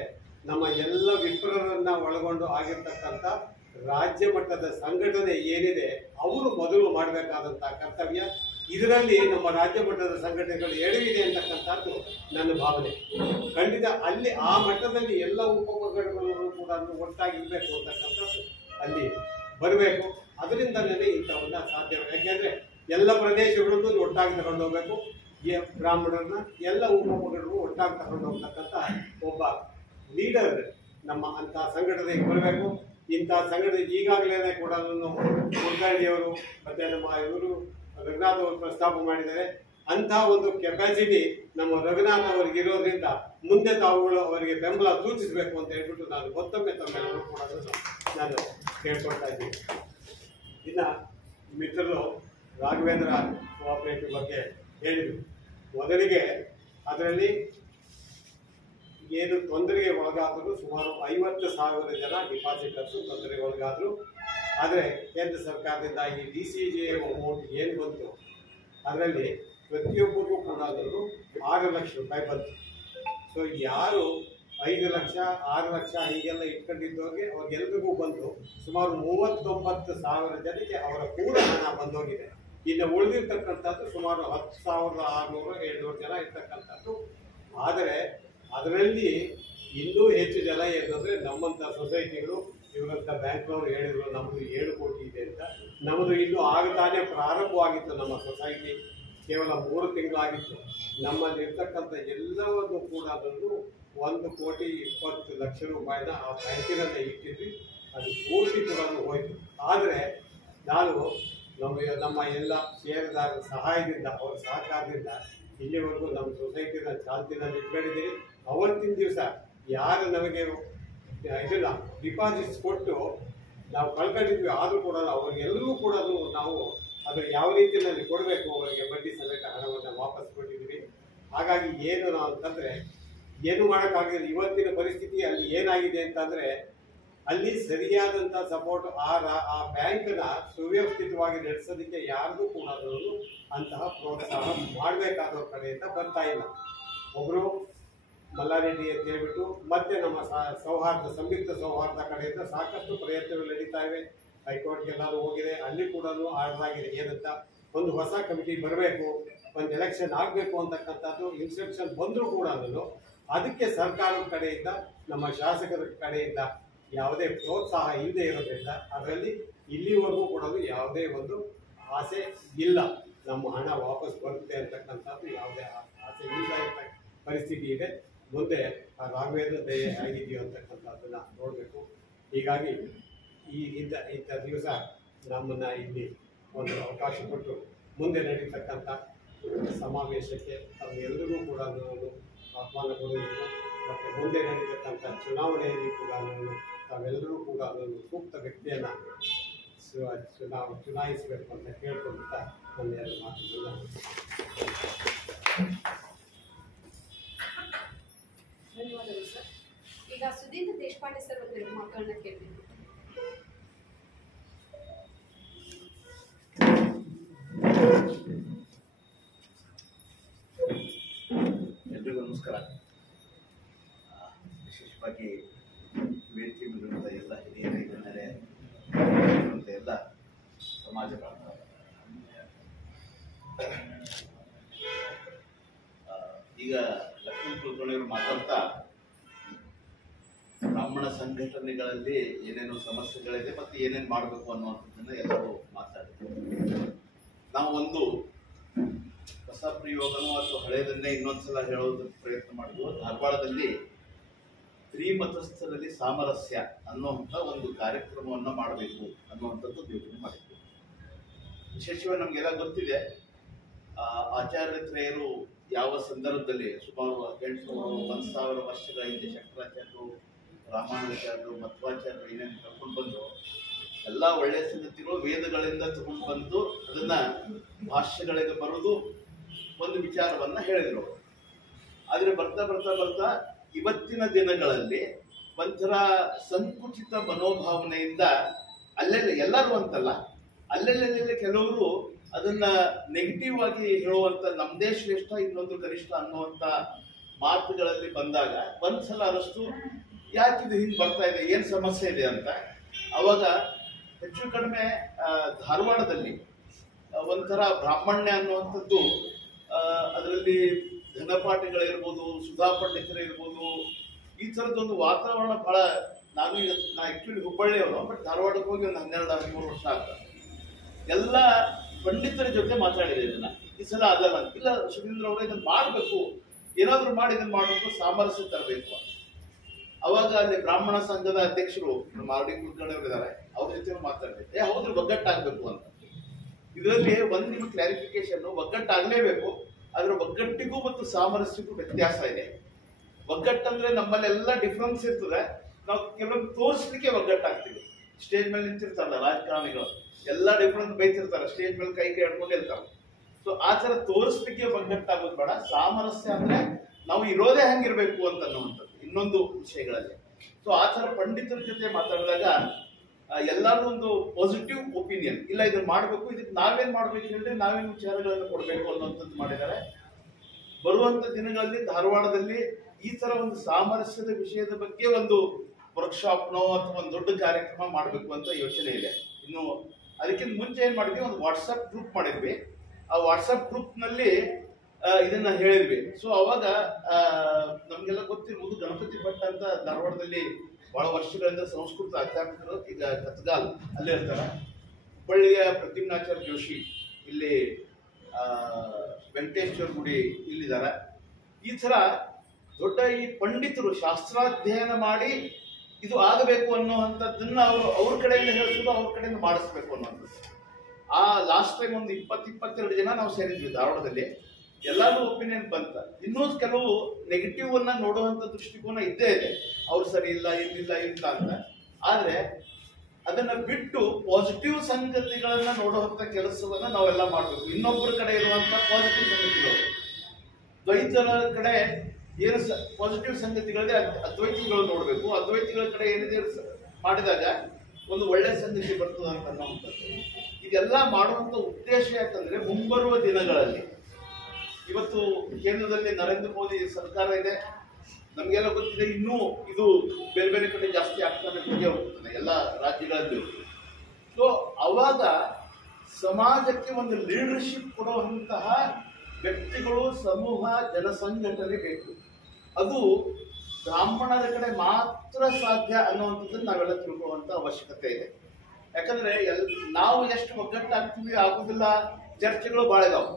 ನಮ್ಮ ಎಲ್ಲ ವಿಪ್ರರನ್ನ ಒಳಗೊಂಡು ಆಗಿರ್ತಕ್ಕಂಥ ರಾಜ್ಯ ಮಟ್ಟದ ಸಂಘಟನೆ ಏನಿದೆ ಅವರು ಮೊದಲು ಮಾಡಬೇಕಾದಂಥ ಕರ್ತವ್ಯ. ಇದರಲ್ಲಿ ನಮ್ಮ ರಾಜ್ಯ ಮಟ್ಟದ ಸಂಘಟನೆಗಳು ಎಡವಿದೆ ಅಂತಕ್ಕಂಥದ್ದು ನನ್ನ ಭಾವನೆ. ಖಂಡಿತ ಅಲ್ಲಿ ಆ ಮಟ್ಟದಲ್ಲಿ ಎಲ್ಲ ಉಪಪಂಗಡಗಳು ಕೂಡ ಒಟ್ಟಾಗಿ ಇರಬೇಕು ಅಂತಕ್ಕಂಥದ್ದು ಅಲ್ಲಿ ಬರಬೇಕು. ಅದರಿಂದಲೇ ಇಂಥವನ್ನ ಸಾಧ್ಯ. ಯಾಕೆಂದ್ರೆ ಎಲ್ಲ ಪ್ರದೇಶಗಳನ್ನು ಒಟ್ಟಾಗಿ ತಗೊಂಡು ಹೋಗ್ಬೇಕು. ಬ್ರಾಹ್ಮಣರನ್ನ ಎಲ್ಲ ಉಪಪಂಗಡಗಳು ಒಟ್ಟಾಗಿ ತಗೊಂಡು ಹೋಗ್ತಕ್ಕಂಥ ಒಬ್ಬ ಲೀಡರ್ ನಮ್ಮ ಅಂತ ಸಂಘಟನೆಗೆ ಬರಬೇಕು. ಇಂಥ ಸಂಘಟನೆ ಈಗಾಗಲೇ ಕೂಡ ಕುಲಕರ್ಣಿಯವರು ಮತ್ತೆ ನಮ್ಮ ಇವರು ರಘುನಾಥ್ ಅವರು ಪ್ರಸ್ತಾಪ ಮಾಡಿದ್ದಾರೆ. ಅಂಥ ಒಂದು ಕೆಪಾಸಿಟಿ ನಮ್ಮ ರಘುನಾಥ್ ಅವರಿಗೆ ಇರೋದ್ರಿಂದ ಮುಂದೆ ತಾವುಗಳು ಅವರಿಗೆ ಬೆಂಬಲ ಸೂಚಿಸಬೇಕು ಅಂತ ಹೇಳ್ಬಿಟ್ಟು ನಾನು ಮತ್ತೊಮ್ಮೆ ತಮ್ಮೆಲ್ಲರೂ ಕೂಡ ನಾನು ಕೇಳ್ಕೊಳ್ತಾ ಇದ್ದೀನಿ. ಇನ್ನು ಮಿತ್ರರು ರಾಘವೇಂದ್ರ ಕೋಆಪರೇಟಿವ್ ಬಗ್ಗೆ ಹೇಳಿದರು. ಮೊದಲಿಗೆ ಅದರಲ್ಲಿ ಏನು ತೊಂದರೆಗೆ ಒಳಗಾದರೂ ಸುಮಾರು 50,000 ಜನ ಡಿಪಾಸಿಟರ್ಸು ತೊಂದರೆಗೆ ಒಳಗಾದರು. ಆದರೆ ಕೇಂದ್ರ ಸರ್ಕಾರದಿಂದ ಈ DCGA ಅಮೌಂಟ್ ಏನು ಬಂತು ಅದರಲ್ಲಿ ಪ್ರತಿಯೊಬ್ಬರಿಗೂ ಕೂಡ 6 ಲಕ್ಷ ರೂಪಾಯಿ ಬಂತು. ಸೊ ಯಾರು 5 ಲಕ್ಷ 6 ಲಕ್ಷ ಹೀಗೆಲ್ಲ ಇಟ್ಕೊಂಡಿದ್ದವ್ರಿಗೆ ಅವ್ರಿಗೆಲ್ರಿಗೂ ಬಂದು ಸುಮಾರು 39,000 ಜನಕ್ಕೆ ಅವರ ಪೂರ ಹಣ ಬಂದೋಗಿದೆ. ಇನ್ನು ಉಳಿದಿರ್ತಕ್ಕಂಥದ್ದು ಸುಮಾರು 10,600-700 ಜನ ಇರ್ತಕ್ಕಂಥದ್ದು. ಆದರೆ ಅದರಲ್ಲಿ ಇನ್ನೂ ಹೆಚ್ಚು ಜನ ಏನಂದರೆ ನಮ್ಮಂಥ ಸೊಸೈಟಿಗಳು, ಇವರಂಥ ಬ್ಯಾಂಕ್ನವರು ಹೇಳಿದ್ರು ನಮ್ಮದು 7 ಕೋಟಿ ಇದೆ ಅಂತ. ನಮ್ಮದು ಇನ್ನೂ ಆಗತಾನೆ ಪ್ರಾರಂಭವಾಗಿತ್ತು. ನಮ್ಮ ಸೊಸೈಟಿ ಕೇವಲ 3 ತಿಂಗಳಾಗಿತ್ತು. ನಮ್ಮಲ್ಲಿ ಇರ್ತಕ್ಕಂಥ ಎಲ್ಲವನ್ನು ಕೂಡ ಅದನ್ನು 1,20,00,000 ರೂಪಾಯಿನ ಆ ಬ್ಯಾಂಕಿನಲ್ಲೇ ಇಟ್ಟಿದ್ವಿ. ಅದು ಪೂರ್ತಿ ಕೂಡ ಹೋಯಿತು. ಆದರೆ ನಾನು ನಮ್ಮ ಎಲ್ಲ ಷೇರುದಾರರ ಸಹಾಯದಿಂದ ಅವರ ಸಹಕಾರದಿಂದ ಇಲ್ಲಿವರೆಗೂ ನಮ್ಮ ಸೊಸೈಟಿನ ಚಾಲ್ತಿನಲ್ಲಿ ಇಟ್ಕೊಂಡಿದ್ದೀವಿ. ಅವತ್ತಿನ ದಿವಸ ಯಾರು ನಮಗೆ ಇದನ್ನ ಡಿಪಾಸಿಟ್ಸ್ ಕೊಟ್ಟು ನಾವು ಕಳ್ಕೊಂಡಿದ್ವಿ ಆದರೂ ಕೂಡ ಅವ್ರಿಗೆಲ್ಲರಿಗೂ ಕೂಡ ನಾವು ಅದು ಯಾವ ರೀತಿಯಲ್ಲಿ ಕೊಡಬೇಕು ಅವರಿಗೆ ಬಡ್ಡಿ ಸಮೇತ ಹಣವನ್ನು ವಾಪಸ್ ಕೊಟ್ಟಿದ್ದೀವಿ. ಹಾಗಾಗಿ ಏನು ನಾವು ಅಂತಂದರೆ ಏನು ಮಾಡೋಕ್ಕಾಗಲಿಲ್ಲ. ಇವತ್ತಿನ ಪರಿಸ್ಥಿತಿ ಅಲ್ಲಿ ಏನಾಗಿದೆ ಅಂತಂದರೆ ಅಲ್ಲಿ ಸರಿಯಾದಂಥ ಸಪೋರ್ಟ್ ಆ ಬ್ಯಾಂಕ್ನ ಸುವ್ಯವಸ್ಥಿತವಾಗಿ ನಡೆಸೋದಕ್ಕೆ ಯಾರಿಗೂ ಕೂಡ ಅಂತಹ ಪ್ರೋತ್ಸಾಹ ಮಾಡಬೇಕಾದವ್ರ ಕಡೆಯಿಂದ ಬರ್ತಾ ಇಲ್ಲ. ಒಬ್ಬರು ಮಲ್ಲಾರೆಡ್ಡಿ ಅಂತ ಹೇಳ್ಬಿಟ್ಟು ಮತ್ತೆ ನಮ್ಮ ಸಂಯುಕ್ತ ಸೌಹಾರ್ದ ಕಡೆಯಿಂದ ಸಾಕಷ್ಟು ಪ್ರಯತ್ನಗಳು ನಡೀತಾ ಇವೆ. ಹೈಕೋರ್ಟ್ಗೆಲ್ಲಾದ್ರೂ ಹೋಗಿದೆ, ಅಲ್ಲಿ ಕೂಡ ಆರ್ಡರ್ ಆಗಿದೆ. ಏನಂತ ಒಂದು ಹೊಸ ಕಮಿಟಿ ಬರಬೇಕು, ಒಂದು ಎಲೆಕ್ಷನ್ ಆಗಬೇಕು ಅಂತಕ್ಕಂಥದ್ದು ಇನ್ಸ್ಟ್ರಕ್ಷನ್ ಬಂದರೂ ಕೂಡ ಅದಕ್ಕೆ ಸರ್ಕಾರದ ಕಡೆಯಿಂದ ನಮ್ಮ ಶಾಸಕರ ಕಡೆಯಿಂದ ಯಾವುದೇ ಪ್ರೋತ್ಸಾಹ ಇಲ್ಲದೆ ಇರೋದ್ರಿಂದ ಅದರಲ್ಲಿ ಇಲ್ಲಿವರೆಗೂ ಕೂಡ ಯಾವುದೇ ಒಂದು ಆಸೆ ಇಲ್ಲ. ನಮ್ಮ ಹಣ ವಾಪಸ್ ಬರುತ್ತೆ ಅಂತಕ್ಕಂಥದ್ದು ಯಾವುದೇ ಆಸೆ ಇಲ್ಲದ ಪರಿಸ್ಥಿತಿ ಇದೆ. ಮುಂದೆ ಆ ರಾಘವೇಂದ್ರ ದಯೆ ಆಗಿದೆಯೋ ಅಂತಕ್ಕಂಥದ್ದನ್ನು ನೋಡಬೇಕು. ಹೀಗಾಗಿ ಇಂಥ ದಿವಸ ನಮ್ಮನ್ನು ಇಲ್ಲಿ ಒಂದು ಅವಕಾಶ ಕೊಟ್ಟು ಮುಂದೆ ನಡೀತಕ್ಕಂಥ ಸಮಾವೇಶಕ್ಕೆ ತಾವೆಲ್ಲರಿಗೂ ಕೂಡ ಆಹ್ವಾನ ಕೊಡಬೇಕು. ಮತ್ತು ಮುಂದೆ ನಡೀತಕ್ಕಂಥ ಚುನಾವಣೆಯಲ್ಲಿ ಕೂಡ ತಾವೆಲ್ಲರೂ ಕೂಡ ಸೂಕ್ತ ವ್ಯಕ್ತಿಯನ್ನು ಚುನಾಯಿಸಬೇಕು ಅಂತ ಕೇಳ್ಕೊಳ್ತಾ ನನ್ನ ಎರಡು ಮಾತುಗಳನ್ನ ಧನ್ಯವಾದಗಳು ಸರ್. ಈಗ ಸುಧೀಂದ್ರ ದೇಶಪಾಂಡೆ ಸರ್ ಒಂದು ಮಾತುಗಳನ್ನ ಕೇಳ್ತೀನಿ. ಎಲ್ರಿಗೂ ನಮಸ್ಕಾರ. ವಿಶೇಷವಾಗಿ ವೇದಿಕೆ ಮೇಲಿರುವಂಥ ಎಲ್ಲ ಹಿರಿಯ ಗಣ್ಯರೇ, ಎಲ್ಲ ಸಮಾಜ ಬಾಂಧವರೇ, ಈಗ ಲಕ್ಷ್ಮಣ ಕುಲಕರ್ಣಿಯವರು ಮಾತಾಡ್ತಾ ಬ್ರಾಹ್ಮಣ ಸಂಘಟನೆಗಳಲ್ಲಿ ಏನೇನು ಸಮಸ್ಯೆಗಳಿದೆ ಮತ್ತು ಏನೇನು ಮಾಡಬೇಕು ಅನ್ನುವಂಥದ್ದನ್ನ ಎಲ್ಲರೂ ಮಾತಾಡ್ತೀವಿ. ನಾವು ಒಂದು ಹೊಸ ಪ್ರಯೋಗನೋ ಅಥವಾ ಹಳೆಯದನ್ನೇ ಇನ್ನೊಂದ್ಸಲ ಹೇಳೋದಕ್ಕೆ ಪ್ರಯತ್ನ ಮಾಡಿದ್ವು. ಧಾರವಾಡದಲ್ಲಿ ತ್ರಿಮತಸ್ಥರಲ್ಲಿ ಸಾಮರಸ್ಯ ಅನ್ನುವಂಥ ಒಂದು ಕಾರ್ಯಕ್ರಮವನ್ನು ಮಾಡಬೇಕು ಅನ್ನುವಂಥದ್ದು ಯೋಚನೆ ಮಾಡಿದ್ವಿ. ವಿಶೇಷವಾಗಿ ನಮಗೆಲ್ಲ ಗೊತ್ತಿದೆ, ಆಚಾರ್ಯತ್ರಯರು ಯಾವ ಸಂದರ್ಭದಲ್ಲಿ ಸುಮಾರು 1,000 ವರ್ಷಗಳ ಹಿಂದೆ ಶಂಕರಾಚಾರ್ಯರು, ರಾಮಾನುಜಾಚಾರ್ಯರು, ಮಧ್ವಾಚಾರ್ಯರು ಏನೇನು ಕರ್ಕೊಂಡು ಬಂದು ಎಲ್ಲ ಒಳ್ಳೆಯ ಸಂಗತಿಗಳು ವೇದಗಳಿಂದ ತಗೊಂಡು ಬಂದು ಅದನ್ನ ಭಾಷ್ಯಗಳಿಗೆ ಬರೋದು ಒಂದು ವಿಚಾರವನ್ನ ಹೇಳಿದರು. ಆದರೆ ಬರ್ತಾ ಬರ್ತಾ ಬರ್ತಾ ಇವತ್ತಿನ ದಿನಗಳಲ್ಲಿ ಒಂಥರ ಸಂಕುಚಿತ ಮನೋಭಾವನೆಯಿಂದ ಅಲ್ಲೆಲ್ಲ ಎಲ್ಲರೂ ಅಂತಲ್ಲ, ಅಲ್ಲೆಲ್ಲ ಕೆಲವರು ಅದನ್ನ ನೆಗೆಟಿವ್ ಆಗಿ ಹೇಳುವಂತ ನಮ್ದೇ ಶ್ರೇಷ್ಠ ಇನ್ನೊಂದು ಕನಿಷ್ಠ ಅನ್ನುವಂತ ಮಾತುಗಳಲ್ಲಿ ಬಂದಾಗ ಒಂದ್ಸಲ ಅರಷ್ಟು ಯಾಕಿದು ಹಿಂಗೆ ಬರ್ತಾ ಇದೆ, ಏನ್ ಸಮಸ್ಯೆ ಇದೆ ಅಂತ. ಅವಾಗ ಹೆಚ್ಚು ಕಡಿಮೆ ಧಾರವಾಡದಲ್ಲಿ ಒಂಥರ ಬ್ರಾಹ್ಮಣ್ಯ ಅನ್ನುವಂಥದ್ದು, ಅದರಲ್ಲಿ ಘನಪಾಠಿಗಳಿರ್ಬೋದು, ಸುಧಾ ಪಂಡಿತರಿರ್ಬೋದು, ಈ ಥರದ್ದೊಂದು ವಾತಾವರಣ ಬಹಳ. ನಾ ಆಕ್ಚುಲಿ ಹುಬ್ಬಳ್ಳಿಯವರು, ಬಟ್ ಧಾರವಾಡಕ್ಕೆ ಹೋಗಿ ಒಂದು 12-13 ವರ್ಷ ಆಗ್ತದೆ. ಎಲ್ಲ ಪಂಡಿತರ ಜೊತೆ ಮಾತಾಡಿದೆ ಇದನ್ನ. ಈ ಸಲ ಅದಲ್ಲ ಇಲ್ಲ ಸುಧೀಂದ್ರ ಅವರು ಇದನ್ನ ಮಾಡಬೇಕು, ಏನಾದ್ರು ಮಾಡಿ ಇದನ್ನ ಮಾಡಬೇಕು, ಸಾಮರಸ್ಯ ತರಬೇಕು ಅಂತ. ಅವಾಗ ಅಲ್ಲಿ ಬ್ರಾಹ್ಮಣ ಸಂಘದ ಅಧ್ಯಕ್ಷರು ನಮ್ಮ ಆರ್ ಡಿ ಕುಲಕರ್ಣಿ ಅವರು ಇದ್ದಾರೆ, ಅವ್ರ ಜೊತೆ ಮಾತಾಡಿದೆ. ಹೌದು, ಒಗ್ಗಟ್ಟಾಗಬೇಕು ಅಂತ. ಇದರಲ್ಲಿ ಒಂದು ನಿಮ್ಮ ಕ್ಲಾರಿಫಿಕೇಶನ್, ಒಗ್ಗಟ್ಟಾಗಲೇಬೇಕು. ಆದ್ರೆ ಒಗ್ಗಟ್ಟಿಗೂ ಮತ್ತು ಸಾಮರಸ್ಯಕ್ಕೂ ವ್ಯತ್ಯಾಸ ಇದೆ. ಒಗ್ಗಟ್ಟಂದ್ರೆ ನಮ್ಮಲ್ಲೆಲ್ಲ ಡಿಫ್ರೆನ್ಸ್ ಇರ್ತದೆ, ನಾವು ಕೆಲವೊಂದು ತೋರಿಸ್ಲಿಕ್ಕೆ ಒಗ್ಗಟ್ಟಾಗ್ತೀವಿ. ಸ್ಟೇಜ್ ಮೇಲೆ ನಿಂತಿರ್ತಾರಲ್ಲ ರಾಜಕಾರಣಿಗಳು, ಎಲ್ಲ ಡಿಫ್ರೆನ್ಸ್ ಬೈತಿರ್ತಾರೆ, ಸ್ಟೇಜ್ ಮೇಲೆ ಕೈ ಹಿಡ್ಕೊಂಡಿರ್ತಾರೆ. ಸೊ ಆ ತರ ತೋರಿಸ್ಲಿಕ್ಕೆ ಒಗ್ಗಟ್ಟಾಗೋದು ಬೇಡ. ಸಾಮರಸ್ಯ ಅಂದ್ರೆ ನಾವು ಇರೋದೇ ಹಂಗಿರ್ಬೇಕು ಅಂತ ಅನ್ನುವಂಥದ್ದು ಇನ್ನೊಂದು ವಿಷಯಗಳಲ್ಲಿ. ಸೊ ಆ ತರ ಪಂಡಿತರ ಜೊತೆ ಮಾತಾಡಿದಾಗ ಎಲ್ಲರೂ ಒಂದು ಪಾಸಿಟಿವ್ ಒಪಿನಿಯನ್, ಇಲ್ಲ ಇದನ್ನ ಮಾಡ್ಬೇಕು, ಇದಕ್ಕೆ ನಾವೇನ್ ಮಾಡ್ಬೇಕು ಹೇಳಿದ್ರೆ ನಾವೇನು ವಿಚಾರಗಳನ್ನು ಕೊಡ್ಬೇಕು ಅನ್ನುವಂಥದ್ದು ಮಾಡಿದ್ದಾರೆ. ಬರುವಂತ ದಿನಗಳಲ್ಲಿ ಧಾರವಾಡದಲ್ಲಿ ಈ ತರ ಒಂದು ಸಾಮರಸ್ಯದ ವಿಷಯದ ಬಗ್ಗೆ ಒಂದು ವರ್ಕ್ಶಾಪ್ನೋ ಅಥವಾ ಒಂದು ದೊಡ್ಡ ಕಾರ್ಯಕ್ರಮ ಮಾಡಬೇಕು ಅಂತ ಯೋಚನೆ ಇದೆ. ಇನ್ನು ಅದಕ್ಕಿಂತ ಮುಂಚೆ ಏನ್ ಮಾಡಿದ್ವಿ, ಒಂದು ವಾಟ್ಸಪ್ ಗ್ರೂಪ್ ಮಾಡಿದ್ವಿ. ಆ ವಾಟ್ಸಪ್ ಗ್ರೂಪ್ ನಲ್ಲಿ ಇದನ್ನ ಹೇಳಿದ್ವಿ. ಸೊ ಅವಾಗ ನಮ್ಗೆಲ್ಲ ಗೊತ್ತಿರ್ಬೋದು, ಗಣಪತಿ ಭಟ್ ಅಂತ ಧಾರವಾಡದಲ್ಲಿ ಬಹಳ ವರ್ಷಗಳಿಂದ ಸಂಸ್ಕೃತ ಅಧ್ಯಾಪಕರು, ಈಗ ಕತ್ಗಾಲ್ ಅಲ್ಲೇ ಇರ್ತಾರೆ. ಹುಬ್ಬಳ್ಳಿಯ ಪ್ರತಿಮ್ನಾಚಾರ್ಯ ಜೋಶಿ ಇಲ್ಲಿ, ವೆಂಕಟೇಶ್ವರ ಗುಡಿ ಇಲ್ಲಿದ್ದಾರೆ. ಈ ತರ ದೊಡ್ಡ ಈ ಪಂಡಿತರು ಶಾಸ್ತ್ರಾಧ್ಯಯನ ಮಾಡಿ ಇದು ಆಗಬೇಕು ಅನ್ನುವಂಥದ್ದನ್ನ ಅವ್ರ ಕಡೆಯಿಂದ ಹೇಳಿದ್ರು, ಅವ್ರ ಕಡೆಯಿಂದ ಮಾಡಿಸ್ಬೇಕು ಅನ್ನುವಂಥದ್ದು. ಆ ಲಾಸ್ಟ್ ಟೈಮ್ ಒಂದು 22 ಜನ ನಾವು ಸೇರಿದ್ವಿ ಧಾರವಾಡದಲ್ಲಿ. ಎಲ್ಲಾರು ಒಪಿನಿಯನ್ ಬಂತ. ಇನ್ನೂ ಕೆಲವು ನೆಗೆಟಿವ್ ಅನ್ನ ನೋಡುವಂತ ದೃಷ್ಟಿಕೋನ ಇದ್ದೇ ಇದೆ, ಅವ್ರು ಸರಿ ಇಲ್ಲ ಇಲ್ಲಿಲ್ಲ ಇಲ್ಲ ಅಂತ. ಆದ್ರೆ ಅದನ್ನ ಬಿಟ್ಟು ಪಾಸಿಟಿವ್ ಸಂಗತಿಗಳನ್ನ ನೋಡುವಂತ ಕೆಲಸವನ್ನ ನಾವೆಲ್ಲ ಮಾಡ್ಬೇಕು. ಇನ್ನೊಬ್ಬರ ಕಡೆ ಇರುವಂತ ಪಾಸಿಟಿವ್ ಸಂಗತಿಗಳು, ದ್ವೈತರ ಕಡೆ ಏನು ಪಾಸಿಟಿವ್ ಸಂಗತಿಗಳಿದೆ ಅದ್ವೈತಿಗಳು ನೋಡ್ಬೇಕು. ಅದ್ವೈತಿಗಳ ಕಡೆ ಏನಿದೆ ಮಾಡಿದಾಗ ಒಂದು ಒಳ್ಳೆ ಸಂಗತಿ ಬರ್ತದೆ ಅಂತ ಅನ್ನುವಂಥದ್ದು. ಇದೆಲ್ಲ ಮಾಡುವಂತ ಉದ್ದೇಶ ಯಾಕಂದ್ರೆ ಮುಂಬರುವ ದಿನಗಳಲ್ಲಿ ಇವತ್ತು ಕೇಂದ್ರದಲ್ಲಿ ನರೇಂದ್ರ ಮೋದಿ ಸರ್ಕಾರ ಇದೆ, ನಮಗೆಲ್ಲ ಗೊತ್ತಿದೆ. ಇನ್ನೂ ಇದು ಬೇರೆ ಬೇರೆ ಕಡೆ ಜಾಸ್ತಿ ಆಗ್ತಾನೆ ಹೋಗ್ತದೆ ಎಲ್ಲ ರಾಜ್ಯಗಳಲ್ಲೂ. ಸೊ ಅವಾಗ ಸಮಾಜಕ್ಕೆ ಒಂದು ಲೀಡರ್ಶಿಪ್ ಕೊಡುವಂತಹ ವ್ಯಕ್ತಿಗಳು, ಸಮೂಹ, ಜನಸಂಘಟನೆ ಬೇಕು. ಅದು ಬ್ರಾಹ್ಮಣರ ಕಡೆ ಮಾತ್ರ ಸಾಧ್ಯ ಅನ್ನುವಂಥದ್ದನ್ನು ನಾವೆಲ್ಲ ತಿಳ್ಕೊಳ್ಳುವಂತ ಅವಶ್ಯಕತೆ ಇದೆ. ಯಾಕಂದ್ರೆ ನಾವು ಎಷ್ಟು ಒಗ್ಗಟ್ಟಾಗ್ತೀವಿ ಆಗುದಿಲ್ಲ, ಚರ್ಚೆಗಳು ಬಹಳ ಇದಾವೆ.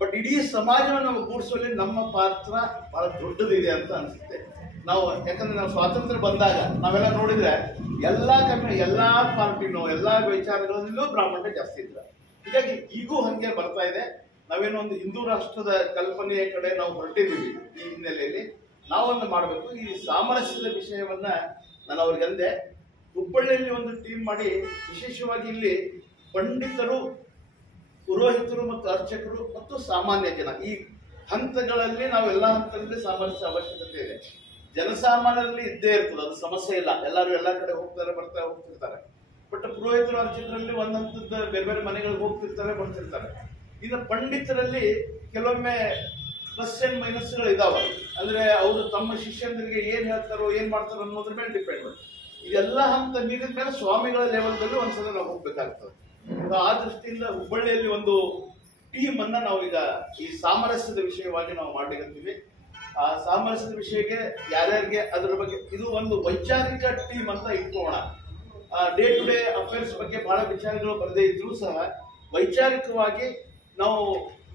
ಬಟ್ ಇಡೀ ಸಮಾಜವನ್ನು ನಾವು ಕೂಡಿಸುವಲ್ಲಿ ನಮ್ಮ ಪಾತ್ರ ಬಹಳ ದೊಡ್ಡದಿದೆ ಅಂತ ಅನ್ಸುತ್ತೆ. ನಾವು ಯಾಕಂದ್ರೆ ನಾವು ಸ್ವಾತಂತ್ರ್ಯ ಬಂದಾಗ ನಾವೆಲ್ಲ ನೋಡಿದ್ರೆ ಎಲ್ಲಾ ಪಾರ್ಟಿನೋ ಎಲ್ಲಾ ವಿಚಾರಗಳಲ್ಲೂ ಬ್ರಾಹ್ಮಣರೇ ಜಾಸ್ತಿ ಇದ್ದಾರೆ. ಹೀಗಾಗಿ ಈಗೂ ಹಂಗೆ ಬರ್ತಾ ಇದೆ. ನಾವೇನೋ ಒಂದು ಹಿಂದೂ ರಾಷ್ಟ್ರದ ಕಲ್ಪನೆಯ ಕಡೆ ನಾವು ಹೊರಟಿದ್ದೀವಿ. ಈ ಹಿನ್ನೆಲೆಯಲ್ಲಿ ನಾವೊಂದು ಮಾಡಬೇಕು. ಈ ಸಾಮರಸ್ಯದ ವಿಷಯವನ್ನ ನಾನು ಅವ್ರಿಗೆ ಅಂದೆ. ಹುಬ್ಬಳ್ಳಿಯಲ್ಲಿ ಒಂದು ಟೀಮ್ ಮಾಡಿ ವಿಶೇಷವಾಗಿ ಇಲ್ಲಿ ಪಂಡಿತರು, ಪುರೋಹಿತರು ಮತ್ತು ಅರ್ಚಕರು ಮತ್ತು ಸಾಮಾನ್ಯ ಜನ ಈ ಹಂತಗಳಲ್ಲಿ ನಾವೆಲ್ಲ ಹಂತದಲ್ಲಿ ಸಾಮರಸ್ಯ ಅವಶ್ಯಕತೆ ಇದೆ. ಜನಸಾಮಾನ್ಯರಲ್ಲಿ ಇದ್ದೇ ಇರ್ತದೆ, ಅದು ಸಮಸ್ಯೆ ಇಲ್ಲ. ಎಲ್ಲರೂ ಎಲ್ಲ ಕಡೆ ಹೋಗ್ತಾರೆ ಹೋಗ್ತಿರ್ತಾರೆ. ಬಟ್ ಪುರೋಹಿತರು ಅರ್ಚಕರಲ್ಲಿ ಒಂದ್ ಹಂತದ ಬೇರೆ ಬೇರೆ ಮನೆಗಳಿಗೆ ಹೋಗ್ತಿರ್ತಾರೆ ಬರ್ತಿರ್ತಾರೆ. ಇನ್ನು ಪಂಡಿತರಲ್ಲಿ ಕೆಲವೊಮ್ಮೆ ಪ್ಲಸ್ ಅಂಡ್ ಮೈನಸ್ಗಳು ಇದಾವೆ. ಅಂದ್ರೆ ಅವರು ತಮ್ಮ ಶಿಷ್ಯಂದರಿಗೆ ಏನ್ ಹೇಳ್ತಾರೋ ಏನ್ ಮಾಡ್ತಾರೋ ಅನ್ನೋದ್ರ ಮೇಲೆ ಡಿಪೆಂಡ್. ಇದೆಲ್ಲ ಹಂತ ಮೀರಿದ ಮೇಲೆ ಸ್ವಾಮಿಗಳ ಲೆವೆಲ್ದಲ್ಲಿ ಒಂದ್ಸಲ ನಾವು ಹೋಗ್ಬೇಕಾಗ್ತದೆ. ಆ ದೃಷ್ಟಿಯಿಂದ ಹುಬ್ಬಳ್ಳಿಯಲ್ಲಿ ಒಂದು ಟೀಮ್ ಅನ್ನ ನಾವೀಗ ಈ ಸಾಮರಸ್ಯದ ವಿಷಯವಾಗಿ ನಾವು ಮಾಡ್ಲಿಕ್ಕಂತೀವಿ. ಆ ಸಾಮರಸ್ಯದ ವಿಷಯಕ್ಕೆ ಯಾರ್ಯಾರಿಗೆ ಅದ್ರ ಬಗ್ಗೆ ಇದು ಒಂದು ವೈಚಾರಿಕ ಟೀಮ್ ಅಂತ ಇಟ್ಕೋಣ. ಡೇ ಟು ಡೇ ಅಫೇರ್ಸ್ ಬಗ್ಗೆ ಬಹಳ ವಿಚಾರಗಳು ಬರದೇ ಇದ್ರೂ ಸಹ ವೈಚಾರಿಕವಾಗಿ ನಾವು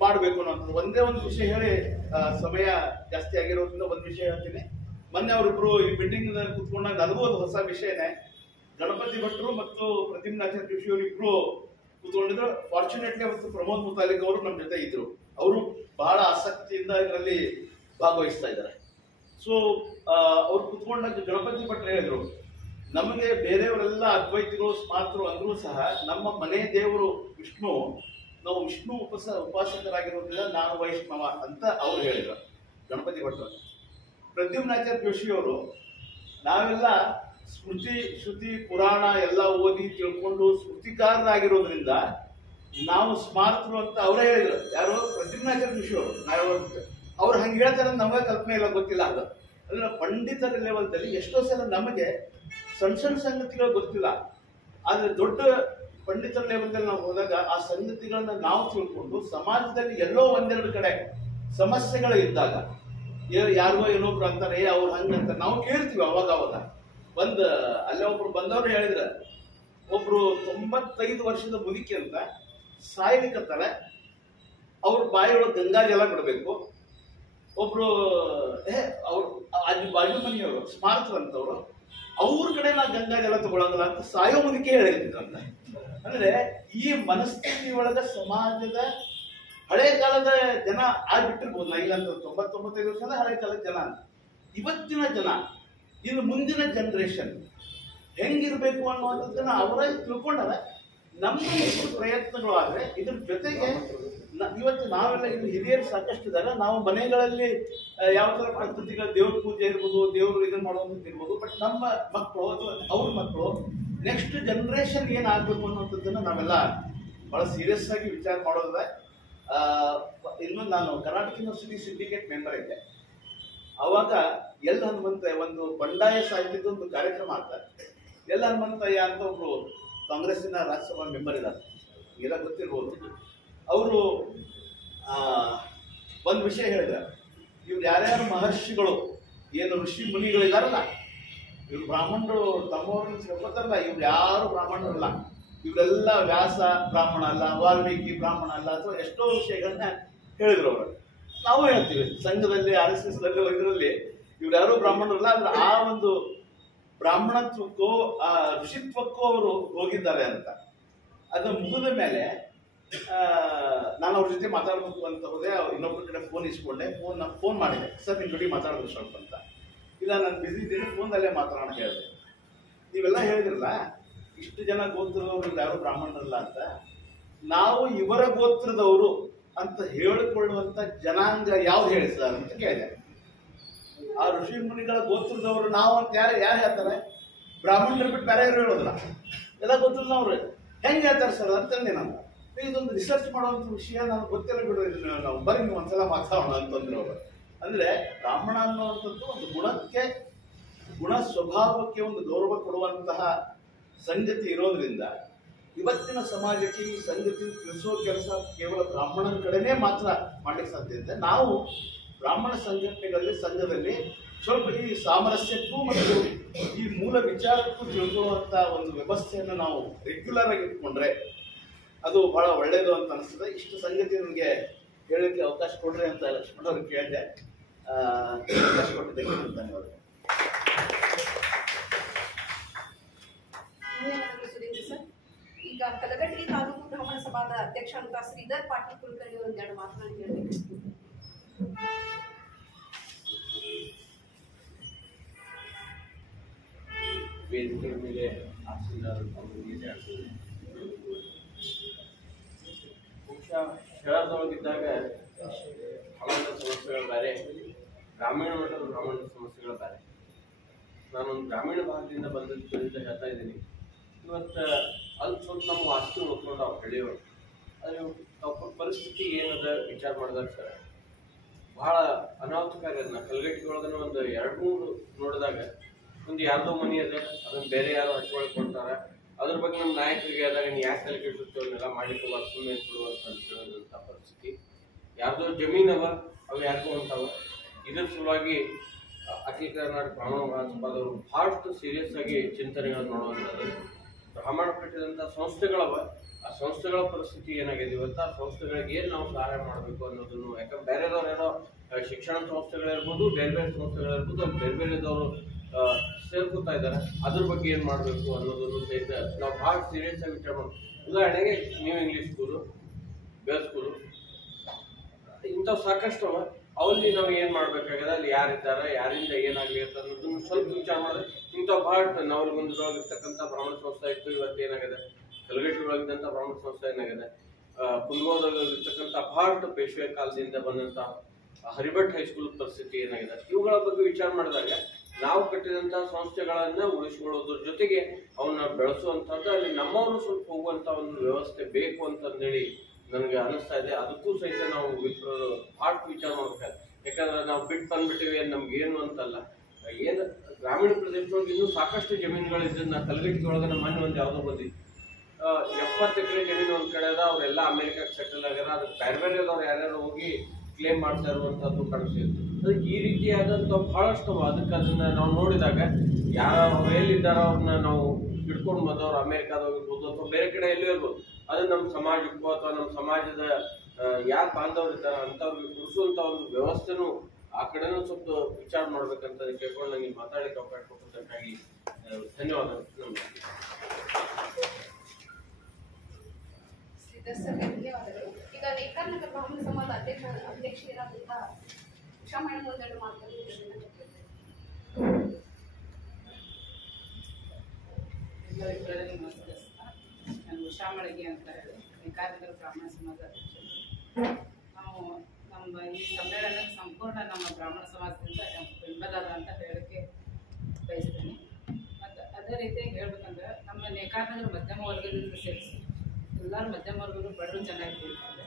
ಮಾಡಬೇಕು ಅನ್ನೋದು ಒಂದೇ ಒಂದು ವಿಷಯ ಹೇಳಿ ಸಮಯ ಜಾಸ್ತಿ ಆಗಿರೋದ್ರಿಂದ ಒಂದು ವಿಷಯ ಹೇಳ್ತೀನಿ. ಮೊನ್ನೆ ಅವರಿಬ್ರು ಈ ಮೀಟಿಂಗ್ ಕೂತ್ಕೊಂಡಾಗ ನನಗೂ ಒಂದು ಹೊಸ ವಿಷಯನೇ. ಗಣಪತಿ ಭಟ್ರು ಮತ್ತು ಪ್ರತಿಮ್ನಾಚಾರ್ಯ ಕೃಷಿ ಅವರು ಇಬ್ರು ಕೂತ್ಕೊಂಡಿದ್ರು. ಫಾರ್ಚುನೇಟ್ಲಿ ಅವತ್ತು ಪ್ರಮೋದ್ ಮುತಾಲಿಕ್ ಅವರು ನಮ್ಮ ಜೊತೆ ಇದ್ರು. ಅವರು ಬಹಳ ಆಸಕ್ತಿಯಿಂದ ಇದರಲ್ಲಿ ಭಾಗವಹಿಸ್ತಾ ಇದ್ದಾರೆ. ಸೊ ಅವ್ರು ಕೂತ್ಕೊಂಡಾಗ ಗಣಪತಿ ಭಟ್ರು ಹೇಳಿದ್ರು, ನಮಗೆ ಬೇರೆಯವರೆಲ್ಲ ಅದ್ವೈತಿಗಳು ಸ್ಮಾರ್ತರು ಅಂದ್ರೂ ಸಹ ನಮ್ಮ ಮನೆ ದೇವರು ವಿಷ್ಣು, ನಾವು ವಿಷ್ಣು ಉಪಾಸಕರಾಗಿರೋದ್ರಿಂದ ನಾನು ವೈಷ್ಣವ ಅಂತ ಅವ್ರು ಹೇಳಿದ್ರು ಗಣಪತಿ ಭಟ್ರು. ಪ್ರದ್ಯುಮ್ನಾಚಾರ್ಯ ಜೋಶಿ ಅವರು ನಾವೆಲ್ಲ ಸ್ಮೃತಿ ಶ್ರುತಿ ಪುರಾಣ ಎಲ್ಲ ಓದಿ ತಿಳ್ಕೊಂಡು ಸ್ಮೃತಿಕಾರರಾಗಿರೋದ್ರಿಂದ ನಾವು ಸ್ಮಾರ್ತರು ಅಂತ ಅವರೇ ಹೇಳಿದ್ರು. ಯಾರು? ಪ್ರದ್ಯುಮ್ನಾಚಾರ್ಯ ಜೋಶಿ ಅವರು. ನಾವು ಅವ್ರು ಹಂಗೆ ಹೇಳ್ತಾರೆ, ನಮಗೆ ಕಲ್ಪನೆ ಎಲ್ಲ ಗೊತ್ತಿಲ್ಲ. ಅದು ಅಂದ್ರೆ ಪಂಡಿತರ ಲೆವೆಲ್ದಲ್ಲಿ ಎಷ್ಟೋ ಸಲ ನಮಗೆ ಸಣ್ಣ ಸಣ್ಣ ಸಂಗತಿಗಳು ಗೊತ್ತಿಲ್ಲ. ಆದ್ರೆ ದೊಡ್ಡ ಪಂಡಿತರ ಲೆವೆಲ್ದಲ್ಲಿ ನಾವು ಹೋದಾಗ ಆ ಸಂಗತಿಗಳನ್ನ ನಾವು ತಿಳ್ಕೊಂಡು ಸಮಾಜದಲ್ಲಿ ಎಲ್ಲೋ ಒಂದೆರಡು ಕಡೆ ಸಮಸ್ಯೆಗಳು ಇದ್ದಾಗ ಯಾರಿಗೋ ಏನೊಬ್ರು ಅಂತಾರೆ, ಅವ್ರು ಹಂಗಂತ ನಾವು ಕೇಳ್ತೀವಿ. ಅವಾಗ ಅಲ್ಲೇ ಒಬ್ರು ಬಂದವ್ರು ಹೇಳಿದ್ರ, ಒಬ್ರು 95 ವರ್ಷದ ಮುದುಕಿ ಅಂತ ಸಾಯ್ಲಿಕ್ಕಂತಾರೆ. ಅವ್ರ ಬಾಯಿಯೊಳಗೆ ಗಂಗಾ ಜಲ ಬಿಡಬೇಕು. ಒಬ್ರು ಅವ್ರು ಬಾಜು ಮನೆಯವರು ಸ್ಮಾರ್ತರು ಅಂತವ್ರು, ಅವ್ರ ಕಡೆ ನಾ ಗಂಗಾ ಜಲ ತಗೊಳಂಗಿಲ್ಲ ಅಂತ ಸಾಯೋ ಮುದುಕಿ ಹೇಳಿದ್ರಂತ. ಅಂದ್ರೆ ಈ ಮನಸ್ಥಿತಿ ಒಳಗ ಸಮಾಜದ ಹಳೆ ಕಾಲದ ಜನ ಆಗ್ಬಿಟ್ಟಿರ್ಬೋದು. ನಾ ಇಲ್ಲ ಅಂತ 90-95 ವರ್ಷದ ಹಳೆ ಕಾಲದ ಜನ. ಇವತ್ತಿನ ಜನ, ಇನ್ನು ಮುಂದಿನ ಜನರೇಷನ್ ಹೆಂಗಿರ್ಬೇಕು ಅನ್ನುವಂಥದ್ದನ್ನ ಅವರೇ ತಿಳ್ಕೊಂಡಾರ. ನಮ್ಮ ಪ್ರಯತ್ನಗಳು ಆದ್ರೆ ಇದ್ರ ಜೊತೆಗೆ ಇವತ್ತು ನಾವೆಲ್ಲ ಇಲ್ಲಿ ಹಿರಿಯರು ಸಾಕಷ್ಟು ಇದ್ದಾರೆ. ನಾವು ಮನೆಗಳಲ್ಲಿ ಯಾವ ತರ ಪದ್ಧತಿಗಳು, ದೇವ್ರ ಪೂಜೆ ಇರ್ಬೋದು, ದೇವ್ರು ಇದನ್ನ ಮಾಡುವಂಥದ್ದು ಇರ್ಬೋದು. ಬಟ್ ನಮ್ಮ ಮಕ್ಕಳು ಅಥವಾ ಅವ್ರ ಮಕ್ಕಳು ನೆಕ್ಸ್ಟ್ ಜನರೇಷನ್ ಏನಾಗಬೇಕು ಅನ್ನೋಂಥದ್ದನ್ನ ನಾವೆಲ್ಲ ಬಹಳ ಸೀರಿಯಸ್ ಆಗಿ ವಿಚಾರ ಮಾಡೋದಿದೆ. ಇನ್ನು ನಾನು ಕರ್ನಾಟಕ ಯೂನಿವರ್ಸಿಟಿ ಸಿಂಡಿಕೇಟ್ ಮೆಂಬರ್ ಇದ್ದೆ. ಅವಾಗ ಎಲ್ಲ ಹನುಮಂತಯ್ಯ ಒಂದು ಬಂಡಾಯ ಸಾಹಿತ್ಯದ ಒಂದು ಕಾರ್ಯಕ್ರಮ ಆಗ್ತಾರೆ. ಎಲ್ಲ ಹನುಮಂತಯ್ಯ ಅಂತ ಒಬ್ರು ಕಾಂಗ್ರೆಸ್ಸಿನ ರಾಜ್ಯಸಭಾ ಮೆಂಬರ್ ಇದ್ದಾರೆ, ಎಲ್ಲ ಗೊತ್ತಿರ್ಬೋದು. ಅವರು ಒಂದು ವಿಷಯ ಹೇಳಿದ್ದಾರೆ, ಇವ್ರು ಯಾರ್ಯಾರು ಮಹರ್ಷಿಗಳು ಏನು ಋಷಿ ಮುನಿಗಳಿದಾರಲ್ಲ, ಇವ್ರು ಬ್ರಾಹ್ಮಣರು ತಮ್ಮವ್ರನ್ನ ತಿಳ್ಕೊತಾರಲ್ಲ, ಇವ್ರು ಯಾರು ಬ್ರಾಹ್ಮಣರಲ್ಲ. ಇವರೆಲ್ಲ ವ್ಯಾಸ ಬ್ರಾಹ್ಮಣ ಅಲ್ಲ, ವಾಲ್ಮೀಕಿ ಬ್ರಾಹ್ಮಣ ಅಲ್ಲ, ಅಥವಾ ಎಷ್ಟೋ ವಿಷಯಗಳನ್ನ ಹೇಳಿದ್ರು ಅವರು. ನಾವು ಹೇಳ್ತೀವಿ ಸಂಘದಲ್ಲಿ, RSS ದಲ್ಲಿ ಇದರಲ್ಲಿ ಇವ್ರು ಯಾರು ಬ್ರಾಹ್ಮಣರಲ್ಲ. ಆದ್ರೆ ಆ ಒಂದು ಬ್ರಾಹ್ಮಣತ್ವಕ್ಕೂ ಆ ಋಷಿತ್ವಕ್ಕೂ ಅವರು ಹೋಗಿದ್ದಾರೆ ಅಂತ. ಅದು ಮುಗಿದ ಮೇಲೆ ನಾನು ಅವ್ರ ಜೊತೆ ಮಾತಾಡ್ಬೇಕು ಅಂತ ಹೋದೆ. ಇನ್ನೊಬ್ಬರ ಕಡೆ ಫೋನ್ ಇಸ್ಕೊಂಡೆ. ಫೋನ್ ಮಾಡಿದೆ, ಸರ್ ನಿಮ್ಮ ಜೊತೆ ಮಾತಾಡೋದು ಸ್ವಲ್ಪ ಅಂತ. ಇಲ್ಲ ನಾನು ಬಿಸಿ ಇದ್ದೀನಿ, ಫೋನಲ್ಲೇ ಮಾತಾಡೋಣ ಹೇಳಿದೆ. ನೀವೆಲ್ಲ ಹೇಳಿದ್ರಲ್ಲ ಇಷ್ಟು ಜನ ಗೋತ್ರದವರು ಯಾರು ಬ್ರಾಹ್ಮಣರಲ್ಲ ಅಂತ, ನಾವು ಇವರ ಗೋತ್ರದವರು ಅಂತ ಹೇಳಿಕೊಳ್ಳುವಂತ ಜನಾಂಗ ಯಾವ್ದು ಹೇಳಿ ಸರ್ ಅಂತ ಕೇಳಿದೆ. ಆ ಋಷಿ ಮುನಿಗಳ ಗೋತ್ರದವರು ನಾವು ಅಂತ ಯಾರು ಹೇಳ್ತಾರೆ? ಬ್ರಾಹ್ಮಣರು ಬಿಟ್ಟು ಬೇರೆ ಯಾರು ಹೇಳೋದಿಲ್ಲ, ಎಲ್ಲ ಗೋತ್ರದವ್ರು ಹೆಂಗೆ ಹೇಳ್ತಾರೆ ಸರ್ ಅಂತಂದೆ ನಾನು. ಇದೊಂದು ರಿಸರ್ಚ್ ಮಾಡುವಂಥ ವಿಷಯ ನನಗೆ ಗೊತ್ತಿಲ್ಲ ಬಿಡು, ಇದನ್ನ ನಾವು ಬರೀ ನೀವು ಒಂದ್ಸಲ ಮಾತಾಡೋಣ ಅಂತಂದ್ರು ಅವರು. ಅಂದ್ರೆ ಬ್ರಾಹ್ಮಣ ಅನ್ನುವಂಥದ್ದು ಒಂದು ಗುಣ ಸ್ವಭಾವಕ್ಕೆ ಒಂದು ಗೌರವ ಕೊಡುವಂತಹ ಸಂಗತಿ ಇರೋದ್ರಿಂದ ಇವತ್ತಿನ ಸಮಾಜಕ್ಕೆ ಈ ಸಂಗತಿ ತಿಳಿಸೋ ಕೆಲಸ ಕೇವಲ ಬ್ರಾಹ್ಮಣರ ಕಡೆನೇ ಮಾತ್ರ ಮಾಡಲಿಕ್ಕೆ ಸಾಧ್ಯ ಇದೆ. ನಾವು ಬ್ರಾಹ್ಮಣ ಸಂಘದಲ್ಲಿ ಸ್ವಲ್ಪ ಈ ಸಾಮರಸ್ಯಕ್ಕೂ ಮತ್ತು ಈ ಮೂಲ ವಿಚಾರಕ್ಕೂ ತಿಳ್ಕೊಳ್ಳುವಂತ ಒಂದು ವ್ಯವಸ್ಥೆಯನ್ನು ನಾವು ರೆಗ್ಯುಲರ್ ಆಗಿ ಇಟ್ಕೊಂಡ್ರೆ ಅದು ಬಹಳ ಒಳ್ಳೆಯದು ಅಂತ ಅನಿಸ್ತದೆ. ಇಷ್ಟು ಸಂಗತಿ ನನಗೆ ಹೇಳಲಿಕ್ಕೆ ಅವಕಾಶ ಕೊಡ್ರಿ ಅಂತ ಲಕ್ಷ್ಮಣ ಅವ್ರಿಗೆ ಕೇಳಿದೆ. ಅವಕಾಶ ಕೊಟ್ಟಿದ್ದಕ್ಕೆ ಧನ್ಯವಾದ. ಸುರೇಂದ್ರ ಸರ್, ಈಗ ಕಲಘಟಗಿ ತಾಲೂಕು ಬ್ರಾಹ್ಮಣ ಸಭಾದ ಅಧ್ಯಕ್ಷ ಅಂತ ಶ್ರೀಧರ್ ಪಾಟೀಲ್ ಕುಲಕರ್ಣಿ ಒಂದೆರಡು ಮಾತನಾಡಿ ಹೇಳಬೇಕು. ವೇದಿಕೆ ಮೇಲೆ ಬಹುಶಃ ಶಹರದೊಳಗಿದ್ದಾಗ ಹಲವಾರು ಸಮಸ್ಯೆಗಳು ಬೇರೆ, ಗ್ರಾಮೀಣ ಮಟ್ಟದ ಬ್ರಾಹ್ಮಣ ಸಮಸ್ಯೆಗಳು ಬೇರೆ. ನಾನೊಂದು ಗ್ರಾಮೀಣ ಭಾಗದಿಂದ ಬಂದಿದ್ದರಿಂದ ಹೇಳ್ತಾ ಇದ್ದೀನಿ. ಇವತ್ತು ಅಲ್ಲಿ ಸ್ವಲ್ಪ ನಮ್ಮ ವಾಸ್ತು ನೋಡ್ಕೊಂಡು ಅವ್ರು ಹಳ್ಳಿಯವರು ಅದು ಅವ್ರ ಪರಿಸ್ಥಿತಿ ಏನದ ವಿಚಾರ ಮಾಡಿದಾಗ ಸರ್ ಬಹಳ ಅನಾಹುತಕಾರಿ. ಅದನ್ನ ಕಲಘಟಗಿ ಒಳಗನ ಒಂದು 2-3 ನೋಡಿದಾಗ ಒಂದು ಯಾರ್ದೋ ಮನಿ ಅದ, ಅದನ್ನ ಬೇರೆ ಯಾರೋ ಹಚ್ಕೊಳ್ಕೊಂತಾರ. ಅದ್ರ ಬಗ್ಗೆ ನಮ್ಮ ನಾಯಕರಿಗೆ ಆದಾಗ ನೀ ಯಾಕೆ ತಲೆ ಕೆಡಿಸುತ್ತೇವನ್ನೆಲ್ಲ ಮಾಡ್ಲಿಕ್ಕೆ ಸುಮ್ಮನೆ ಕೊಡುವಂತ ಪರಿಸ್ಥಿತಿ. ಯಾರ್ದೋ ಜಮೀನವ ಅವು ಯಾರಿಗೂ ಅಂತಾವ. ಇದ್ರ ಸಲುವಾಗಿ ಅಖಿಲ ಕರ್ನಾಟಕ ಬ್ರಾಹ್ಮಣ ಮಹಾಸಭಾದವರು ಬಹಳಷ್ಟು ಸೀರಿಯಸ್ ಆಗಿ ಚಿಂತನೆಗಳನ್ನು ನೋಡುವಂಥದ್ದು. ಬ್ರಾಹ್ಮಣ ಕಟ್ಟಿದಂಥ ಸಂಸ್ಥೆಗಳವ, ಆ ಸಂಸ್ಥೆಗಳ ಪರಿಸ್ಥಿತಿ ಏನಾಗಿದೆ ಇವತ್ತು, ಆ ಸಂಸ್ಥೆಗಳಿಗೆ ಏನು ನಾವು ಸಹಾಯ ಮಾಡಬೇಕು ಅನ್ನೋದನ್ನು. ಯಾಕಂದ್ರೆ ಬೇರೆದವ್ರೇನೋ ಶಿಕ್ಷಣ ಸಂಸ್ಥೆಗಳಿರ್ಬೋದು, ಬೇರೆ ಬೇರೆ ಸಂಸ್ಥೆಗಳಿರ್ಬೋದು, ಅಲ್ಲಿ ಬೇರೆ ಬೇರೆದವರು ಸೇರ್ಕೊತಾ ಇದ್ದಾರೆ. ಅದ್ರ ಬಗ್ಗೆ ಏನು ಮಾಡಬೇಕು ಅನ್ನೋದನ್ನು ಸಹಿತ ನಾವು ಭಾಳ ಸೀರಿಯಸ್ ಆಗಿ ವಿಚಾರ ಮಾಡ್ತೀವಿ. ಉದಾಹರಣೆಗೆ ನ್ಯೂ ಇಂಗ್ಲೀಷ್ ಸ್ಕೂಲು, ಬೇರೆ ಸ್ಕೂಲು ಇಂಥವು ಸಾಕಷ್ಟು ಅವಲ್ಲಿ ನಾವು ಏನು ಮಾಡಬೇಕಾಗಿದೆ, ಅಲ್ಲಿ ಯಾರಿದ್ದಾರೆ, ಯಾರಿಂದ ಏನಾಗಲಿ ಅಂತ ಅನ್ನೋದನ್ನು ಸ್ವಲ್ಪ ವಿಚಾರ ಮಾಡಿದ್ರೆ ಇಂಥವು ಭಾಳ ನಾವು ಮುಂದಿರ್ತಕ್ಕಂಥ ಬ್ರಾಹ್ಮಣ ಸಂಸ್ಥೆ ಇತ್ತು. ಇವತ್ತು ಏನಾಗಿದೆ ಕಲಘಟಗಿ ಒಳಗಿದ್ದಂಥ ಬ್ರಾಹ್ಮಣ ಸಂಸ್ಥೆ ಏನಾಗಿದೆ, ಕುಂದಗೋಳದಲ್ಲಿರ್ತಕ್ಕಂಥ ಭಾಳ ಪೇಶ್ವೆ ಕಾಲದಿಂದ ಬಂದಂಥ ಹರಿಭಟ್ ಹೈಸ್ಕೂಲ್ ಪರಿಸ್ಥಿತಿ ಏನಾಗಿದೆ, ಇವುಗಳ ಬಗ್ಗೆ ವಿಚಾರ ಮಾಡಿದಾಗ ನಾವು ಕಟ್ಟಿದಂಥ ಸಂಸ್ಥೆಗಳನ್ನ ಉಳಿಸ್ಕೊಳ್ಳೋದ್ರ ಜೊತೆಗೆ ಅವನ್ನ ಬೆಳೆಸುವಂಥದ್ದು, ಅಲ್ಲಿ ನಮ್ಮವರು ಸ್ವಲ್ಪ ಹೋಗುವಂಥ ಒಂದು ವ್ಯವಸ್ಥೆ ಬೇಕು ಅಂತಂದೇಳಿ ನನಗೆ ಅನಿಸ್ತಾ ಇದೆ. ಅದಕ್ಕೂ ಸಹಿತ ನಾವು ಭಾಳ ವಿಚಾರ ಮಾಡ್ಬೇಕಾದ್ರೆ, ಯಾಕಂದ್ರೆ ನಾವು ಬಿಟ್ಟು ಬಂದ್ಬಿಟ್ಟಿವಿ ನಮ್ಗೆ ಏನು ಅಂತಲ್ಲ. ಏನು ಗ್ರಾಮೀಣ ಪ್ರದೇಶದೊಳಗೆ ಇನ್ನೂ ಸಾಕಷ್ಟು ಜಮೀನುಗಳಿದ್ದನ್ನ ಕಲಘಟಗಿ ಒಳಗೆ ನಮ್ಮ ಮನೆ ಒಂದು ಯಾವುದೋ ಬಂದಿದ್ದು 70 ಎಕರೆ ಜಮೀನು ಒಂದ್ ಕಡೆ ಅದ, ಅವರೆಲ್ಲ ಅಮೆರಿಕಕ್ಕೆ ಸೆಟಲ್ ಆಗ್ಯಾರ. ಅದಕ್ಕೆ ಬೇರೆ ಬೇರೆದವ್ರು ಯಾರ್ಯಾರು ಹೋಗಿ ಕ್ಲೇಮ್ ಮಾಡ್ತಾ ಇರುವಂಥದ್ದು ಕಾಣಿಸ್ತಿತ್ತು. ಅದಕ್ಕೆ ಈ ರೀತಿಯಾದಂಥ ಬಹಳಷ್ಟು ಅದಕ್ಕೆ ಅದನ್ನ ನಾವು ನೋಡಿದಾಗ ಯಾರು ಎಲ್ಲಿದ್ದಾರೋ ಅವ್ರನ್ನ ನಾವು ಹಿಡ್ಕೊಂಡು ಬಂದವ್ರು ಅಮೆರಿಕಾದೋಗಿರ್ಬೋದು ಅಥವಾ ಬೇರೆ ಕಡೆ ಎಲ್ಲೂ ಇರ್ಬೋದು, ಅದು ನಮ್ಮ ಸಮಾಜಕ್ಕೂ ಅಥವಾ ನಮ್ಮ ಸಮಾಜದ ಯಾರು ಬಾಂಧವರು ಇದ್ದಾರೆ ಅಂಥವ್ರಿಗೆ ಕುಡಿಸುವಂಥ ಒಂದು ವ್ಯವಸ್ಥೆನೂ ಆ ಕಡೆನೂ ಸ್ವಲ್ಪ ವಿಚಾರ ಮಾಡ್ಬೇಕಂತ ಕೇಳ್ಕೊಂಡು ನನಗೆ ಮಾತಾಡಲಿಕ್ಕೆ ಅವಕಾಶ ಕೊಟ್ಟದಕ್ಕಾಗಿ ಧನ್ಯವಾದ. ಧನ್ಯವಾದಗಳು. ಈಗ ನೇಕಾರನಗರ ಬ್ರಾಹ್ಮಣ ಸಮಾಜದ ಅಧ್ಯಕ್ಷರಾದಂತಹ ಉಷಾ ಮೇಡಮ್ ಒಂದೆರಡು ಮಾತನಾಡಿ. ಎಲ್ಲರಿಗೂ ನಮಸ್ಕಾರ. ನಾನು ಉಷಾ ಮಳಗಿ ಅಂತ ಹೇಳಿ ನೇಕಾರನಗರ ಬ್ರಾಹ್ಮಣ ಸಮಾಜದ ಅಧ್ಯಕ್ಷರು. ನಾವು ನಮ್ಮ ಈ ಸಮ್ಮೇಳನಕ್ಕೆ ಸಂಪೂರ್ಣ ನಮ್ಮ ಬ್ರಾಹ್ಮಣ ಸಮಾಜದಿಂದ ಬೆಂಬಲ ಅಂತ ಹೇಳಕ್ಕೆ ಬಯಸ್ತೇನೆ. ಮತ್ತು ಅದೇ ರೀತಿಯಾಗಿ ಹೇಳ್ಬೇಕಂದ್ರೆ ನಮ್ಮ ನೇಕಾರನಗರ ಮಧ್ಯಮ ವರ್ಗದಿಂದ ಸೇರಿಸಿ ಎಲ್ಲರೂ ಮಧ್ಯಮ ವರ್ಗರು ಬಡವರು ಚೆನ್ನಾಗಿರ್ತಾರೆ.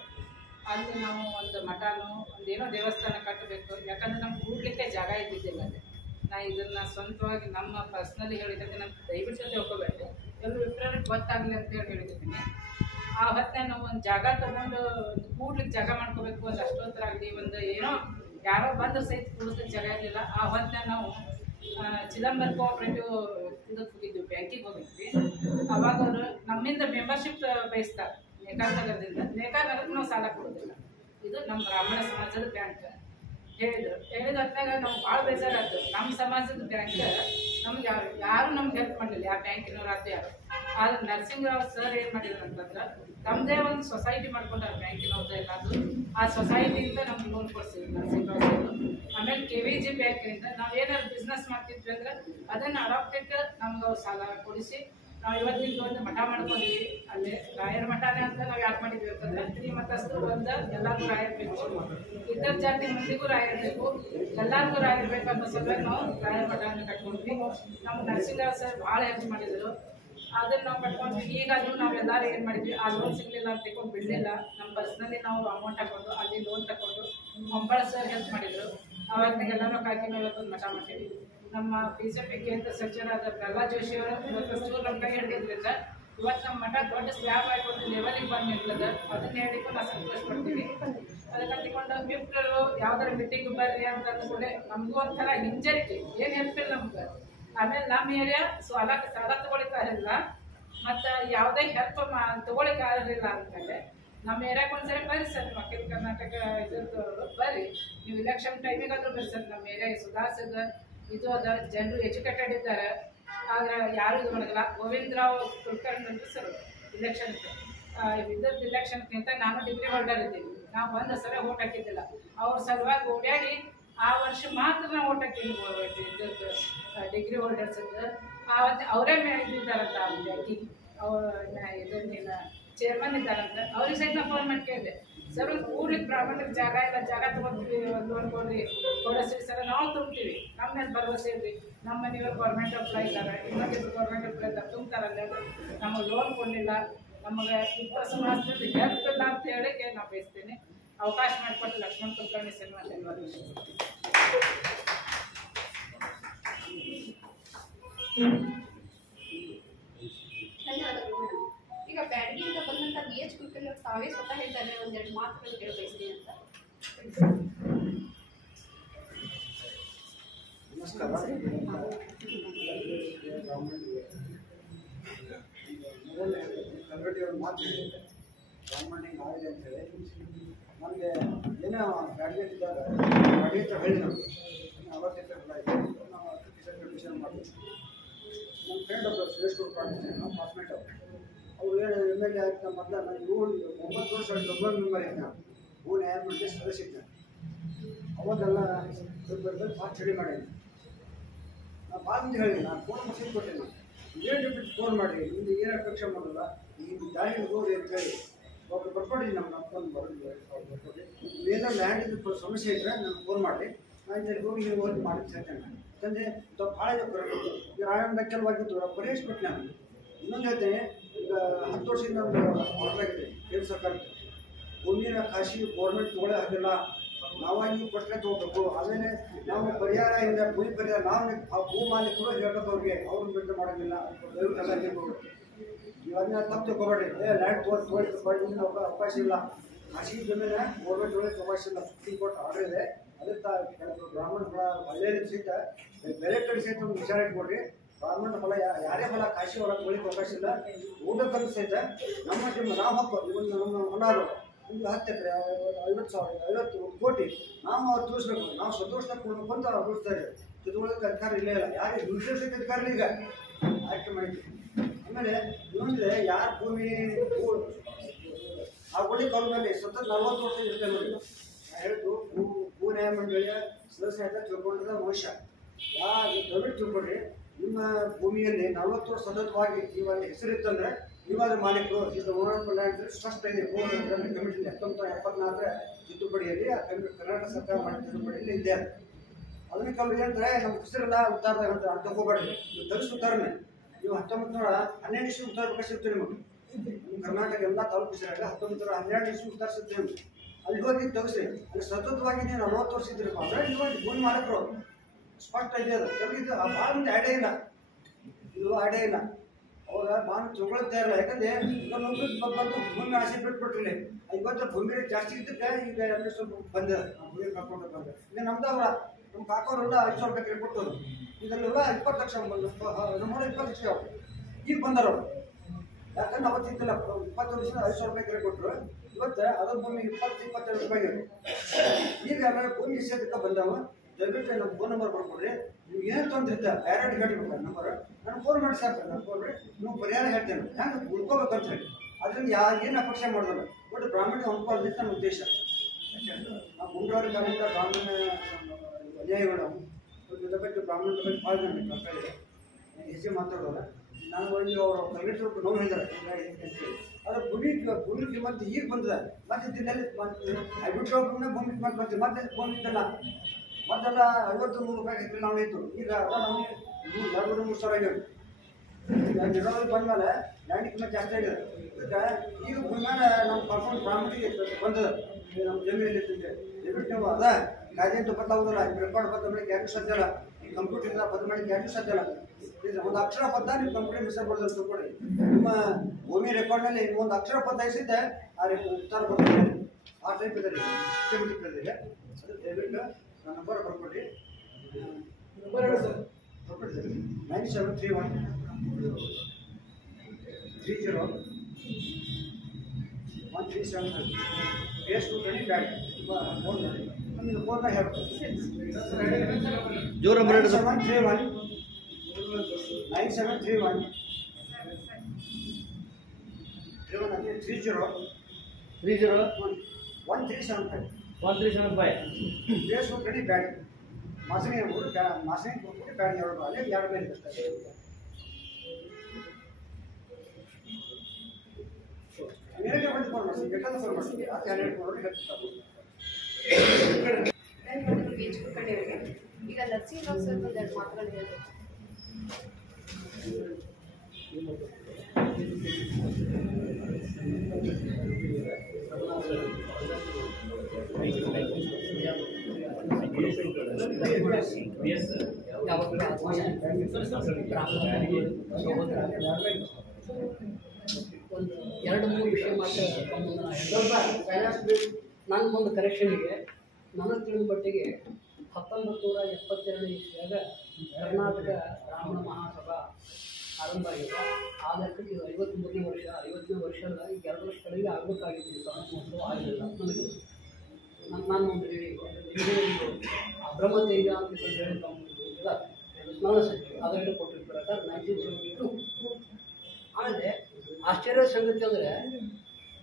ಅಲ್ಲಿ ನಾವು ಒಂದು ಮಠನೋ ಒಂದೇನೋ ದೇವಸ್ಥಾನ ಕಟ್ಟಬೇಕು, ಯಾಕಂದ್ರೆ ನಮ್ಗೆ ಕೂಡ್ಲಿಕ್ಕೆ ಜಾಗ ಇದ್ದಿದ್ದಿಲ್ಲ ಅಲ್ಲಿ. ನಾ ಇದನ್ನು ಸ್ವಂತವಾಗಿ ನಮ್ಮ ಪರ್ಸ್ನಲಿ ಹೇಳಿದ್ದಕ್ಕೆ ನಾನು ದಯವಿಟ್ಟು ತಿಳ್ಕೊಬೇಡಿ, ಎಲ್ಲರೂ ವಿಪ್ರರಿಗೆ ಗೊತ್ತಾಗಲಿ ಅಂತ ಹೇಳಿದ್ದೀನಿ. ಆ ಹೊತ್ತಿನ ನಾವು ಒಂದು ಜಾಗ ತೊಗೊಂಡು ಕೂಡ್ಲಿಕ್ಕೆ ಜಾಗ ಮಾಡ್ಕೋಬೇಕು, ಒಂದು ಅಷ್ಟೊತ್ತರಾಗಲಿ ಒಂದು ಏನೋ ಯಾರೋ ಬಂದ್ರೆ ಸಹಿತ ಕೂಡೋದಕ್ಕೆ ಜಾಗ ಇರಲಿಲ್ಲ. ಆ ಹೊತ್ತಿನ ನಾವು ಚಿದಂಬರ ಕೋಆಪರೇಟಿವ್ ಇದಕ್ಕೆ ಹೋಗಿದ್ವಿ, ಬ್ಯಾಂಕಿಗೆ ಹೋಗಿದ್ವಿ. ಅವಾಗ ಅವರು ನಮ್ಮಿಂದ ಮೆಂಬರ್ಶಿಪ್ ಬಯಸ್ತಾರೆ ನೇಕಾರನಗರದಿಂದ. ನೇಕಾರನಗರಕ್ಕೆ ನಾವು ಸಾಲ ಕೊಡೋದಿಲ್ಲ, ಇದು ನಮ್ಮ ಬ್ರಾಹ್ಮಣ ಸಮಾಜದ ಬ್ಯಾಂಕ್ ಹೇಳಿದ ಹೊತ್ತಾಗ ನಾವು ಭಾಳ ಬೇಜಾರಾಯ್ತು. ನಮ್ಮ ಸಮಾಜದ ಬ್ಯಾಂಕ್ ನಮ್ಗೆ ಯಾರು ನಮ್ಗೆ ಹೆಲ್ಪ್ ಮಾಡಲಿಲ್ಲ, ಯಾವ ಬ್ಯಾಂಕಿನವ್ರು ಆಯ್ತು ಯಾರು. ಆದ್ರೆ ನರಸಿಂಗರಾವ್ ಸರ್ ಏನ್ ಮಾಡಿದ್ರು ಅಂತಂದ್ರೆ ತಮ್ಮದೇ ಒಂದು ಸೊಸೈಟಿ ಮಾಡ್ಕೊಂಡಾರ ಬ್ಯಾಂಕಿನವ್ರದ್ದು ಎಲ್ಲದು. ಆ ಸೊಸೈಟಿಯಿಂದ ನಮ್ಗೆ ಲೋನ್ ಕೊಡ್ಸಿದ್ರು ನರಸಿಂಗರಾವ್ ಸರ್. ಆಮೇಲೆ KVG ಬ್ಯಾಂಕಿನಿಂದ ನಾವೇನಾದ್ರು ಬಿಸ್ನೆಸ್ ಮಾಡ್ತಿದ್ವಿ ಅಂದ್ರೆ ಅದನ್ನ ಅಡಾಪ್ಟೆಡ್ ನಮ್ಗೆ ಅವ್ರು ಸಾಲ ಕೊಡಿಸಿ ನಾವು ಇವತ್ತಿನ ಒಂದು ಮಠ ಮಾಡ್ಕೊಂಡ್ವಿ. ಅಲ್ಲಿ ರಾಯರ ಮಠನೇ ಅಂತ ನಾವು ಯಾಕೆ ಮಾಡಿದ್ವಿ ಅಂತಂದ್ರೆ ಶ್ರೀಮಂತಸ್ಥರು ಎಲ್ಲರಿಗೂ ರಾಯರ್ಬೇಕು, ಇತರ ಜಾತಿ ಮಂದಿಗೂ ರಾಯರ್ಬೇಕು, ಎಲ್ಲರಿಗೂ ರಾಯರ್ಬೇಕು ಅನ್ನೋ ಸಲುವಾಗಿ ನಾವು ರಾಯರ ಮಠವನ್ನು ಕಟ್ಕೊಂಡ್ವಿ. ನಮ್ಮ ನರಸಿಂಗರಾವ್ ಸರ್ ಭಾಳ ಹೆಲ್ಪ್ ಮಾಡಿದ್ರು. ಅದನ್ನ ನಾವು ಕಟ್ಕೊಂಡ್ವಿ. ಈಗಾದ್ರೂ ನಾವೆಲ್ಲರೂ ಏನು ಮಾಡಿದ್ವಿ, ಆ ಲೋನ್ ಸಿಗಲಿಲ್ಲ ಅಂತ ತಿಳ್ಕೊಂಡು ಬಿಡಲಿಲ್ಲ. ನಮ್ಮ ಪರ್ಸ್ನಲ್ಲಿ ನಾವು ಅಮೌಂಟ್ ಹಾಕೊಂಡು ಅಲ್ಲಿ ಲೋನ್ ತಗೊಂಡು ಮೊಂಬಳ ಸರ್ ಹೆಲ್ಪ್ ಮಾಡಿದ್ರು. ಅವಾಗ ಎಲ್ಲರೂ ಹಾಕಿ ನಾವು ಇವತ್ತೊಂದು ಮಠ ಮಾಡ್ತೀವಿ. ನಮ್ಮ BJP ಕೇಂದ್ರ ಸಚಿವರಾದ ಪ್ರಹ್ಲಾದ್ ಜೋಶಿ ಅವರು ಇವತ್ತು ಚೂರು ನಮ್ಮ ಕೈ ಹಿಡಿದ್ರಿಂದ ಇವತ್ತು ನಮ್ಮ ಮಠ ದೊಡ್ಡ ಸ್ಲ್ಯಾಬ್ ಆಗಿಕೊಂಡು ಲೆವೆಲಿಗೆ ಬಂದು ನಿಂತದ. ಅದನ್ನ ಹೇಳಿಕೊಂಡು ನಾವು ಸಂತೋಷ ಪಡ್ತೀವಿ. ಅದಕ್ಕೆ ಅಂದ್ಕೊಂಡು ಗಿಫ್ಟರು ಯಾವ್ದಾರ ಮೀಟಿಂಗ್ ಬರ್ರಿ ಅಂತ ಅಂದ್ಕೊಂಡೆ ನಮಗೂ ಒಂಥರ ಹಿಂಜರಿಕೆ, ಏನು ಹೆಲ್ಪ್ ಇಲ್ಲ ನಮ್ಗೆ. ಆಮೇಲೆ ನಮ್ಮ ಏರಿಯಾ ಸಾಲ ತಗೊಳಿಕ್ಕಾಗಿಲ್ಲ ಮತ್ತು ಯಾವುದೇ ಹೆಲ್ಪ್ ತಗೊಳಿಕ್ಕಾಗಿಲ್ಲ ಅಂದ್ಮೇಲೆ ನಮ್ಮ ಏರಿಯಾಕ್ಕೆ ಒಂದ್ಸರಿ ಬರ್ರಿ ಸರ್, ಮಕ್ಕಳ ಕರ್ನಾಟಕ ಇದ್ರದವರು ಬರ್ರಿ, ನೀವು ಇಲೆಕ್ಷನ್ ಟೈಮಿಗಾದ್ರೂ ಬರ್ರಿ ಸರ್. ನಮ್ಮ ಏರಿಯಾ ಸುಧಾರಿಸಿದ ಇದು ಅದ, ಜನರು ಎಜುಕೇಟೆಡ್ ಇದ್ದಾರೆ. ಆದ್ರೆ ಯಾರು ಇದು ಮಾಡೋದಿಲ್ಲ. ಗೋವಿಂದರಾವ್ ಕುಲಕರ್ಣಿ ಅಂತ ಸರ್ ಇಲೆಕ್ಷನ್ ಇದ್ರದ್ದು ಇಲೆಕ್ಷನ್ಗಿಂತ ನಾನು ಡಿಗ್ರಿ ಹೋಲ್ಡರ್ ಇದ್ದೀನಿ. ನಾವು ಒಂದು ಸಲ ಓಟ್ ಹಾಕಿದ್ದಿಲ್ಲ. ಅವ್ರ ಸಲುವಾಗಿ ಓಡಾಡಿ ಆ ವರ್ಷ ಮಾತ್ರ ನಾವು ಓಟ್ ಹಾಕಿದ್ವಿ ಇದ್ರದ್ದು ಡಿಗ್ರಿ ಹೋಲ್ಡರ್ಸ್ ಇದ್ದು. ಆವತ್ತು ಅವರೇ ಇದ್ದಾರಂತ ಬ್ಯಾಂಕಿಗೆ ಇದನ್ನೇನು ಚೇರ್ಮನ್ ಇದ್ದಾರಂತ. ಅವ್ರಿಗೆ ಸಹಿತ ಫೋನ್ ಮಾಡಿ ಕೇಳಿದೆ, ಸರ್ ಒಂದು ಊರಿಗೆ ಬ್ರಾಹ್ಮಣರಿಗೆ ಜಾಗ ಇಲ್ಲ, ಜಾಗ ತೊಗೊಳ್ತೀವಿ, ಲೋನ್ ಕೊಡ್ರಿ, ಕೊಡಿಸ್ರಿ ಸರ್, ನಾವು ತುಂಬ್ತೀವಿ, ನಮ್ಮ ಮೇಲೆ ಭರವಸೆ ಇರ್ರಿ. ನಮ್ಮ ಮನೆಯವರು ಗೌರ್ಮೆಂಟ್ ಅಪ್ಲೈ ಇದ್ದಾರೆ, ಇನ್ನೊಂದಿಬ್ಬರು ಗೌರ್ಮೆಂಟ್ ಅಪ್ಲೈ ಇದ್ದಾರೆ, ತುಂಬ್ತಾರಲ್ಲ, ನಮಗೆ ಲೋನ್ ಕೊಡಲಿಲ್ಲ, ನಮಗೆ ಇಬ್ಬರು ಸಮಾಜದಲ್ಲಿ ಹೆಲ್ಪ್ ಇಲ್ಲ ಅಂತ ಹೇಳಿಕೆ ನಾವು ಬಯಸ್ತೀನಿ. ಅವಕಾಶ ಮಾಡಿಕೊಟ್ಟು ಲಕ್ಷ್ಮಣ್ ಕುಲಕರ್ಣಿ ಸರ್ ಧನ್ಯವಾದ. ಧನ್ಯವಾದಗಳು ಮೇಡಮ್. ಈಗ ಬ್ಯಾಡಗಿಯಿಂದ ಬಂದಂತ BH ಕುಲಕರ್ಣಿ ಅವರು ತಾವೇ ಸ್ವತಃ ಹೇಳ್ತಾರೆ, ಒಂದೆರಡು ಮಾತುಗಳು ಕೇಳ ಬಯಸ್ತೀನಿ ಅಂತ. ನಮಸ್ಕಾರ. ಕನ್ನಡಿಯವ್ರ ಮಾತು ಬ್ರಾಹ್ಮಣಿಗೆ ಆಗಿದೆ ಅಂತೇಳಿ ನನಗೆ ಏನೋ ಬ್ಯಾಡ್ಗೆಟ್ಟಿದ್ದಾಗ ಗಾಡಿ ಹತ್ರ ಹೇಳಿ ನಮಗೆ ಅವಶ್ಯಕತೆ ಇದೆ. ನಾವು ಅಪ್ಲಿಕೇಶನ್ ಮಾಡಿದ್ವಿ. ನಮ್ಮ ಫ್ರೆಂಡ್ ಒಬ್ಬರು ಸುರೇಶ್ ಕುಲಕರ್ಣಿ ನಮ್ಮ ಕ್ಲಾಸ್ಮೇಟ್ ಅವರು ಏನು MLA ಆಯ್ತು ಮೊದಲ ನಾನು 9 ವರ್ಷ ಡಬಲ್ ಮೆಂಬರ್ ಇದ್ದೆ. ಹೂ ನ್ಯಾಯಮಂಡಳಿ ಸದಸ್ಯ ಇದ್ದೆ. ಅವಾಗೆಲ್ಲ ಭಾಳ ಸ್ಟಡಿ ಮಾಡೀನಿ. ನಾನು ಭಾಳ ಮಂದಿ ಹೇಳಿದೆ, ನಾನು ಫೋನ್ ಮೆಸೇಜ್ ಕೊಟ್ಟೆ. ನಾನು ಏನು ಬಿಟ್ಟು ಫೋನ್ ಮಾಡಿ ನಿಮ್ದು ಏನು ಅಪೇಕ್ಷೆ ಮಾಡೋಲ್ಲ, ಈ ದಾರಿ ಹೋಗಿ ಅಂತ ಹೇಳಿ ಒಬ್ಬರು ಬರ್ಕೊಡಿ. ನಮ್ಮ ಅಪ್ಪನ ಬರೋದು ಬರ್ಕೊಡಿ, ನೀವೇನೋ ಲ್ಯಾಂಡ್ ಸಮಸ್ಯೆ ಇದ್ದರೆ ನಾನು ಫೋನ್ ಮಾಡಿ ನಾನು ಹೋಗಿ ನೀವು ಹೋಗಿ ಮಾಡಿ ಹೇಳ್ತೇನೆ. ಯಾಕಂದರೆ ಭಾಳ ಬರಬೇಕು. ಈಗ ರಾಯಣ್ಣ ಕೆಲವಾಗಿದ್ದು ಪರಿಹರಿಸ್ಬಿಟ್ಟು ನಾನು ಇನ್ನೊಂದು ಹೇಳ್ತೇನೆ. ಈಗ 10 ವರ್ಷದಿಂದ ನಮ್ದು ಆರ್ಡರ್ ಆಗಿದೆ ಕೇಂದ್ರ ಸರ್ಕಾರಕ್ಕೆ. ಭೂಮಿನ ಖಾಸಗಿ ಗೌರ್ಮೆಂಟ್ ತೊಗೊಳ್ಳೇ ಆಗಿಲ್ಲ, ನಾವಾಗಿ ಕೊಟ್ಟರೆ ತೊಗೋಬೇಕು. ಆಮೇಲೆ ನಾವು ಪರಿಹಾರ ಇಲ್ಲ, ಭೂಮಿ ಪರಿಹಾರ ನಾವು ಆ ಭೂ ಮಾಲೀಕರು ಹೇಳ್ಬೇಕು ಅವ್ರಿಗೆ, ಅವ್ರನ್ನ ಬಿಟ್ಟು ಮಾಡೋದಿಲ್ಲ. ದಯವಿಟ್ಟೆಲ್ಲ ಇರ್ಬೋದು. ನೀವು ಅದನ್ನ ತಪ್ಪು ತಗೋಬೇಡಿ. ಲ್ಯಾಂಡ್ ತೊಗೊಳ್ಳಿ ಅವಕಾಶ ಇಲ್ಲ. ಖಾಸಗಿ ಜಮೀನ ಗೌರ್ಮೆಂಟ್ ತೊಗೊಳ್ಳೋಕೆ ಅವಕಾಶ ಇಲ್ಲ. ಸುಪ್ರೀಂ ಕೋರ್ಟ್ ಆರ್ಡರ್ ಇದೆ. ಅದಕ್ಕೆ ಕೆಲವು ಬ್ರಾಹ್ಮಣ ಫಲ ಒಳ್ಳೆಯ ಸಹಿತ ಬೇರೆ ಕಡೆ ಸಹಿತ ಒಂದು ವಿಚಾರ ಇಟ್ಕೊಡ್ರಿ. ಬ್ರಾಹ್ಮಣ ಫಲ ಯಾರೇ ಫಲ ಖಾಸಗಿ ಹೊಲ ತೊಗೊಳಿಕ್ಕೆ ಅವಕಾಶ ಇಲ್ಲ. ಊಟಕ್ಕಂತ ಸಹಿತ ನಮ್ಮ ನಾವು ಹಕ್ಕು ಇವತ್ತು ನಮ್ಮ ಹೊಲ ಒಂದು 10 ಎಕರೆ 50 ಕೋಟಿ ನಾವು ಅವ್ರು ತೋರಿಸ್ಬೇಕು. ನಾವು ಸಂತೋಷ ಕೊಡ್ಬೇಕು ಅಂತ ಅವ್ರು ತೋರಿಸ್ತಾರೆ. ತಿದ್ಕೊಳ್ಳೋಕೆ ಅಧಿಕಾರ ಇಲ್ಲೇ ಇಲ್ಲ. ಯಾರಿಗೆ ದುರ್ಸೋಕ್ಕೆ ಅಧಿಕಾರ ಇಲ್ಲ. ಈಗ ಆಯ್ಕೆ ಮಾಡಿದ್ವಿ. ಆಮೇಲೆ ಇನ್ನೊಂದ್ರೆ ಯಾರ ಭೂಮಿ ಆ ಕೊಡಿ ಕಾಲದಲ್ಲಿ ಸತತ 40 ವರ್ಷ ಇರ್ತೇವೆ ನೋಡಿ. ಹೇಳಿದ್ದು ಭೂ ನ್ಯಾಯಮಂಡಳಿಯ ಸದಸ್ಯ ಅಂತ ತಿಳ್ಕೊಂಡಿದ್ದ ಮನುಷ್ಯ ದಯವಿಟ್ಟು ತಿಳ್ಕೊಡ್ರಿ. ನಿಮ್ಮ ಭೂಮಿಯಲ್ಲಿ 40 ವರ್ಷ ಸತತವಾಗಿ ನೀವಲ್ಲಿ ಹೆಸರಿತ್ತಂದ್ರೆ ನೀವಾದ ಮಾಲೀಕರು. ಇದು ಓನರ್ ಲ್ಯಾಂಡ್ ಟ್ರಸ್ಟ್ ಇದೆ ಕಮಿಟಿ 1974 ತಿದ್ದುಪಡಿಯಲ್ಲಿ ಕರ್ನಾಟಕ ಸರ್ಕಾರ ಮಾಡಿದ ತಿದ್ದುಪಡಿಯಲ್ಲಿ ಇದೆ. ಅದನ್ನ ಕೆಲವು ಏನಂದ್ರೆ ನಮ್ಮ ಹೆಸರೆಲ್ಲ ಉತ್ತಾರ ಅಂತ ತಗೋಬೇಡ್ರಿ. ನೀವು ತರಿಸಿ ಉತ್ತಾರನೆ ನೀವು 1912 ಇಸ್ವಿ ಉತ್ತಾರ ಪ್ರಕಾಶಿರ್ತೀವಿ. ನಿಮಗೆ ನಿಮ್ಮ ಕರ್ನಾಟಕ ಎಲ್ಲ ತಾಲೂಕು ಹೆಸರಾಗ 1912 ಇಸ್ವಿ ಉತ್ತಾರ ಸಿಗ್ತೀವಿ. ನಿಮ್ಗೆ ಅಲ್ಲಿ ಹೋಗಿ ತಗಿಸಿ. ಅಲ್ಲಿ ಸತತವಾಗಿ ನೀವು 40 ವರ್ಷ ಇದ್ರಪ್ಪ ಅಂದ್ರೆ ನೀವು ಭೂಮಿ ಮಾಲೀಕರು ಸ್ಪಷ್ಟ ಇದೆ. ಅದು ಕೆಲವಿದ್ದು ಭಾಳ ಮಂದಿ ಐಡಿಯಾ ಇಲ್ಲ, ಇದು ಐಡಿಯಾ ಇಲ್ಲ. ಅವಾಗ ಭಾಳ ತಗೊಳ್ತಾ ಇಲ್ಲ. ಯಾಕಂದ್ರೆ ಇನ್ನೊಂದು ಬಂದು ಭೂಮಿ ಆಸೆ ಬಿಟ್ಬಿಟ್ರಿ. ಇವತ್ತು ಭೂಮಿ ರೇಟ್ ಜಾಸ್ತಿ ಇದ್ದಕ್ಕೆ ಈಗ ಎಲ್ಲ ಸ್ವಲ್ಪ ಬಂದ ಭೂಮಿ ಕರ್ಕೊಂಡು ಬಂದ. ಈಗ ನಮ್ದವ್ರ ನಮ್ಮ ಕಾಕೋರೆಲ್ಲ 5,000 ರೂಪಾಯಿ ಕೇಳಿ ಕೊಟ್ಟರು. ಇದರಲ್ಲೆಲ್ಲ 20 ಲಕ್ಷ ನಮ್ಮ 20 ಲಕ್ಷ ಈಗ ಬಂದಾರವ್ರು. ಯಾಕಂದ್ರೆ ಅವತ್ತಿದ್ದಿಲ್ಲ 20 ವರ್ಷದ 5,000 ರೂಪಾಯಿ ಕೇಳಿ ಕೊಟ್ಟರು. ಇವತ್ತು ಅದರ ಭೂಮಿ 20-22 ರೂಪಾಯಿ. ಈಗ ಆಮೇಲೆ ಭೂಮಿ ನಿಷೇಧಕ್ಕೆ ಬಂದವ. ದಯವಿಟ್ಟು ನಮ್ಮ ಫೋನ್ ನಂಬರ್ ಬರ್ಕೊಡ್ರಿ. ನೀವು ಏನು ತೊಂದರೆ ಇದ್ದ ಡೈರೆಕ್ಟ್ ಹೇಳ್ಬೇಕು ನಂಬರ್, ನಾನು ಫೋನ್ ಮಾಡಿ ಸಾಕು, ನಾನು ಫೋನ್ ಮಾಡಿ ನೀವು ಪರಿಹಾರ ಹೇಳ್ತೇನೆ ಹೆಂಗೆ ಉಳ್ಕೋಬೇಕಂತ ಹೇಳಿ. ಅದರಿಂದ ಏನು ಅಪೇಕ್ಷೆ ಮಾಡೋದಿಲ್ಲ, ಬಟ್ ಬ್ರಾಹ್ಮಣ ಅನುಕೂಲ ನನ್ನ ಉದ್ದೇಶ. ನಾವು ಮುಂಡೋರ ಕಾಲದಿಂದ ಬ್ರಾಹ್ಮಣ ಅನ್ಯಾಯಗಳು ಬಗ್ಗೆ ಬ್ರಾಹ್ಮಣ ಬಗ್ಗೆ ಭಾಳ ಜನ ಹೆಚ್ಚು ಮಾತಾಡೋಲ್ಲ. ನಾನು ಒಂದು ಅವರು ಕಲೆಕ್ಟರ್ ನೋವು ಹೇಳಿದ್ದಾರೆ ಅಂತೇಳಿ, ಅದು ಭೂಮಿ ಕಿಮ್ಮತ್ತು ಈಗ ಬಂದಿದೆ. ಮತ್ತೆ ದಿನಲ್ಲಿ ಬಿಟ್ಟು ಭೂಮಿ ಕಿಮ್ಮತ್ತು ಬಂತು, ಮತ್ತೆ ಭೂಮಿ ಇದ್ದಲ್ಲ ಮೊದಲೆಲ್ಲ 53 ರೂಪಾಯಿ ಹೆಕ್ಟರ್ ನಾವು ಇತ್ತು. ಈಗ ನಮಗೆ 2-3 ಸಾವಿರ ಆಗಿದೆ. ಜನರಲ್ಲಿ ಬಂದಮೇಲೆ ಲ್ಯಾಂಡ್ ಕಿಮ್ಮತ್ತು ಜಾಸ್ತಿ ಆಗಿದೆ. ಈಗ ಭೂಮಿ ಮೇಲೆ ನಮ್ಮ ಪರ್ಫಾರ್ಮೆನ್ಸ್ ಬ್ರಾಹ್ಮಣಿಗೆ ಬಂದದ. ನಮ್ಮ ಜಮೀನಲ್ಲಿ ದಯವಿಟ್ಟು ನೀವು ಅದ ಕಾಯ್ದೆ ಅಂತ ಬದಲಾಗೋದಿಲ್ಲ, ರೆಕಾರ್ಡ್ ಬದಲಾವಣೆಗೆ ಯಾಕೆ ಸಾಧ್ಯ ಇಲ್ಲ, ಈ ಕಂಪ್ಯೂಟರಿಂದ ಬದಲಾವಣೆಗೆ ಯಾಕೆ ಸಾಧ್ಯ ಇಲ್ಲ. ಒಂದು ಅಕ್ಷರ ಪದ ನೀವು ಕಂಪ್ಯೂಟರ್ ಮಿಸ್ ಆಗ್ಬಾರ್ದು ತಿಳ್ಕೊಳ್ಳಿ. ನಿಮ್ಮ ಭೂಮಿ ರೆಕಾರ್ಡ್ನಲ್ಲಿ ಒಂದು ಅಕ್ಷರ ಪದ ಇಸಿದ್ದೆ ಆ ಉತ್ತರ ಬರ್ತದೆ. ಆ ಟೈಪ್ ಇದೆ ಸಿಸ್ಟಮೆಟಿಕ್ ಇದೆ. ಅದು ದಯವಿಟ್ಟು ನನ್ನ ನಂಬರ್ ಬರ್ಕೊಡ್ರಿ. ನಂಬರ್ ಹೇಳಿ ಸರ್, ಬರ್ಕೊಡ್ರಿ. 9731 30 1375. ಫೇಸ್ಬುಕ್ ಅಲ್ಲಿ ಬ್ಯಾಡ್ ಫೋನ್ ಮಾಡಿ ನಮಗೆ ಫೋನ್ನಾಗ ಹೇಳ್ಬೋದು. ಜೋರ ನಂಬರ್ ಹೇಳಿ ಸರ್. 9731 1375 ಫೇಸ್ಬುಕ್ ಅಲ್ಲಿ ಬ್ಯಾಡ್ ಮಾಸನೆ ಮಾಸನೆ ಕೊಟ್ಬಿಟ್ಟು ಬ್ಯಾಡ್ ಎರಡು ಅಲ್ಲೇ ಎರಡು ಮೇಲೆ ಅಷ್ಟೇ. ಮೇರೆ ಬಂದು ಫೋನ್ ಮಾಡಿ, ಬೇಕಾದ ಫೋನ್ ಮಾಡಿ, ಅದು 2 ಕೊಡೋರು ಹೇಳ್ತಾರೆ. ಈಗ ನರಸಿಂಹರಾವ್ ಸರ್ ಒಂದೆರಡು ಮಾತುಗಳು ಹೇಳ್ಬೇಕು. ಒಂದು 2-3 ವಿಷಯ ಮಾತ್ರ ನನಗೊಂದು ಕರೆಕ್ಷನ್ಗೆ ನನಗೆ ತಿಳಿದ ಮಟ್ಟಿಗೆ 1972 ಇಸ್ವಿಯಾಗ ಕರ್ನಾಟಕ ಬ್ರಾಹ್ಮಣ ಮಹಾಸಭಾ ಆರಂಭ ಆಗಿದೆ. ಆ ಲೆಕ್ಕಕ್ಕೆ 53ನೇ ವರ್ಷ 50ನೇ ವರ್ಷ ಅಲ್ಲ, ಈಗ 2 ವರ್ಷ ಕಡೆಗೆ ಆಗಬೇಕಾಗಿತ್ತು. ಮೊದಲು ಆಗಲಿಲ್ಲ. ನನಗೆ ನಾನು ಒಂದು ಬ್ರಹ್ಮತೇಜ ಅಂತ ಹೇಳಿ ಇಲ್ಲ ಸ್ನಾನ ಸಂಖ್ಯೆ ಅದರಲ್ಲಿ ಕೊಟ್ಟಿರ್ತಾರೆ 1972. ಆಮೇಲೆ ಆಶ್ಚರ್ಯ ಸಂಗತಿ ಅಂದರೆ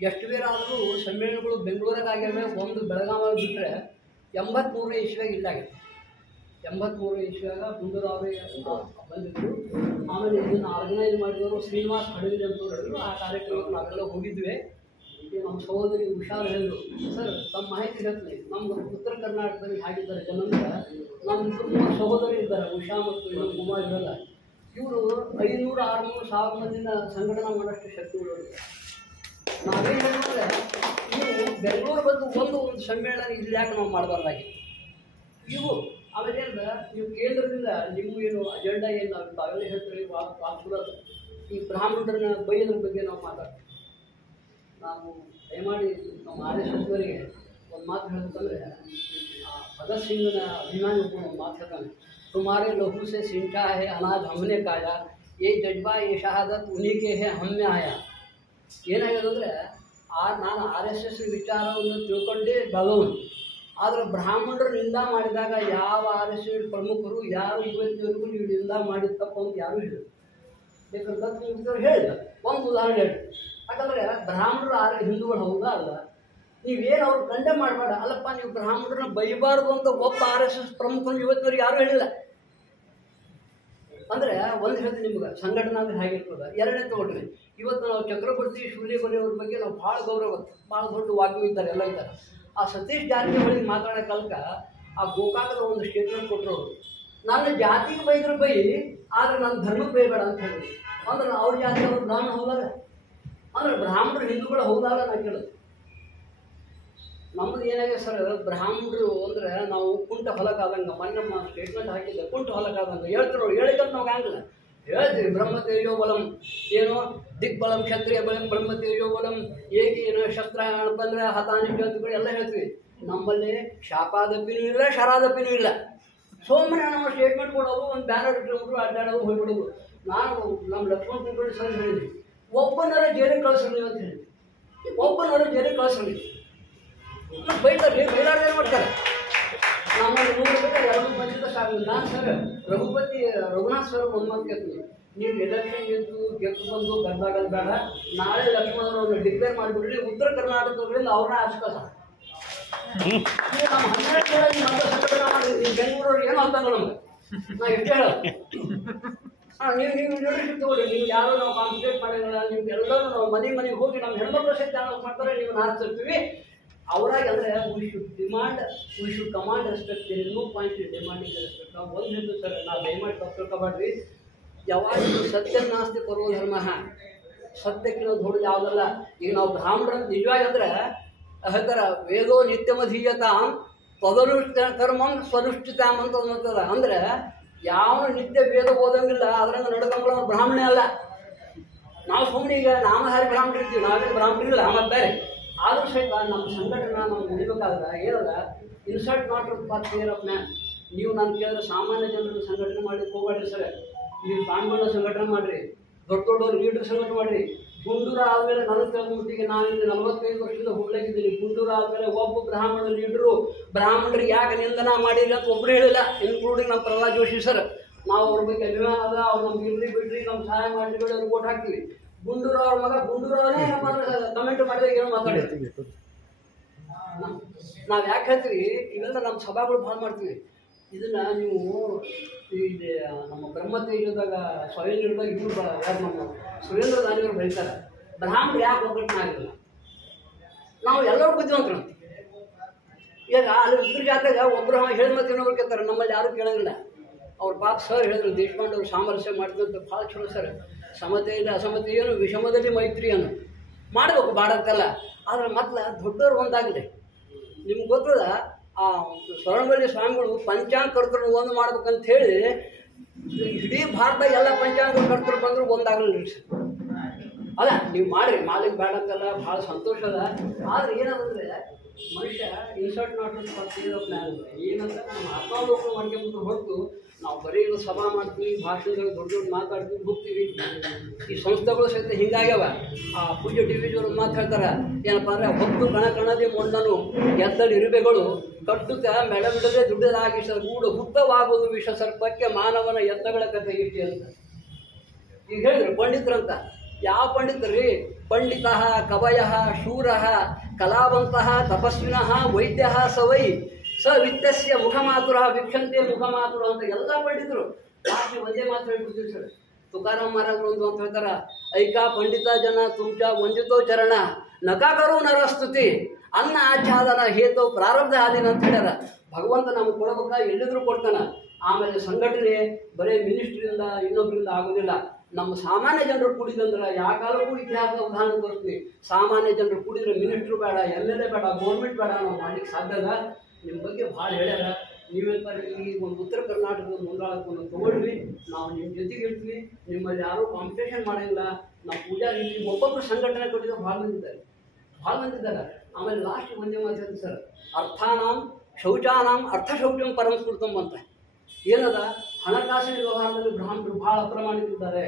ಎಷ್ಟು ಬೇರಾದರೂ ಸಮ್ಮೇಳನಗಳು ಬೆಂಗಳೂರಾಗ ಆಗ್ಯಾವೆ, ಒಂದು ಬೆಳಗಾವಿ ಬಿಟ್ಟರೆ 83ನೇ ಇಸ್ವಿಯಾಗ ಇಲ್ಲಾಗಿದೆ. 83ನೇ ಇಸ್ವಿಯಾಗ ಗುಂಡೂರಾವ್ರೆ ಬಂದಿದ್ರು. ಆಮೇಲೆ ಇದನ್ನು ಆರ್ಗನೈಸ್ ಮಾಡಿದವರು ಶ್ರೀನಿವಾಸ್ ಹಡಗಲಿ ಅಂತವ್ರು. ಆ ಕಾರ್ಯಕ್ರಮಕ್ಕೆ ನಾವೆಲ್ಲ ಹೋಗಿದ್ವಿ. ನಮ್ಮ ಸಹೋದರಿ ಹುಷಾರು ಹೇಳಿದ್ರು, ಸರ್ ತಮ್ಮ ಮಾಹಿತಿ ಹೇಳ್ತೀನಿ, ನಮ್ಮ ಉತ್ತರ ಕರ್ನಾಟಕದಲ್ಲಿ ಹಾಗಿದ್ದಾರೆ ಜನಂದ್ರೆ ನಮ್ಮ 2-3 ಸಹೋದರಿ ಇದ್ದಾರೆ, ಉಷಾ ಮತ್ತು ಇನ್ನೊಂದು ಕುಮಾರ್ ಇರಲ್ಲ. ಇವರು 500-600 ಮಂದಿನ ಸಂಘಟನೆ ಮಾಡೋಷ್ಟು ಶಕ್ತಿಗಳು. ನಾವೇನು ಹೇಳಿದ್ರೆ ನೀವು ಬೆಂಗಳೂರು ಬಂದು ಒಂದು ಸಮ್ಮೇಳನ ಇಲ್ಲಿ ಯಾಕೆ ನಾವು ಮಾಡಬಾರ್ದಾಗಿತ್ತು ಇವು. ಆಮೇಲೆ ನೀವು ಕೇಂದ್ರದಿಂದ ನಿಮ್ಮ ಏನು ಅಜೆಂಡಾ ಏನು ನಾವು ತಾವೆಲ್ಲ ಹೇಳ್ತೀವಿ ವಾಗ್ಸುರದು ಈ ಬ್ರಾಹ್ಮಣರನ್ನ ಬೈಯೋದ್ರ ಬಗ್ಗೆ ನಾವು ಮಾತಾಡ್ತೀವಿ. ನಾನು ದಯಮಾಡಿ ನಮ್ಮ RSSವರಿಗೆ ಒಂದು ಮಾತು ಹೇಳ್ಬೇಕಂದ್ರೆ, ಭಗತ್ ಸಿಂಗ್ನ ಅಭಿಮಾನಿ ಒಬ್ಬ ಒಂದು ಮಾತು ಹೇಳ್ತಾನೆ, तुम्हारे लहू से सिंचा है अनाज हमने खाया, ये जज्बा ये शहादत उन्हीं के है हमें आया. ಏನಾಗಿದೆ ನಾನು RSS ವಿಚಾರವನ್ನು ತಿಳ್ಕೊಂಡೇ ಬೆಳವನು. ಆದರೆ ಬ್ರಾಹ್ಮಣರು ನಿಂದ ಮಾಡಿದಾಗ ಯಾವ RSS ಪ್ರಮುಖರು ಯಾರು ಇವತ್ತಿನವರೆಗೂ ನೀವು ನಿಂದ ಮಾಡಿದ ತಪ್ಪು ಅಂತ ಯಾರೂ ಹೇಳಿದ್ರು. ಬೇಕಾದ್ರೆ ದತ್ತು ಹೇಳಿದ ಒಂದು ಉದಾಹರಣೆ ಹೇಳಿ. ಯಾಕಂದರೆ ಬ್ರಾಹ್ಮಣರು ಹಿಂದೂಗಳು ಹೌದಾ ಅಲ್ಲ, ನೀವೇನು ಅವ್ರು ಕಂಡೆ ಮಾಡಬೇಡ. ಅಲ್ಲಪ್ಪ ನೀವು ಬ್ರಾಹ್ಮಣರನ್ನ ಬೈಬಾರ್ದು ಅಂತ ಒಬ್ಬ RSS ಪ್ರಮುಖರು ಇವತ್ತಿನವ್ರು ಯಾರೂ ಹೇಳಿಲ್ಲ. ಅಂದರೆ ಒಂದು ಹೇಳ್ತೀನಿ ನಿಮ್ಗೆ, ಸಂಘಟನೆ ಅಂದರೆ ಹೇಗಿರ್ತದೆ. ಎರಡನೇ ತಗೊಳ್ರಿ, ಇವತ್ತು ನಾವು ಚಕ್ರವರ್ತಿ ಶೂಲಿಬಲಿ ಅವ್ರ ಬಗ್ಗೆ ನಾವು ಭಾಳ ಗೌರವ, ಭಾಳ ದೊಡ್ಡ ವಾಕ್ಯ ಇದ್ದಾರೆ, ಎಲ್ಲ ಇದ್ದಾರೆ. ಆ ಸತೀಶ್ ಜಾರಕಿಹೊಳಿ ಮಾತಾಡೋ ಕಾಲಕ್ಕ ಆ ಗೋಕಾಕದ ಒಂದು ಸ್ಟೇಟ್ಮೆಂಟ್ ಕೊಟ್ಟರು, ನನ್ನ ಜಾತಿಗೆ ಬೈದ್ರೆ ಬೈ, ಆದರೆ ನನ್ನ ಧರ್ಮಕ್ಕೆ ಬೈಬೇಡ ಅಂತ ಹೇಳಿದ್ರು. ಅಂದ್ರೆ ಅವ್ರ ಜಾತಿ ಅವ್ರು ಬ್ರಾಹ್ಮಣ ಹೌದಾಗ, ಅಂದ್ರೆ ಬ್ರಾಹ್ಮಣರು ಹಿಂದೂಗಳು ಹೌದಾಗ ನಾನು ಕೇಳೋದು. ನಮ್ಮದು ಏನಾಗಿದೆ ಸರ್, ಬ್ರಾಹ್ಮಣರು ಅಂದರೆ ನಾವು ಕುಂಟ ಹೊಲಕ್ಕಾದಂಗೆ, ಮೊನ್ನೆ ನಮ್ಮ ಸ್ಟೇಟ್ಮೆಂಟ್ ಹಾಕಿದ್ದೆ, ಕುಂಟ ಹೊಲಕ್ಕಾದಂಗೆ ಹೇಳ್ತಿರೋ ಹೇಳಿದಂತ ನಾವು ಆಗಲ್ಲ ಹೇಳ್ತೀವಿ. ಬ್ರಹ್ಮ ತೇಜೋ ಬಲಂ ಏನು ದಿಗ್ಬಲಂ ಕ್ಷತ್ರಿಯ ಬಲಂ ಬ್ರಹ್ಮ ತೇಜೋ ಬಲಂ ಏಕೆ ಏನು ಶಸ್ತ್ರ ಬಂದರೆ ಹತಾನಿ ಜಂತುಗಳು ಎಲ್ಲ ಹೇಳ್ತೀವಿ. ನಮ್ಮಲ್ಲಿ ಶಾಪಾದಪ್ಪಿನೂ ಇಲ್ಲ, ಶರಾದಪ್ಪಿನೂ ಇಲ್ಲ. ಸೋಮನೆ ನಾವು ಸ್ಟೇಟ್ಮೆಂಟ್ ಕೊಡೋದು, ಒಂದು ಬ್ಯಾನರ್ ಇಟ್ಕೊಂಡ್ರು ಅಡ್ಡಾಡೋದು ಹೋಗ್ಬಿಡೋದು. ನಾನು ನಮ್ಮ ಲಕ್ಷ್ಮಣ ಕುಂಟೋಳಿ ಸರ್ ಹೇಳಿದ್ವಿ, ಒಬ್ಬನಾರ ಜೈಲಿಗೆ ಕಳಿಸ್ರಿ ಅಂತ ಹೇಳಿದ್ವಿ. ಒಬ್ಬನಾರ ಜೈಲಿಗೆ ಕಳಿಸ್ರಿ ಬೈತಾರೆ, ಬೈಲಾರ್ದೇನು ಮಾಡ್ತಾರೆ. ನಮ್ಮಲ್ಲಿ 100 ರೂಪಾಯಿ 2 ನಾನು ಸರ್ ರಘುನಾಥ್ ಸರ್ ಒಂದು ಮಾತು ಕೇಳ್ತೀನಿ, ನೀವು ಎಲೆಕ್ಷನ್ ನಿಂತು ಗೆದ್ದು ಬಂದು ಗದ್ದಾಗಲ್ ಬೇಡ, ನಾಳೆ ಲಕ್ಷ್ಮಣರನ್ನು ಡಿಕ್ಲೇರ್ ಮಾಡಿಬಿಡ್ರಿ, ಉತ್ತರ ಕರ್ನಾಟಕಗಳಿಂದ ಅವ್ರನ್ನ ಆರಿಸ್ಕೋಸ. ನಮ್ಮ 12 ಮಾಡಿ ಬೆಂಗಳೂರು ಏನೋ ಅಂತಂದ್ರೆ ನಮ್ಗೆ ನಾ ಎಷ್ಟು ಹೇಳೋದು. ನೀವು ಲೀಡರ್ಶಿಪ್ ತಗೊಳ್ಳಿ, ನೀವು ಯಾರು ನಾವು ಕಾಂಪಿಟೇಟ್ ಮಾಡಿಲ್ಲ, ನಿಮ್ಗೆ ಎಲ್ಲರೂ ನಾವು ಮನೆಗೆ ಹೋಗಿ ನಮ್ಮ ಹೆಣ್ಮಕ್ಳು ಸಹಿತ ಮಾಡ್ತಾರೆ, ನೀವು ನಾರಿಸ್ತಿರ್ತೀವಿ ಅವರಾಗ. ಅಂದರೆ we should command respect. There is no point in demanding respect. ನಾವು ಒಂದು ಹೇಳ್ತೀವಿ ಸರ್, ನಾವು ದಯಮಾಡಿ ತಪ್ಪು ತಿಳ್ಕೊಬೇಡ್ರಿ. ಯಾವಾಗಲೂ ಸತ್ಯ ನಾಸ್ತಿ ಪರ್ವ ಧರ್ಮ, ಸತ್ಯಕ್ಕಿಂತ ದೊಡ್ಡದು ಯಾವುದಲ್ಲ. ಈಗ ನಾವು ಬ್ರಾಹ್ಮಣರ ನಿಜವಾಗಿ ಅಂದ್ರೆ ಹೇಳ್ತಾರ, ವೇದೋ ನಿತ್ಯಮಧೀಯತಾಂ ತದನುಷ್ಠ ಕರ್ಮಂ ಸ್ವನುಷ್ಠಿತಾಂ ಅಂತ ಅನ್ನೋತದ. ಅಂದ್ರೆ ಯಾವನು ನಿತ್ಯ ವೇದ ಓದಂಗಿಲ್ಲ ಅದರಿಂದ ನಡ್ಕೊಂಬ ಬ್ರಾಹ್ಮಣೇ ಅಲ್ಲ. ನಾವು ಸುಮ್ಮನೆ ಈಗ ನಾಮಧಾರಿ ಬ್ರಾಹ್ಮಣ ಇರ್ತೀವಿ, ನಾವೇನು ಬ್ರಾಹ್ಮಣರಿಲ್ಲ ಆಮೇಲೆ ಬೇರೆ. ಆದರೂ ಸಹಿತ ನಮ್ಮ ಸಂಘಟನೆ ನಮ್ಗೆ ಉಳಿಬೇಕಾದ್ರೆ ಏನದ, insult not for fear of man. ನೀವು ನಾನು ಕೇಳಿದ್ರೆ ಸಾಮಾನ್ಯ ಜನರನ್ನು ಸಂಘಟನೆ ಮಾಡಲಿಕ್ಕೆ ಹೋಗ್ಬೇಡ್ರಿ ಸರ್. ನೀವು ಸ್ವಾಮಿಗಳನ್ನ ಸಂಘಟನೆ ಮಾಡಿರಿ, ದೊಡ್ಡ ಲೀಡರ್ ಸಂಘಟನೆ ಮಾಡಿರಿ. ಗುಂಡೂರು ಆದಮೇಲೆ ನನಗೆ ತಿಳಿದ್ಬಿಟ್ಟಿಗೆ ನಾನು 45 ವರ್ಷದಿಂದ ಹುಬ್ಳಿಗಿದ್ದೀನಿ. ಗುಂಡೂರು ಆದಮೇಲೆ ಒಬ್ಬ ಬ್ರಾಹ್ಮಣ ಲೀಡರು ಬ್ರಾಹ್ಮಣರಿಗೆ ಯಾಕೆ ನಿಂದನ ಮಾಡಿರಿ ಅಂತ ಒಬ್ಬರು ಹೇಳಿಲ್ಲ, ಇನ್ಕ್ಲೂಡಿಂಗ್ ನಮ್ಮ ಪ್ರಹ್ಲಾದ್ ಜೋಶಿ ಸರ್. ನಾವು ಅವ್ರ ಬಗ್ಗೆ ಅಭಿಮಾನ ಅದ, ಅವ್ರು ನಮ್ಗೆ ಇರ್ಲಿ ಬಿಡ್ರಿ, ನಮ್ಮ ಸಹಾಯ ಮಾಡಿ ಬಿಡಿ, ಅವ್ರಿಗೆ ಓಟ್ ಹಾಕ್ತೀವಿ. ಗುಂಡೂರು ಅವ್ರ ಮಗ ಗುಂಡೂರು ಅವರೇ ಕಮೆಂಟ್ ಮಾಡಿದಾಗ ಏನೋ ಮಾತಾಡಿರ್ತೀವಿ. ನಾವು ಯಾಕೆ ಹೇಳ್ತೀವಿ, ಇವೆಲ್ಲ ನಮ್ಮ ಸಭಾಗಳು ಭಾಳ ಮಾಡ್ತೀವಿ. ಇದನ್ನ ನೀವು ಇಲ್ಲಿ ನಮ್ಮ ಬ್ರಹ್ಮತೇಜದಾಗ ಸ್ವಯಂದಾಗ ಇವರು ಯಾರು ನಮ್ಮ ಸುರೇಂದ್ರ ದಾನಿಗಳು ಬೆಳೀತಾರೆ. ಬ್ರಾಹ್ಮಣರು ಯಾಕೆ ಒಗ್ಗಟ್ಟನ ಆಗಿಲ್ಲ? ನಾವು ಎಲ್ಲರೂ ಬುದ್ಧಿವಂತರು. ಈಗ ಅಲ್ಲಿ ಉತ್ತರ ಜಾತ್ರೆಗೆ ಒಬ್ಬರು ಹೇಳಿ ಮತ್ತೆ ಇನ್ನೊಬ್ರು ಕೇಳ್ತಾರೆ, ನಮ್ಮಲ್ಲಿ ಯಾರು ಕೇಳೋದಿಲ್ಲ. ಅವ್ರ ಪಾಪ ಸರ್ ಹೇಳಿದ್ರು, ದೇಶಪಾಂಡೆ ಅವ್ರು ಸಾಮರಸ್ಯ ಮಾಡ್ತೀವಿ ಅಂತ. ಭಾಳ ಚಲೋ ಸರ್. ಸಮತೆ ಇಲ್ಲ ಅಸಮತೆ ಏನು, ವಿಷಮದಲ್ಲಿ ಮೈತ್ರಿಯನ್ನು ಮಾಡಬೇಕು ಬಾಡತ್ತಲ್ಲ. ಆದರೆ ಮೊದಲ ದೊಡ್ಡವ್ರು ಒಂದಾಗಿದೆ. ನಿಮ್ಗೆ ಗೊತ್ತದ, ಆ ಸ್ವರ್ಣವಲ್ಲಿ ಸ್ವಾಮಿಗಳು ಪಂಚಾಂಗ ಕರ್ತರು ಒಂದು ಮಾಡ್ಬೇಕಂತ ಹೇಳಿ ಇಡೀ ಭಾರತ ಎಲ್ಲ ಪಂಚಾಂಗ ಕರ್ತರು ಬಂದರೂ ಒಂದಾಗಲಿಲ್ಲ ಸರ್. ಅಲ್ಲ ನೀವು ಮಾಡಿರಿ, ಮಾಲಿಗೆ ಬೇಡ ಅಂತಲ್ಲ, ಭಾಳ ಸಂತೋಷ ಅದ. ಆದರೆ ಏನಂದರೆ ಮನುಷ್ಯ insult not for of man ಏನಂದ್ರೆ ನಮ್ಮ ಆತ್ಮಾವಲೋಕನ ಮಾಡ್ಕೊಂಡ್ಬಿಟ್ಟು ಹೊರತು ನಾವು ಬರೀ ಸಭಾ ಮಾಡ್ತೀವಿ, ಭಾಷಣಗಳು ದೊಡ್ಡ ಮಾತಾಡ್ತೀವಿ, ಹೋಗ್ತೀವಿ. ಈ ಸಂಸ್ಥೆಗಳು ಸಹಿತ ಹಿಂಗಾಗ್ಯಾವ. ಆ ಪೂಜ್ಯ ಡಿ ವಿ ಜಿಯವರು ಮಾತು ಹೇಳ್ತಾರೆ, ಏನಪ್ಪ ಅಂದರೆ ಹೊತ್ತು ಕಣಕಣದಿ ಮೊಂಡನು ಎದ್ದಳು ಇರುವೆಗಳು ಕಟ್ಟುತ್ತ ಮೆಡಬಿಡದೆ ದುಡ್ಡದಾಗಿ ಗೂಡು ಹುತ್ತವಾಗುವುದು ವಿಷ ಸರ್ಪಕ್ಕೆ ಮಾನವನ ಎತ್ತಗಳ ಕಥೆ ಇಟ್ಟು ಅಂತ ಈಗ ಹೇಳಿದ್ರು ಪಂಡಿತರಂತ. ಯಾವ ಪಂಡಿತರಿ? ಪಂಡಿತ ಕವಯ ಶೂರ ಕಲಾವಂತ ತಪಸ್ವಿನ ವೈದ್ಯ ಸವೈ ಸ ವಿತ್ತಸ್ಯ ಮುಖಮಾತುರ ವೀಕ್ಷಂತೆ ಮುಖಮಾತುರ ಅಂತ ಎಲ್ಲ ಪಂಡಿತರು ಲಾಸ್ಟ್ ಒಂದೇ ಮಾತು ಹೇಳ್ಬಿಡ್ತೀವಿ ಸರ್. ತುಕಾರಾಮ್ ಮಹಾರಾಜರು ಒಂದು ಅಂತ ಹೇಳ್ತಾರ, ಐಕಾ ಪಂಡಿತ ಜನ ತುಮಚ ವಂಜಿತೋ ಚರಣ ನಕಾಕರು ನರಸ್ತುತಿ ಅನ್ನ ಆಚ್ಛಾದನ ಹೇತೋ ಪ್ರಾರಬ್ಧ ಆದಿನ ಅಂತ ಹೇಳ್ಯಾರ. ಭಗವಂತ ನಮ್ಗೆ ಕೊಡಬೇಕ, ಎಲ್ಲಿದ್ರು ಕೊಡ್ತಾನ. ಆಮೇಲೆ ಸಂಘಟನೆ ಬರೀ ಮಿನಿಸ್ಟ್ರಿಂದ ಇನ್ನೊಬ್ಬರಿಂದ ಆಗೋದಿಲ್ಲ. ನಮ್ಮ ಸಾಮಾನ್ಯ ಜನರು ಕೂಡಿದಂದ್ರೆ ಯಾವ ಕಾಲಕ್ಕೂ ಇತಿಹಾಸದ ಉದಾಹರಣೆ ತೋರಿಸ್ತೀವಿ. ಸಾಮಾನ್ಯ ಜನರು ಕೂಡಿದ್ರೆ ಮಿನಿಸ್ಟ್ರು ಬೇಡ, MLA ಬೇಡ, ಗೌರ್ಮೆಂಟ್ ಬೇಡ, ನಾವು ಮಾಡ್ಲಿಕ್ಕೆ ಸಾಧ್ಯದ. ನಿಮ್ಮ ಬಗ್ಗೆ ಭಾಳ ಹೇಳ್ಯಾರ. ನೀವೇಂತಾರೆ ಈ ಒಂದು ಉತ್ತರ ಕರ್ನಾಟಕದ ಮುಂದಾಳತ್ವವನ್ನು ತೊಗೊಳ್ರಿ, ನಾವು ನಿಮ್ಮ ಜೊತೆಗೆ ಇರ್ತೀವಿ. ನಿಮ್ಮಲ್ಲಿ ಯಾರೂ ಕಾಂಪಿಟೇಷನ್ ಮಾಡೋಂಗಿಲ್ಲ. ನಾವು ಪೂಜಾ ರೀತಿ ಒಬ್ಬೊಬ್ಬರು ಸಂಘಟನೆ ಕೊಟ್ಟಿದ್ದು ಭಾಳ ಮಂದಿದ್ದಾರೆ. ಆಮೇಲೆ ಲಾಸ್ಟ್ ಒಂದೇ ಮಾತು ಹೇಳ್ತೀವಿ ಸರ್, ಅರ್ಥಾನಾಂ ಶೌಚಾನಾಂ ಅರ್ಥ ಶೌಚಂ ಪರಮಸ್ಕೃತಂ ಅಂತ ಏನದ. ಹಣಕಾಸಿನ ವ್ಯವಹಾರದಲ್ಲಿ ಬ್ರಾಹ್ಮಣರು ಭಾಳ ಅಪ್ರಮಾಣಿಕರಿದ್ದಾರೆ.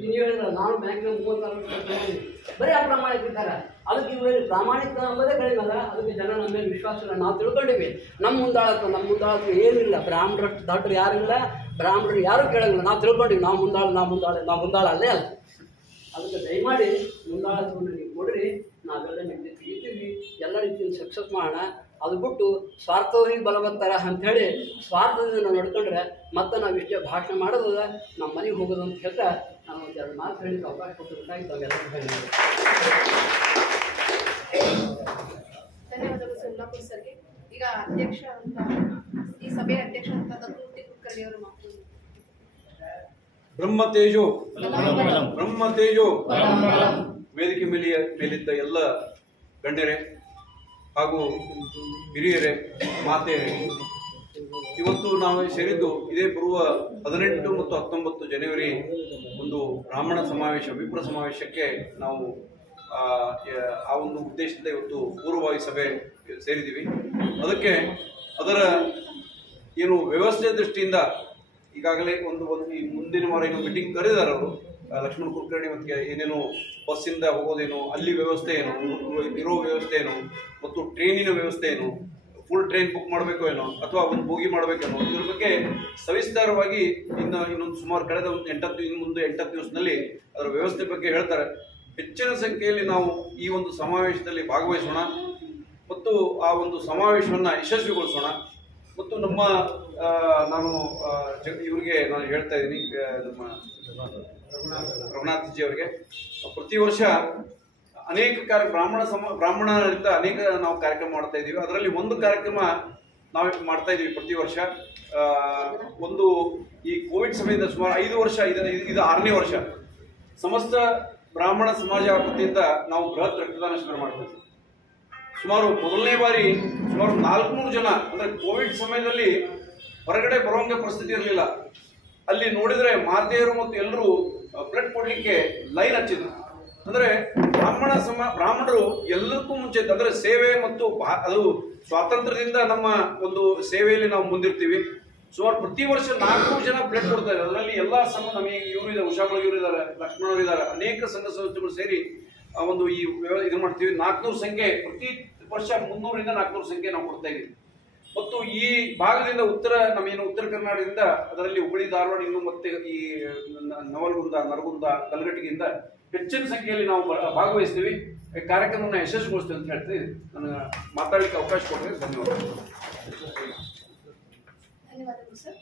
ನೀವು ಹೇಳಿದ್ರೆ ನಾನು ಬ್ಯಾಂಕಿನ 36 ಬರೀ ಅಪ್ರಮಾಣಿಕರಿದ್ದಾರೆ. ಅದಕ್ಕೆ ಇವರಲ್ಲಿ ಪ್ರಾಮಾಣಿಕ ಅಂಬದೇ ಕಡಿಮಲ್ಲ. ಅದಕ್ಕೆ ಜನ ನಮ್ಮ ಮೇಲೆ ವಿಶ್ವಾಸ ಇಲ್ಲ. ನಾವು ತಿಳ್ಕೊಂಡಿವಿ ನಮ್ಮ ಮುಂದಾಳತ್ವ ಏನಿಲ್ಲ. ಬ್ರಾಹ್ಮಣರಷ್ಟು ದೊಡ್ಡರು ಯಾರಿಲ್ಲ, ಬ್ರಾಹ್ಮಣರು ಯಾರೂ ಕೇಳೋಂಗಿಲ್ಲ. ನಾವು ತಿಳ್ಕೊಂಡಿವಿ ನಾವು ಮುಂದಾಳ ಅಲ್ಲೇ ಅಲ್ಲ. ಅದಕ್ಕೆ ದಯಮಾಡಿ ಮುಂದಾಳತ್ವವನ್ನು ನೀವು ಕೊಡ್ರಿ. ನಾವೆಲ್ಲ ನಿಮ್ಮ ಜೊತೆಗೆ ಇದ್ದೀವಿ, ಎಲ್ಲ ರೀತಿಯಿಂದ ಸಕ್ಸಸ್ ಮಾಡೋಣ. ಅದು ಬಿಟ್ಟು ಸ್ವಾರ್ಥವೇ ಬಲವತ್ತರ ಅಂಥೇಳಿ ಸ್ವಾರ್ಥದಿಂದ ನಾವು ನಡ್ಕೊಂಡ್ರೆ ಮತ್ತೆ ನಾವು ಇಷ್ಟೇ ಭಾಷಣ ಮಾಡೋದ ನಮ್ಮ ಮನೆಗೆ ಹೋಗೋದು ಅಂತ ಹೇಳ್ತಾ ನಾನು ಒಂದೆರಡು ಮಾತು ಹೇಳಿಕ್ಕೆ ಅವಕಾಶ ಕೊಟ್ಟಿದ್ದಾಗಿ ತಾವೆಲ್ಲರೂ ಧನ್ಯವಾದ. ಧನ್ಯವಾದಗಳು ಸೋಮಲಾಪುರ್ ಸರ್ಗೆ. ಈಗ ಅಧ್ಯಕ್ಷ ಅಂತ ಈ ಸಭೆಯ ಅಧ್ಯಕ್ಷ ಅಂತ ದತ್ತಮೂರ್ತಿ ಕುಲಕರ್ಣಿ ಅವರು ಮಾತು. ಬ್ರಹ್ಮತೇಜೋ ವೇದಿಕೆ ಮೇಲಿದ್ದ ಎಲ್ಲ ಗಣ್ಯರೇ ಹಾಗೂ ಹಿರಿಯರೇ, ಮಾತೆಯರೇ, ಇವತ್ತು ನಾವು ಸೇರಿದ್ದು ಇದೇ ಬರುವ 18 ಮತ್ತು 19 ಜನವರಿ ಒಂದು ಬ್ರಾಹ್ಮಣ ಸಮಾವೇಶ, ವಿಪ್ರ ಸಮಾವೇಶಕ್ಕೆ ನಾವು ಆ ಒಂದು ಉದ್ದೇಶದಿಂದ ಇವತ್ತು ಪೂರ್ವಭಾವಿ ಸಭೆ ಸೇರಿದ್ದೀವಿ. ಅದಕ್ಕೆ ಅದರ ಏನು ವ್ಯವಸ್ಥೆ ದೃಷ್ಟಿಯಿಂದ ಈಗಾಗಲೇ ಈ ಮುಂದಿನ ವಾರ ಏನು ಮೀಟಿಂಗ್ ಕರೆದಿದ್ದಾರೆ ಅವರು, ಲಕ್ಷ್ಮಣ ಕುಲಕರ್ಣಿ ಮತ್ತು ಏನೇನು ಬಸ್ಸಿಂದ ಹೋಗೋದೇನು, ಅಲ್ಲಿ ವ್ಯವಸ್ಥೆ ಏನು, ಇರೋ ವ್ಯವಸ್ಥೆ ಏನು, ಮತ್ತು ಟ್ರೈನಿನ ವ್ಯವಸ್ಥೆ ಏನು, ಫುಲ್ ಟ್ರೈನ್ ಬುಕ್ ಮಾಡಬೇಕು ಏನೋ ಅಥವಾ ಒಂದು ಬೋಗಿ ಮಾಡಬೇಕೇನೋ ಇದ್ರ ಬಗ್ಗೆ ಸವಿಸ್ತಾರವಾಗಿ ಇನ್ನೊಂದು ಸುಮಾರು ಕಳೆದ ಒಂದು 8-10 ದಿವಸದಲ್ಲಿ ಅದರ ವ್ಯವಸ್ಥೆ ಬಗ್ಗೆ ಹೇಳ್ತಾರೆ. ಹೆಚ್ಚಿನ ಸಂಖ್ಯೆಯಲ್ಲಿ ನಾವು ಈ ಒಂದು ಸಮಾವೇಶದಲ್ಲಿ ಭಾಗವಹಿಸೋಣ ಮತ್ತು ಆ ಒಂದು ಸಮಾವೇಶವನ್ನು ಯಶಸ್ವಿಗೊಳಿಸೋಣ. ಮತ್ತು ನಮ್ಮ ಇವರಿಗೆ ನಾನು ಹೇಳ್ತಾ ಇದ್ದೀನಿ, ನಮ್ಮ ರಘುನಾಥ್ ಜಿ ಅವರಿಗೆ ಪ್ರತಿ ವರ್ಷ ಅನೇಕ ಬ್ರಾಹ್ಮಣರಿಂದ ಅನೇಕ ನಾವು ಕಾರ್ಯಕ್ರಮ ಮಾಡ್ತಾ ಇದ್ದೀವಿ. ಅದರಲ್ಲಿ ಒಂದು ಕಾರ್ಯಕ್ರಮ ನಾವು ಮಾಡ್ತಾ ಇದ್ದೀವಿ ಪ್ರತಿ ವರ್ಷ. ಒಂದು ಈ ಕೋವಿಡ್ ಸಮಯದ ಸುಮಾರು 5 ವರ್ಷ, ಇದು 6ನೇ ವರ್ಷ ಸಮಸ್ತ ಬ್ರಾಹ್ಮಣ ಸಮಾಜ ವತಿಯಿಂದ ನಾವು ಬೃಹತ್ ರಕ್ತದಾನ ಶಿಬಿರ ಮಾಡ್ತೀವಿ. ಸುಮಾರು ಮೊದಲನೇ ಬಾರಿ ಸುಮಾರು 400 ಜನ, ಅಂದ್ರೆ ಕೋವಿಡ್ ಸಮಯದಲ್ಲಿ ಹೊರಗಡೆ ಬರುವಂಗೆ ಪರಿಸ್ಥಿತಿ ಇರಲಿಲ್ಲ. ಅಲ್ಲಿ ನೋಡಿದ್ರೆ ಮಾತೆಯರು ಮತ್ತು ಎಲ್ಲರೂ ಬ್ಲಡ್ ಕೊಡ್ಲಿಕ್ಕೆ ಲೈನ್ ಹಚ್ಚಿದ್ರು. ಅಂದ್ರೆ ಬ್ರಾಹ್ಮಣರು ಎಲ್ಲದಕ್ಕೂ ಮುಂಚೆ ಅಂದ್ರೆ ಸೇವೆ ಮತ್ತು ಅದು ಸ್ವಾತಂತ್ರ್ಯದಿಂದ ನಮ್ಮ ಒಂದು ಸೇವೆಯಲ್ಲಿ ನಾವು ಮುಂದಿರ್ತೀವಿ. ಸುಮಾರು ಪ್ರತಿ ವರ್ಷ 400 ಜನ ಬ್ಲಡ್ ಕೊಡ್ತಾ ಇದ್ದಾರೆ. ಅದರಲ್ಲಿ ಎಲ್ಲಾ ಸಂಘ, ನಮಗೆ ಇವರು ಇದ್ದಾರೆ, ಉಷಾಮಳಿ ಇವರು ಇದ್ದಾರೆ, ಲಕ್ಷ್ಮಣರು ಇದ್ದಾರೆ, ಅನೇಕ ಸಂಘ ಸಂಸ್ಥೆಗಳು ಸೇರಿ ಒಂದು ಈ ಇದು ಮಾಡ್ತೀವಿ. 400 ಸಂಖ್ಯೆ ಪ್ರತಿ ವರ್ಷ 300ರಿಂದ 400 ಸಂಖ್ಯೆ ನಾವು ಕೊಡ್ತಾ ಇದ್ದೀವಿ. ಮತ್ತು ಈ ಭಾಗದಿಂದ ನಮ್ಮೇನು ಉತ್ತರ ಕರ್ನಾಟಕದಿಂದ, ಅದರಲ್ಲಿ ಹುಬ್ಬಳ್ಳಿ, ಧಾರವಾಡ, ಇನ್ನು ಮತ್ತೆ ಈ ನವಲಗುಂದ, ನರಗುಂದ, ಕಲಘಟಗಿಯಿಂದ ಹೆಚ್ಚಿನ ಸಂಖ್ಯೆಯಲ್ಲಿ ನಾವು ಭಾಗವಹಿಸ್ತೀವಿ. ಕಾರ್ಯಕ್ರಮವನ್ನು ಯಶಸ್ವಿಗೊಳಿಸ್ತೀವಿ ಅಂತ ಹೇಳ್ತೀವಿ. ನನಗೆ ಮಾತಾಡಲಿಕ್ಕೆ ಅವಕಾಶ ಕೊಟ್ಟರೆ ಧನ್ಯವಾದಗಳು. ಧನ್ಯವಾದಗಳು ಸರ್.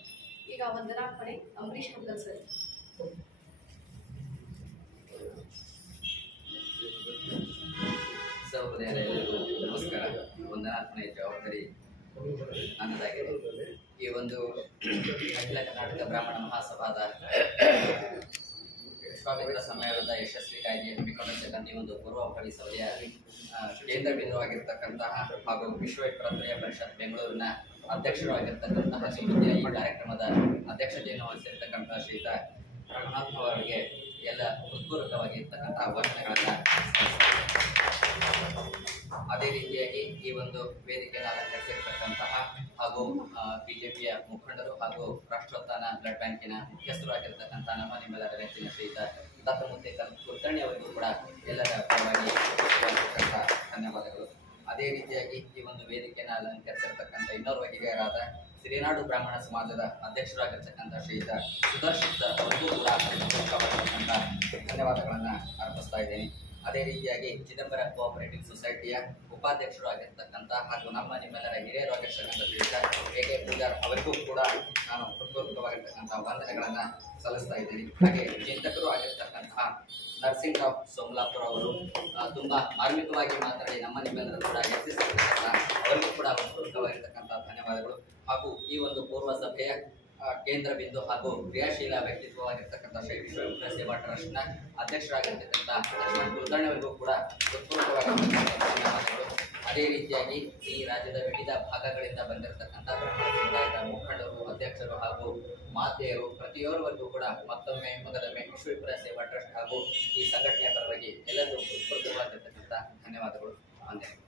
ಈಗ ವಂದನಾರ್ಪಣೆ ಅಂಬರೀಶ್ ಹಬ್ಬಲ್ ಸರ್. ಸಹೋದರಿಯರೆಲ್ಲರಿಗೂ ನಮಸ್ಕಾರ. ವಂದನಾರ್ಪಣೆ ಜವಾಬ್ದಾರಿ ನನ್ನದಾಗಿದೆ. ಈ ಒಂದು ಅಖಿಲ ಕರ್ನಾಟಕ ಬ್ರಾಹ್ಮಣ ಮಹಾಸಭಾದ ವಿಶ್ವಾಮಿತ್ರ ಸಮ್ಮೇಳನದ ಯಶಸ್ವಿಗಾಗಿ ಹಮ್ಮಿಕೊಂಡಿರ್ತಕ್ಕಂಥ ಈ ಒಂದು ಪೂರ್ವಭಾವಿ ಸಭೆಯ ಕೇಂದ್ರ ಬಿಂದುವಾಗಿರ್ತಕ್ಕಂತಹ ಹಾಗೂ ವಿಶ್ವವಿಪ್ರತ್ರಯ ಪರಿಷತ್ ಬೆಂಗಳೂರಿನ ಅಧ್ಯಕ್ಷರು ಆಗಿರ್ತಕ್ಕಂತಹ ಸಮಿತಿಯ ಈ ಕಾರ್ಯಕ್ರಮದ ಅಧ್ಯಕ್ಷತೆಯನ್ನು ವಹಿಸಿರ್ತಕ್ಕಂತಹ ಶ್ರೀಯುತ ರಘುನಾಥ್ ಅವರಿಗೆ ಎಲ್ಲ ಹೃತ್ಪೂರ್ವಕವಾಗಿರ್ತಕ್ಕಂತಹ ವಂದನೆಗಳನ್ನು. ಅದೇ ರೀತಿಯಾಗಿ ಈ ಒಂದು ವೇದಿಕೆಯನ್ನು ಅಲಂಕರಿಸಿರ್ತಕ್ಕಂತಹ ಹಾಗೂ ಬಿಜೆಪಿಯ ಮುಖಂಡರು ಹಾಗೂ ರಾಷ್ಟ್ರೋತ್ಥಾನ ಬ್ಲಡ್ ಬ್ಯಾಂಕಿನ ಮುಖ್ಯಸ್ಥರು ಆಗಿರ್ತಕ್ಕಂತಹ ನಿಮ್ಮೆಲ್ಲರ ನೆಚ್ಚಿನ ಶ್ರೀಯುತ ದತ್ತಮೂರ್ತಿ ಕುಲಕರ್ಣಿ ಅವರಿಗೂ ಕೂಡ ಎಲ್ಲರ ಪರವಾಗಿ ಧನ್ಯವಾದಗಳು. ಅದೇ ರೀತಿಯಾಗಿ ಈ ಒಂದು ವೇದಿಕೆಯನ್ನು ಅಲಂಕರಿಸಿರ್ತಕ್ಕಂಥ ಇನ್ನೋರ್ವ ಹಿರಿಯರಾದ ಸಿರಿನಾಡು ಬ್ರಾಹ್ಮಣ ಸಮಾಜದ ಅಧ್ಯಕ್ಷರಾಗಿರ್ತಕ್ಕಂಥ ಶ್ರೀಯುತ ಸುದರ್ಶಿತ್ ಅವರಿಗೂ ಕೂಡ ಧನ್ಯವಾದಗಳನ್ನು ಅರ್ಪಿಸ್ತಾ ಇದ್ದೇನೆ. ಅದೇ ರೀತಿಯಾಗಿ ಚಿದಂಬರ ಕೋಆಪರೇಟಿವ್ ಸೊಸೈಟಿಯ ಉಪಾಧ್ಯಕ್ಷರು ಆಗಿರ್ತಕ್ಕಂಥ ಹಾಗೂ ನಿಮ್ಮೆಲ್ಲರ ಹಿರಿಯರು ಆಗಿರ್ತಕ್ಕಂಥ ಶ್ರೀಯುತ ಎ.ಕೆ. ಪೂಜಾರ್ ಅವರಿಗೂ ಕೂಡ ನಾನು ಹೃತ್ಪೂರ್ವಕವಾಗಿರ್ತಕ್ಕಂಥ ವಂದನೆಗಳನ್ನು ಸಲ್ಲಿಸ್ತಾ ಇದ್ದೀನಿ. ಹಾಗೆ ಚಿಂತಕರು ಆಗಿರ್ತಕ್ಕಂತಹ ನರಸಿಂಹರಾವ್ ಸೋಮಲಾಪುರ ಅವರು ತುಂಬಾ ಮಾರ್ಮಿಕವಾಗಿ ಮಾತಾಡಿ ನಿಮ್ಮೆಲ್ಲರೂ ಕೂಡ ಯತ್ನಿಸಿರ್ತಕ್ಕಂಥ ಅವರಿಗೂ ಕೂಡ ಹೃತ್ಪೂರ್ವಕವಾಗಿರ್ತಕ್ಕಂಥ ಧನ್ಯವಾದಗಳು. ಹಾಗೂ ಈ ಒಂದು ಪೂರ್ವ ಸಭೆಯ ಕೇಂದ್ರ ಬಿಂದು ಹಾಗೂ ಕ್ರಿಯಾಶೀಲ ವ್ಯಕ್ತಿತ್ವವಾಗಿರ್ತಕ್ಕಂಥ ಶ್ರೀ ವಿಶ್ವವಿಪ್ರ ಸೇವಾ ಟ್ರಸ್ಟ್ನ ಅಧ್ಯಕ್ಷರಾಗಿರ್ತಕ್ಕಂಥ ಲಕ್ಷ್ಮಣ್ ಕುಲಕರ್ಣಿ ಅವರಿಗೂ ಕೂಡ ಹೃತ್ಪೂರ್ವಕವಾಗಿರ್ತಕ್ಕಂಥ ಧನ್ಯವಾದಗಳು. ಅದೇ ರೀತಿಯಾಗಿ ಈ ರಾಜ್ಯದ ವಿವಿಧ ಭಾಗಗಳಿಂದ ಬಂದಿರತಕ್ಕಂಥ ಬ್ರಾಹ್ಮಣ ಸಮುದಾಯದ ಮುಖಂಡರು, ಅಧ್ಯಕ್ಷರು ಹಾಗೂ ಮಾತೆಯರು ಪ್ರತಿಯೊಬ್ಬರಿಗೂ ಕೂಡ ಮೊದಲೊಮ್ಮೆ ವಿಶ್ವವಿಪ್ರ ಸೇವಾ ಟ್ರಸ್ಟ್ ಹಾಗೂ ಈ ಸಂಘಟನೆಯ ಪರವಾಗಿ ಎಲ್ಲರಿಗೂ ಹೃತ್ಪೂರ್ವಕವಾಗಿರ್ತಕ್ಕಂಥ ಧನ್ಯವಾದಗಳು. ವಂದನೆಗಳು.